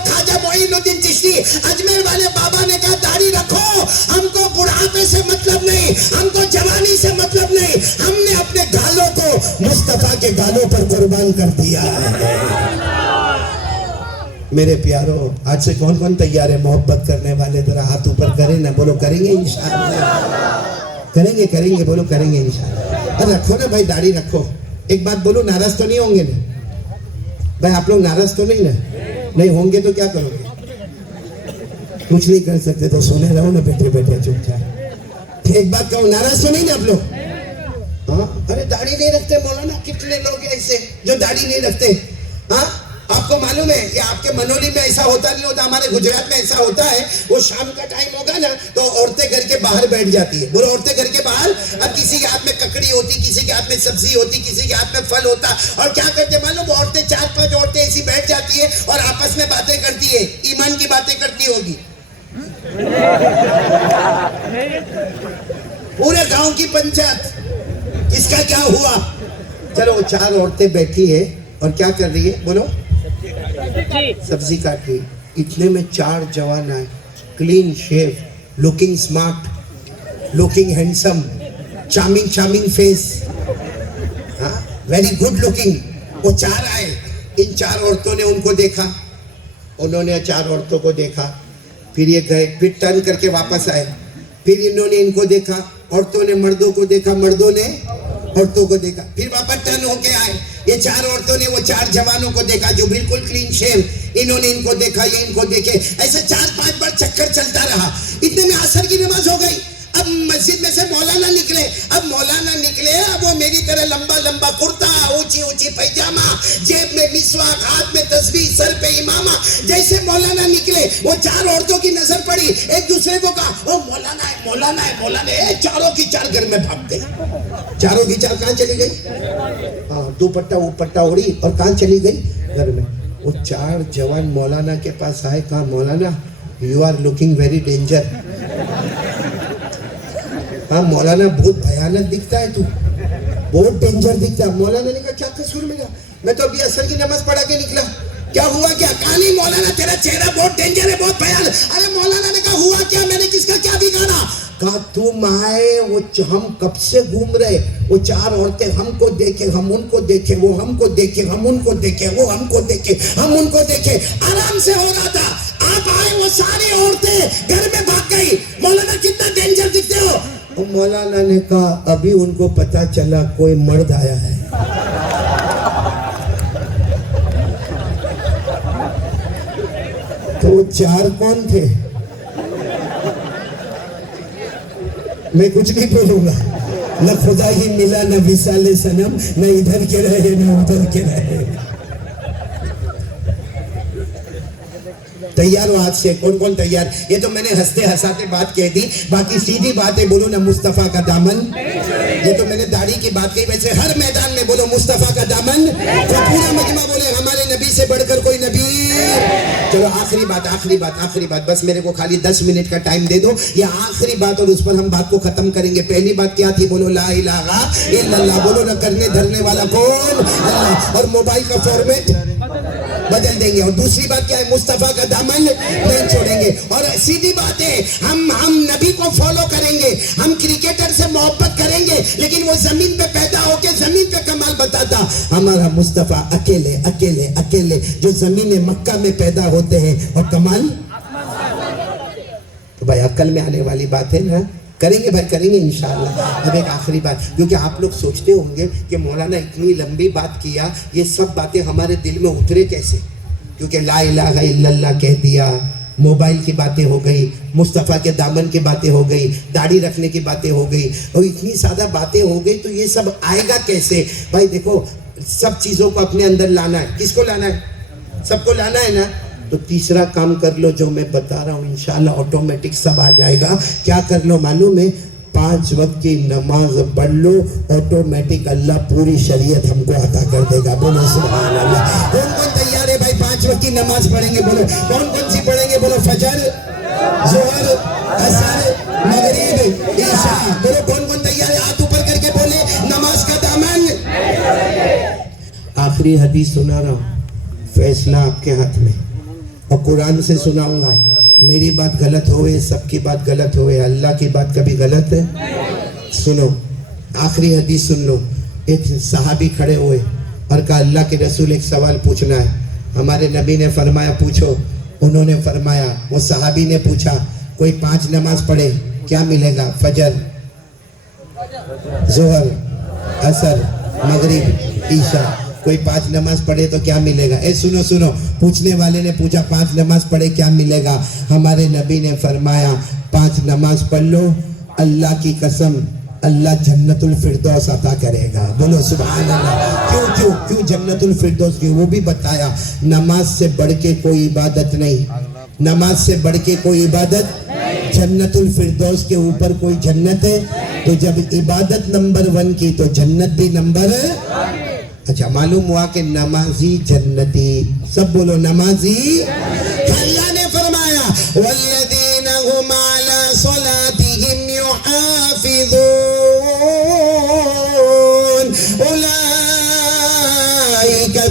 اجمیر والے بابا نے کہا داڑھی رکھو، ہم کو بڑھاپے سے مطلب نہیں، ہم کو جوانی سے مطلب نہیں، ہم نے اپنے گالوں کو مصطفیٰ کے گالوں پر قربان کر دیا ہے۔ میرے پیارو، آج سے کون کون تیار ہے محبت کرنے والے؟ ذرا ہاتھ اوپر کریں نا، بولو کریں گے انشاءاللہ، کریں گے بولو کریں گے انشاءاللہ۔ اور رکھو نا بھائی داڑھی رکھو۔ ایک بات بولو، ناراض تو نہیں ہوں گے نا بھائی؟ آپ لوگ ناراض تو نہیں نا؟ نہیں ہوں گے تو کیا کرو گے؟ کچھ نہیں کر سکتے تو سونے رہو نا بیٹھے بیٹھے چپ چاپ۔ ایک بات کہوں، ناراض تو نہیں نا آپ لوگ؟ ہاں، ارے داڑھی نہیں رکھتے مولانا، کتنے لوگ ہیں ایسے جو داڑھی نہیں رکھتے؟ ہاں، آپ کو معلوم ہے کہ آپ کے منولی میں ایسا ہوتا نہیں ہوتا، ہمارے گجرات میں ایسا ہوتا ہے، وہ شام کا ٹائم ہوگا نا تو عورتیں گھر کے باہر بیٹھ جاتی ہے۔ بولو عورتیں گھر کے باہر، اب کسی کے ہاتھ میں ککڑی ہوتی، کسی کے ہاتھ میں سبزی ہوتی، کسی کے ہاتھ میں پھل ہوتا، اور کیا کرتے معلوم؟ وہ عورتیں 4-5 عورتیں ایسی بیٹھ جاتی ہے اور آپس میں باتیں کرتی ہے، ایمان کی باتیں کرتی ہوگی، پورے گاؤں کی پنچایت، اس کا کیا ہوا؟ چلو وہ 4 عورتیں بیٹھی ہے اور کیا کر رہی ہے؟ بولو سبزی کاٹ رہی۔ اتنے میں 4 جوان آئے، clean shave, looking smart, looking handsome, charming face, ہاں ویری گڈ لوکنگ۔ وہ 4 آئے، ان 4 عورتوں نے ان کو دیکھا، انہوں نے 4 عورتوں کو دیکھا، پھر یہ گئے، پھر ٹرن کر کے واپس آئے، پھر انہوں نے ان کو دیکھا، عورتوں نے مردوں کو دیکھا، مردوں نے عورتوں کو دیکھا، پھر واپس ٹرن ہو کے آئے، یہ 4 عورتوں نے وہ 4 جوانوں کو دیکھا جو بالکل کلین شیو، انہوں نے ان کو دیکھا، یہ ان کو دیکھے، ایسے 4-5 بار چکر چلتا رہا۔ اتنے میں عصر کی نماز ہو گئی۔ اب مسجد میں سے مولانا نکلے، اب وہ میری طرح لمبا لمبا کرتا، اونچی پیجامہ، جیب میں مسواک، ہاتھ میں تسبیح، سر پہ امامہ، جیسے مولانا نکلے وہ 4 عورتوں کی نظر پڑی، ایک دوسرے کو کہا او مولانا ہے، چاروں کی 4 گھر میں بھاگ گئی۔ چاروں کی 4 کہاں چلی گئی؟ ہاں، دوپٹہ اوڑی اور کہاں چلی گئی؟ گھر میں۔ وہ 4 جوان مولانا کے پاس آئے، کہا Maulana you are looking very danger. ہاں مولانا بہت بھیانک دکھتا ہے، تو بہت ڈینجر دکھتا ہے۔ مولانا نے کہا کیا قصور میرا؟ میں تو ابھی عصر کی نماز پڑھا کے نکلا، کیا ہوا کیا؟ کہا نہیں مولانا تیرا چہرہ بہت ڈینجر ہے، بہت بھیانک۔ ارے مولانا نے کہا ہوا کیا؟ میں نے کس کا کیا بگاڑا؟ کہا تم آئے، وہ ہم کب سے گھوم رہے، وہ 4 عورتیں ہم کو دیکھے، ہم ان کو دیکھے، وہ ہم کو دیکھے، ہم ان کو دیکھے، وہ ہم کو دیکھے، ہم ان کو دیکھے، آرام سے ہو رہا تھا، آپ آئے وہ ساری عورتیں گھر میں بھاگ گئی۔ مولانا کتنا ڈینجر دکھتے ہو؟ مولانا نے کہا ابھی ان کو پتا چلا کوئی مرد آیا ہے۔ تو وہ 4 کون تھے؟ میں کچھ نہیں بولوں گا، نہ خدا ہی ملا، نہ وصال صنم، نہ ادھر کے رہے نہ ادھر کے رہے۔ تیار ہو آج سے؟ کون کون تیار؟ یہ تو میں نے ہنستے ہنساتے بات کہہ دی، باقی سیدھی بات ہے، بولو نا مصطفیٰ کا دامن۔ یہ تو میں نے داڑھی کی بات کہی، ویسے ہر میدان میں بولو مصطفیٰ کا دامن، تو پورا مجمع بولے ہمارے نبی سے بڑھ کر کوئی نبی۔ چلو آخری بات، بس میرے کو خالی 10 منٹ کا ٹائم دے دو، یہ آخری بات، اور اس پر ہم بات کو ختم کریں گے۔ پہلی بات کیا تھی؟ بولو لا الہ الا اللہ، بولو نا کرنے دھرنے والا کون؟ اللہ۔ اور موبائل کا فارمیٹ بدل دیں گے۔ اور دوسری بات کیا ہے؟ مصطفیٰ کا دامن نہیں چھوڑیں گے۔ اور سیدھی بات ہے، ہم نبی کو فالو کریں گے، ہم کرکٹر سے محبت کریں گے، لیکن وہ زمین پہ پیدا ہو کے زمین پہ کمال بتاتا، ہمارا مصطفیٰ اکیلے جو زمین مکہ میں پیدا ہوتے ہیں اور کمال۔ تو بھائی عقل میں آنے والی بات ہے نا، کریں گے بھائی، کریں گے انشاءاللہ۔ اب ایک آخری بات، کیونکہ آپ لوگ سوچتے ہوں گے کہ مولانا اتنی لمبی بات کیا، یہ سب باتیں ہمارے دل میں اترے کیسے؟ کیونکہ لا الہ الا اللہ کہہ دیا، موبائل کی باتیں ہو گئی، مصطفیٰ کے دامن کی باتیں ہو گئی، داڑھی رکھنے کی باتیں ہو گئی، اور اتنی سادہ باتیں ہو گئی، تو یہ سب آئے گا کیسے؟ بھائی دیکھو، سب چیزوں کو اپنے اندر لانا ہے۔ کس کو لانا ہے؟ سب کو لانا ہے نا۔ تو تیسرا کام کر لو جو میں بتا رہا ہوں، انشاءاللہ آٹومیٹک سب آ جائے گا۔ کیا کر لو معلوم ہے؟ 5 وقت کی نماز پڑھ لو، آٹومیٹک اللہ پوری شریعت ہم کو عطا کر دے گا۔ بولو سبحان اللہ۔ کون کون تیار ہے بھائی 5 وقت کی نماز پڑھیں گے؟ بولو کون کون سی پڑھیں گے؟ بولو فجر، ظہر، عصر، مغرب، عشاء۔ بولو کون کون تیار ہے؟ ہاتھ اوپر کر کے بولے نماز کا دامن۔ آخری حدیث سنا رہا ہوں، فیصلہ آپ کے ہاتھ میں، اور قرآن سے سناؤں گا، میری بات غلط ہوئے, سب کی بات غلط ہوئے, اللہ کی بات کبھی غلط ہے؟ سنو آخری حدیث سن لو. ایک صحابی کھڑے ہوئے اور کہا اللہ کے رسول ایک سوال پوچھنا ہے. ہمارے نبی نے فرمایا پوچھو. انہوں نے فرمایا, وہ صحابی نے پوچھا کوئی 5 نماز پڑھے کیا ملے گا؟ فجر, ظہر, عصر, مغرب, عشاء. کوئی 5 نماز پڑھے تو کیا ملے گا؟ اے سنو سنو, پوچھنے والے نے پوچھا 5 نماز پڑھے کیا ملے گا؟ ہمارے نبی نے فرمایا 5 نماز پڑھ لو, اللہ کی قسم اللہ جنت الفردوس عطا کرے گا. بولو سبحان اللہ. کیوں جنت الفردوس کی؟ وہ بھی بتایا نماز سے بڑھ کے کوئی عبادت نہیں, نماز سے بڑھ کے کوئی عبادت. جنت الفردوس کے اوپر کوئی جنت ہے؟ تو جب عبادت نمبر 1 کی تو جنت بھی نمبر. اچھا معلوم ہوا کہ نمازی جنتی. سب بولو نمازی. اللہ نے فرمایا والذین هم علی صلاتهم يحافظون اولئک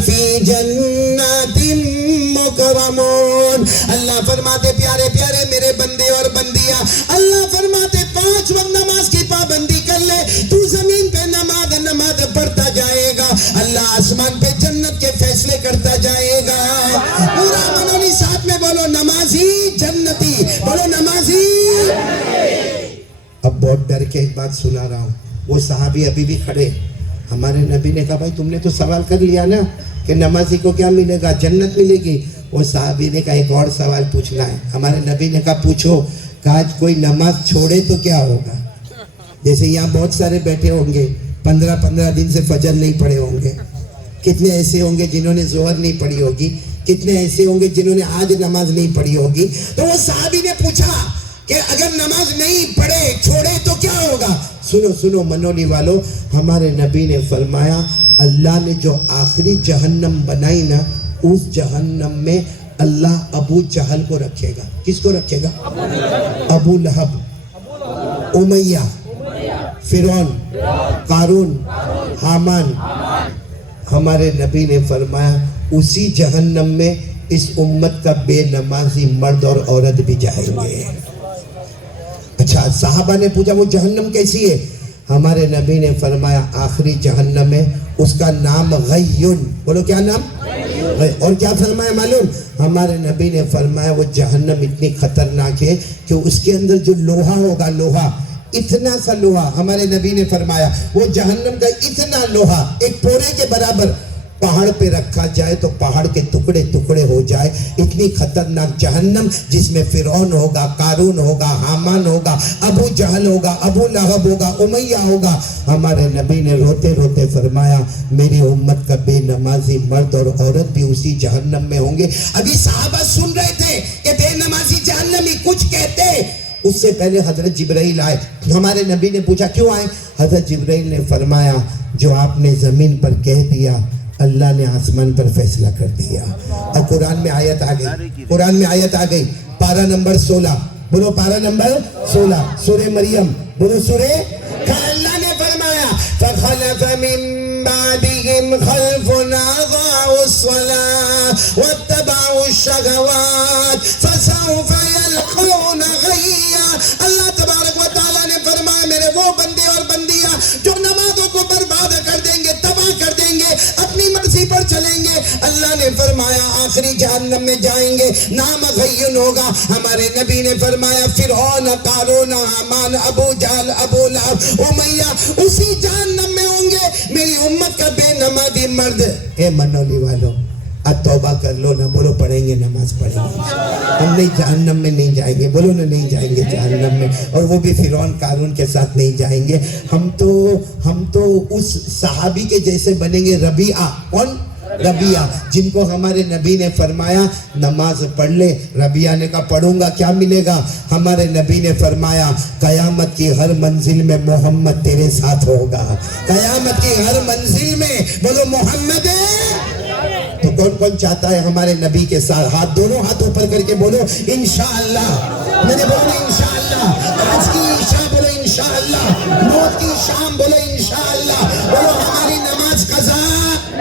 فی جنات مکرمون. اللہ فرماتے پیارے پیارے میرے بندے اور بندیاں, اللہ فرماتے 5 وقت نماز کی پابندی کر لے, تو زمین پہ نماز پڑھتا جائے گا, اللہ آسمان پہ جنت کے فیصلے کرتا جائے گا. پورا منونی ساتھ میں بولو نمازی جنتی. بولو نمازی. اب بہت ڈر کے ایک بات سنا رہا ہوں. وہ صحابی ابھی بھی کھڑے. ہمارے نبی نے کہا بھائی تم نے تو سوال کر لیا نا کہ نمازی کو کیا ملے گا؟ جنت ملے گی. وہ صحابی نے کہا ایک اور سوال پوچھنا ہے. ہمارے نبی نے کہا پوچھو. کہا کوئی نماز چھوڑے تو کیا ہوگا؟ جیسے یہاں بہت سارے بیٹھے ہوں گے 15 دن سے فجر نہیں پڑھے ہوں گے. کتنے ایسے ہوں گے جنہوں نے ظہر نہیں پڑھی ہوگی, کتنے ایسے ہوں گے جنہوں نے آج نماز نہیں پڑھی ہوگی. تو وہ صحابی نے پوچھا کہ اگر نماز نہیں پڑھے چھوڑے تو کیا ہوگا؟ سنو منونی والو, ہمارے نبی نے فرمایا اللہ نے جو آخری جہنم بنائی نا, اس جہنم میں اللہ ابو جہل کو رکھے گا. کس کو رکھے گا؟ ابو لہب, امیہ, فرعون, قارون, حامان. ہمارے نبی نے فرمایا اسی جہنم میں اس امت کا بے نمازی مرد اور عورت بھی جائیں گے. اچھا صحابہ نے پوچھا وہ جہنم کیسی ہے؟ ہمارے نبی نے فرمایا آخری جہنم ہے, اس کا نام غیون. بولو کیا نام؟ اور کیا فرمایا معلوم؟ ہمارے نبی نے فرمایا وہ جہنم اتنی خطرناک ہے کہ اس کے اندر جو لوہا ہوگا, لوہا اتنا سا لوہا, ہمارے نبی نے فرمایا وہ جہنم کا اتنا لوہا ایک پورے کے برابر پہاڑ پہ رکھا جائے تو پہاڑ کے ٹکڑے ٹکڑے ہو جائے. اتنی خطرناک جہنم جس میں فرعون ہوگا, قارون ہوگا, حامان ہوگا, ابو جہل ہوگا, ابو لہب ہوگا, امیہ ہوگا. ہمارے نبی نے روتے روتے فرمایا میری امت کا بے نمازی مرد اور عورت بھی اسی جہنم میں ہوں گے. ابھی صحابہ سن رہے تھے کہ بے نمازی جہنمی کچھ کہتے. اس سے پہلے حضرت جبرائیل آئے. ہمارے نبی نے پوچھا کیوں آئے؟ حضرت جبرائیل نے فرمایا جو آپ نے زمین پر کہہ دیا اللہ نے آسمان پر فیصلہ کر دیا. اور قرآن میں آیت آ گئی, پارہ نمبر 16. بولو پارہ نمبر 16, سورہ مریم. بولو سورہ. اللہ نے فرمایا فخلف من بعدهم خلف اضاعوا الصلاة واتبعوا الشهوات فسوف يلقون غيا. اللہ تبارک و تعالیٰ نے فرمایا میرے وہ بندے اور بندیاں جو نمازوں کو برباد کر دیں گے, تباہ کر دیں گے, اپنی مرضی پر چلیں گے. اللہ نے فرمایا آخری جہنم میں جائیں گے, نام غیون ہوگا. ہمارے نبی نے فرمایا فرعون, قارون, حامان, ابو جہل, ابو لہب, امیہ اسی جہنم میں ہوں گے. میری امت کا بے نمازی مرد. اے منولی والو اب توبہ کر لو نا. بولو پڑھیں گے, نماز پڑھیں گے, ہم نہیں جہنم میں نہیں جائیں گے. بولو نا نہیں جائیں گے جہنم میں, اور وہ بھی فرعون قارون کے ساتھ نہیں جائیں گے. ہم تو اس صحابی کے جیسے بنیں گے. ربیعہ, کون؟ ربیعہ, جن کو ہمارے نبی نے فرمایا نماز پڑھ لے. ربیعہ نے کہا پڑھوں گا, کیا ملے گا؟ ہمارے نبی نے فرمایا قیامت کی ہر منزل میں محمد تیرے ساتھ ہوگا. قیامت کی ہر منزل میں بولو محمد. تو کون چاہتا ہے ہمارے نبی کے ساتھ؟ ہاتھ, دونوں ہاتھ اوپر کر کے بولو انشاءاللہ. میں نے بولو انشاءاللہ. آج کی عشاء بولو انشاءاللہ. موت کی شام بولو انشاءاللہ. بولو ہماری نماز قضا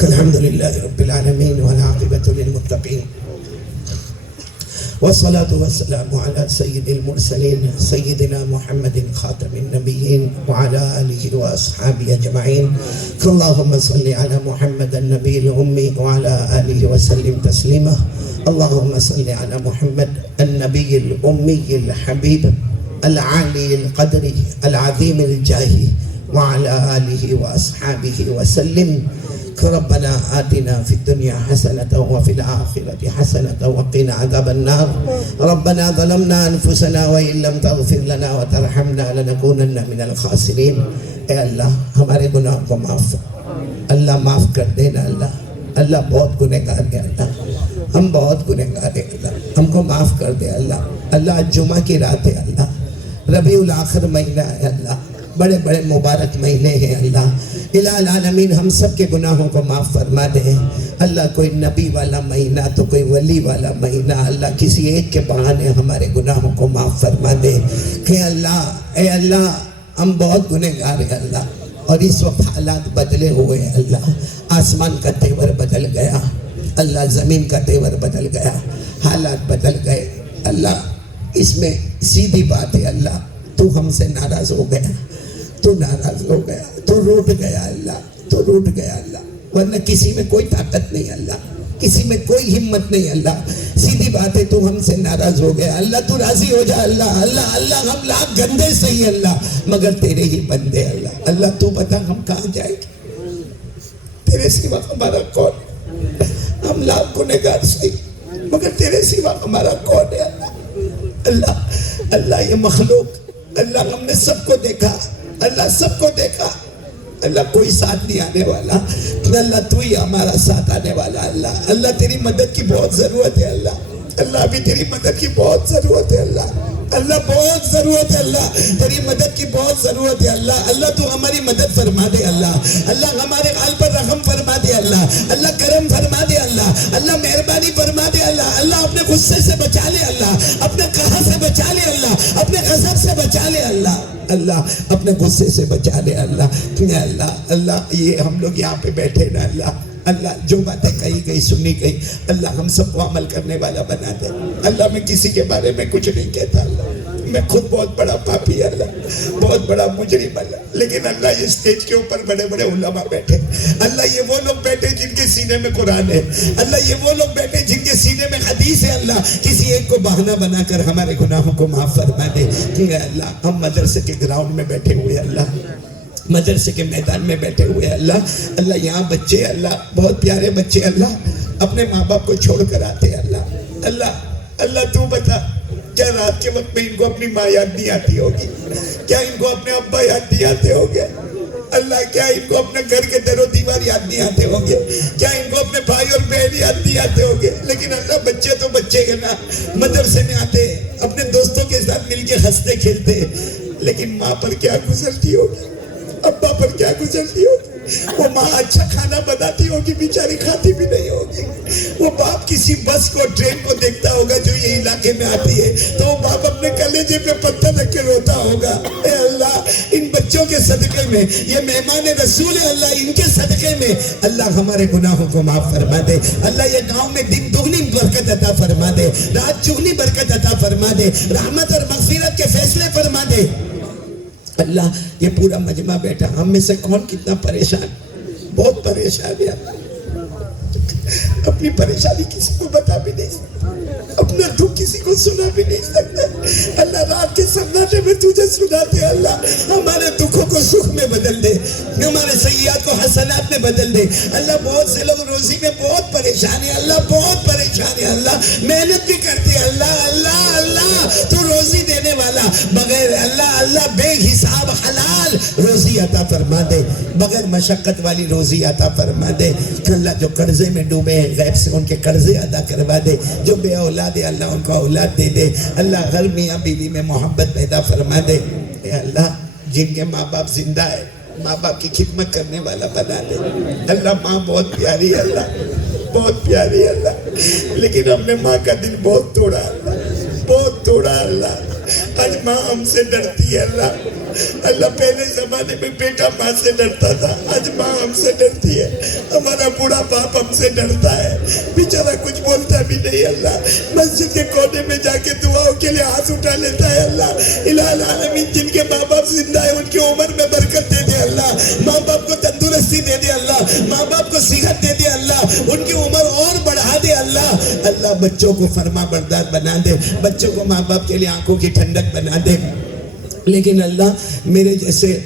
الحمد لله رب العالمين والعاقبة للمتقين والصلاة والسلام على سيد المرسلين سيدنا محمد خاتم النبيين وعلى آله وأصحابه أجمعين اللهم صل على محمد النبي الأمي وعلى آله وسلم تسليما اللهم صل على محمد النبي الأمي الحبيب العالي القدر العظيم الجاه وعلى آله وأصحابه وسلم ربنا آتنا في الدنيا حسنة وفي الآخرة حسنة وقنا عذاب النار ربنا ظلمنا أنفسنا وإن لم تغفر لنا وترحمنا لنكونن من الخاسرين اے اللہ ہمارے گناہ کو معاف اللہ معاف کر دینا اللہ بہت گنہگار ہے اللہ ہم بہت گنہگار ہیں اللہ ہم کو معاف کر دے اللہ جمعہ کی رات ہے اللہ ربیع الاخر مہینہ ہے اللہ بڑے بڑے مبارک مہینے ہیں اللہ الہ العالمین ہم سب کے گناہوں کو معاف فرما دے اللہ کوئی نبی والا مہینہ تو کوئی ولی والا مہینہ اللہ کسی ایک کے بہانے ہمارے گناہوں کو معاف فرما دے کہ اے اللہ ہم بہت گنہگار ہیں اللہ اور اس وقت حالات بدلے ہوئے ہیں اللہ آسمان کا تیور بدل گیا اللہ زمین کا تیور بدل گیا حالات بدل گئے اللہ اس میں سیدھی بات ہے اللہ تو ہم سے ناراض ہو گیا تو ناراض ہو گیا تو روٹ گیا اللہ ورنہ کسی میں کوئی طاقت نہیں اللہ کسی میں کوئی ہمت نہیں اللہ سیدھی بات ہے تو ہم سے ناراض ہو گیا اللہ تو راضی ہو جا اللہ ہم لاکھ گندے صحیح اللہ مگر تیرے ہی بندے اللہ تو بتا ہم کہاں جائیں گے تیرے سوا ہمارا کون ہم لاکھ گنہگار صحیح مگر تیرے سوا ہمارا کون ہے اللہ یہ مخلوق اللہ ہم نے سب کو دیکھا اللہ کوئی ساتھ نہیں آنے والا اللہ تو ہی ہمارا ساتھ آنے والا اللہ تیری مدد کی بہت ضرورت ہے اللہ ابھی تیری مدد کی بہت ضرورت ہے اللہ بہت ضرورت ہے تیری مدد کی بہت ضرورت ہے اللہ تو ہماری مدد فرما دے اللہ ہمارے حال پر رحم فرما دے اللہ کرم فرما دے اللہ مہربانی فرما دے اللہ اپنے غصے سے بچا لے اپنے قہر سے بچا لے اپنے غضب سے بچا لے اللہ اپنے غصے سے بچا لے اللہ یہ ہم لوگ یہاں پہ بیٹھے نا اللہ جو باتیں کہی گئی سنی گئی اللہ ہم سب کو عمل کرنے والا بنا دے اللہ میں کسی کے بارے میں کچھ نہیں کہتا اللہ میں خود بہت بڑا پاپی اللہ بہت بڑا مجرم اللہ لیکن اللہ یہ سٹیج کے اوپر بڑے بڑے علماء بیٹھے اللہ یہ وہ لوگ بیٹھے جن کے سینے میں قرآن ہے اللہ یہ وہ لوگ بیٹھے جن کے سینے میں حدیث ہے اللہ کسی ایک کو بہانہ بنا کر ہمارے گناہوں کو معاف فرما دے اللہ ہم مدرسے کے گراؤنڈ میں بیٹھے ہوئے اللہ مدرسے کے میدان میں بیٹھے ہوئے اللہ یہاں بچے اللہ بہت پیارے بچے اللہ اپنے ماں باپ کو چھوڑ کر آتے اللہ تو بتا کیا رات کے وقت میں ان کو اپنی ماں یاد نہیں آتی ہوگی کیا ان کو اپنے ابا یاد نہیں آتے ہوگے اللہ کیا ان کو اپنے گھر کے در و دیوار یاد نہیں آتے ہوگے کیا ان کو اپنے بھائی اور بہن یاد نہیں آتے ہوگے لیکن اللہ بچے تو بچے ہیں نا مدرسے میں آتے اپنے دوستوں کے ساتھ مل کے ہنستے کھیلتے لیکن ماں پر کیا گزرتی ہوگی ابا پر کیا گزرتی ہوگی وہ ماں اچھا کھانا بناتی ہوگی بیچاری کھاتی بھی نہیں ہوگی وہ باپ کسی بس کو ٹرین کو دیکھتا ہوگا جو یہ علاقے میں آتی ہے تو وہ باپ اپنے کلیجے پہ پتھر رکھ کے روتا ہوگا اے اللہ ان بچوں کے صدقے میں یہ مہمان رسول ہے اللہ ان کے صدقے میں اللہ ہمارے گناہوں کو معاف فرما دے اللہ یہ گاؤں میں دن دگنی برکت عطا فرما دے رات چگنی برکت عطا فرما دے رحمت اور مغفرت کے فیصلے فرما دے اللہ یہ پورا مجمع بیٹھا ہم میں سے کون کتنا پریشان بہت پریشان ہے اپنی پریشانی کسی کو بتا بھی نہیں سکتا اپنا دکھ کسی کو سنا بھی نہیں سکتا اللہ رات کے سناٹے میں تجھے سناتے اللہ ہمارے دکھوں کو سکھ میں بدل دے ہمارے سیئات کو حسنات میں بدل دے اللہ بہت سے لوگ روزی میں بہت پریشان ہے اللہ بہت پریشان ہے اللہ محنت بھی کرتے اللہ تو روزی دینے والا بغیر اللہ بے حساب حلال روزی عطا فرما دے بغیر مشقت والی روزی عطا فرما دے اللہ جو قرضے میں ڈوبے ہیں غیب سے ان کے قرضے ادا کروا دے جو بے اولاد ہے اللہ ان کو اولاد دے دے اللہ ہر میاں بیوی میں محبت پیدا فرما دے اے اللہ جن کے ماں باپ زندہ ہے ماں باپ کی خدمت کرنے والا بنا دے اللہ ماں بہت پیاری ہے اللہ بہت پیاری ہے اللہ لیکن ہم نے ماں کا دل بہت توڑا اللہ بہت توڑا اللہ آج ماں ہم سے ڈرتی ہے اللہ اللہ پہلے زمانے میں بیٹا ماں سے ڈرتا تھا، آج ماں ہم سے ڈرتی ہے، ہمارا بوڑھا باپ ہم سے ڈرتا ہے، بیچارہ کچھ بولتا بھی نہیں اللہ، مسجد کے کونے میں جا کے دعاؤں کے لیے ہاتھ اٹھا لیتا ہے اللہ۔ الہ العالمین جن کے ماں باپ زندہ ہے ان کی عمر میں برکت دے دے اللہ، ماں باپ کو تندرستی دے دے اللہ، ماں باپ کو صحت دے دے اللہ، ان کی عمر اور بڑھا دے اللہ۔ اللہ بچوں کو فرما بردار بنا دے، بچوں کو ماں باپ کے لیے آنکھوں کی ٹھنڈک بنا دے۔ لیکن اللہ میرے جیسے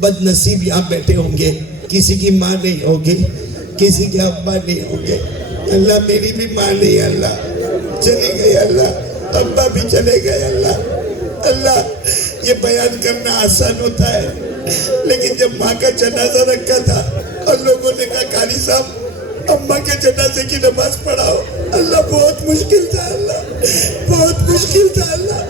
بد نصیب یہاں بیٹھے ہوں گے، کسی کی ماں نہیں ہوگی، کسی کے ابا نہیں ہوں گے، اللہ میری بھی ماں نہیں اللہ، چلی گئی اللہ، ابا بھی چلے گئے اللہ۔ اللہ یہ بیان کرنا آسان ہوتا ہے، لیکن جب ماں کا جنازہ رکھا تھا اور لوگوں نے کہا قاری صاحب اماں کے جنازے کی نماز پڑھاؤ، اللہ بہت مشکل تھا اللہ، بہت مشکل تھا اللہ،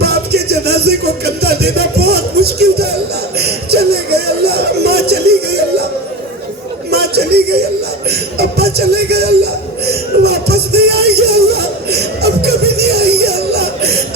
باپ کے جنازے کو کندھا دینا بہت مشکل تھا اللہ، چلے گئے اللہ، ماں چلی گئی اللہ، ماں چلی گئی اللہ، ابا چلے گئے اللہ، واپس نہیں آئیں گے اللہ، اب کبھی نہیں آئیں گے اللہ،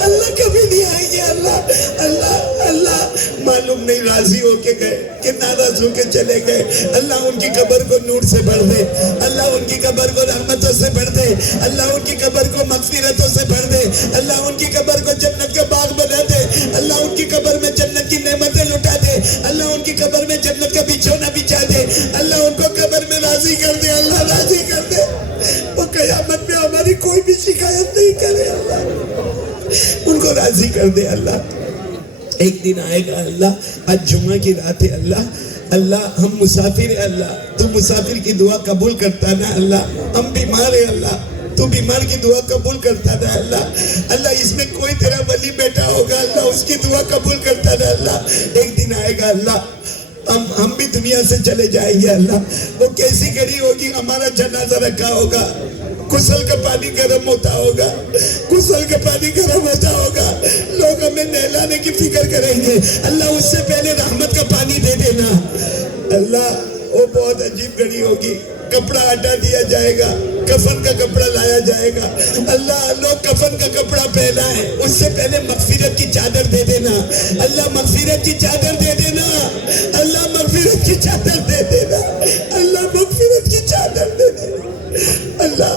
اللہ کبھی نہیں آئیں گے اللہ، اللہ اللہ معلوم نہیں راضی ہو کے گئے کہ ناراض ہو کے چلے گئے، اللہ ان کی قبر کو نور سے بھر دے، اللہ ان کی قبر کو رحمتوں سے بھر دے، اللہ ان کی قبر کو مغفرتوں سے بھر دے، اللہ ان کی قبر کو جنت کا باغ بنا دے، اللہ ان کی قبر میں جنت کی نعمتیں لٹا دے، اللہ ان کی قبر میں جنت کا بچھونا بچھا دے، اللہ ان کو قبر میں راضی کر دے، اللہ راضی کر دے، وہ قیامت میں ہماری کوئی بھی شکایت نہیں کرے اللہ، ان کو راضی کر دے اللہ۔ ایک دن آئے گا اللہ، آج جمعہ کی رات ہے اللہ، اللہ ہم مسافر ہیں اللہ، تو مسافر کی دعا قبول کرتا نا اللہ، ہم بیمار ہیں اللہ، تو بیمار کی دعا قبول کرتا نا اللہ، اللہ اس میں کوئی تیرا ولی بیٹھا ہوگا اللہ، اس کی دعا قبول کرتا نا اللہ۔ ایک دن آئے گا اللہ، ہم بھی دنیا سے چلے جائیں گے اللہ، وہ کیسی گھڑی ہوگی، ہمارا جنازہ رکھا ہوگا، غسل کا پانی گرم ہوتا ہوگا، غسل کا پانی گرم ہوتا ہوگا، لوگ ہمیں نہلانے کی فکر کریں گے، اللہ اس سے پہلے رحمت کا پانی دے دینا اللہ۔ وہ بہت عجیب گھڑی ہوگی، کپڑا ہٹا دیا جائے گا، کفن کا کپڑا لایا جائے گا، اللہ لوگ کفن کا کپڑا پہنا ہے، اس سے پہلے مغفرت کی چادر دے دینا اللہ، مغفرت کی چادر دے دینا اللہ، مغفرت کی چادر دے دینا اللہ، مغفرت کی چادر دے دینا اللہ۔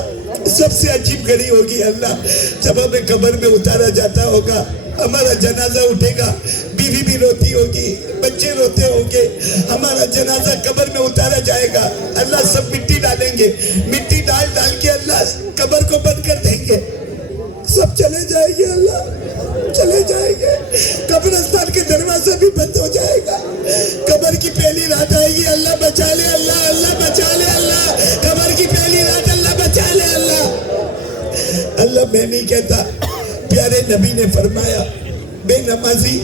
سب سے عجیب گھڑی ہوگی اللہ، جب ہمیں قبر میں اتارا جاتا ہوگا، ہمارا جنازہ اٹھے گا، بیوی بھی روتی ہوگی، بچے روتے ہوں گے، ہمارا جنازہ قبر میں اتارا جائے گا، اللہ سب مٹی ڈالیں گے، مٹی ڈال ڈال کے اللہ قبر کو بند کر دیں گے، سب چلے جائیں گے اللہ، چلے جائیں گے، قبرستان کے دروازہ بھی بند ہو جائے گا، قبر کی پہلی رات آئے گی، اللہ بچا لے اللہ، اللہ بچا لے اللہ، قبر کی پہلی رات اللہ بچا لے اللہ۔ اللہ میں نہیں کہتا، پیارے نبی نے فرمایا بے نمازی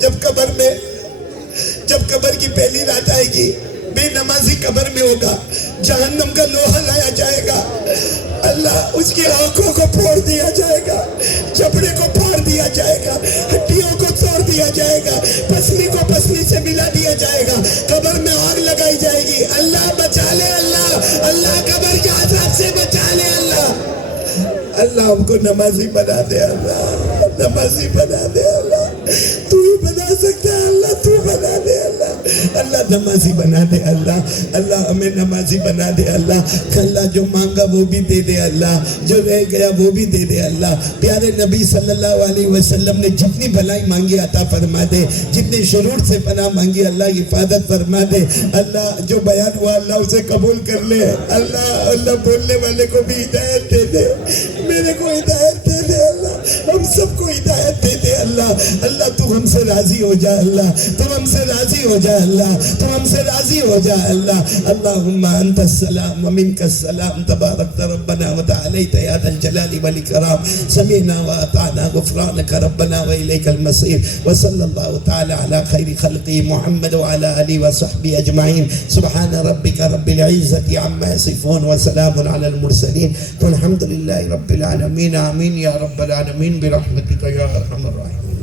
جب قبر کی پہلی رات آئے گی، بے نمازی قبر میں ہوگا، جہنم کا لوہا لایا جائے گا اللہ، اس کی آنکھوں کو پھوڑ دیا جائے گا، چپڑے کو پھاڑ دیا جائے گا، ہڈیوں کو توڑ دیا جائے گا، پسلی کو پسلی سے ملا دیا جائے گا، قبر میں آگ لگائی جائے گی، اللہ بچا لے اللہ، اللہ قبر کے عذاب سے بچا لے اللہ۔ اللہ ہم کو نمازی بنا دے اللہ، نمازی بنا دے اللہ، تو ہی بنا سکتا ہے اللہ، تو بنا دے اللہ، اللہ نمازی بنا دے اللہ، اللہ ہمیں نمازی بنا دے اللہ، اللہ جو مانگا وہ بھی دے دے اللہ، جو رہ گیا وہ بھی دے دے اللہ۔ پیارے نبی صلی اللہ علیہ وسلم نے جتنی بھلائی مانگی عطا فرما دے، جتنے شرور سے پناہ مانگی اللہ حفاظت فرما دے اللہ، جو بیان ہوا اللہ اسے قبول کر لے اللہ، اللہ بولنے والے کو بھی ہدایت دے دے، میرے کو ہدایت دے دے اللہ، ہم سب کو ہدایت دے دے اللہ، اللہ تو ہم سے راضی ہو جا اللہ، تو ہم سے راضی ہو جا اللہ، تو ہم سے راضی ہو جا اللہ۔ اللہم انت السلام ومنک السلام تبارک ربنا وتعالیت یا ذا الجلال والاکرام، سمعنا واطعنا غفرانک ربنا والیک المصیر، وصلی اللہ تعالی علی خیر خلقہ محمد وعلی آلہ وصحبہ اجمعین، سبحان ربک رب العزة عما یصفون وسلام علی المرسلین، والحمد للہ رب العالمین، آمین یا رب العالمین برحمتک یا ارحم الراحمین۔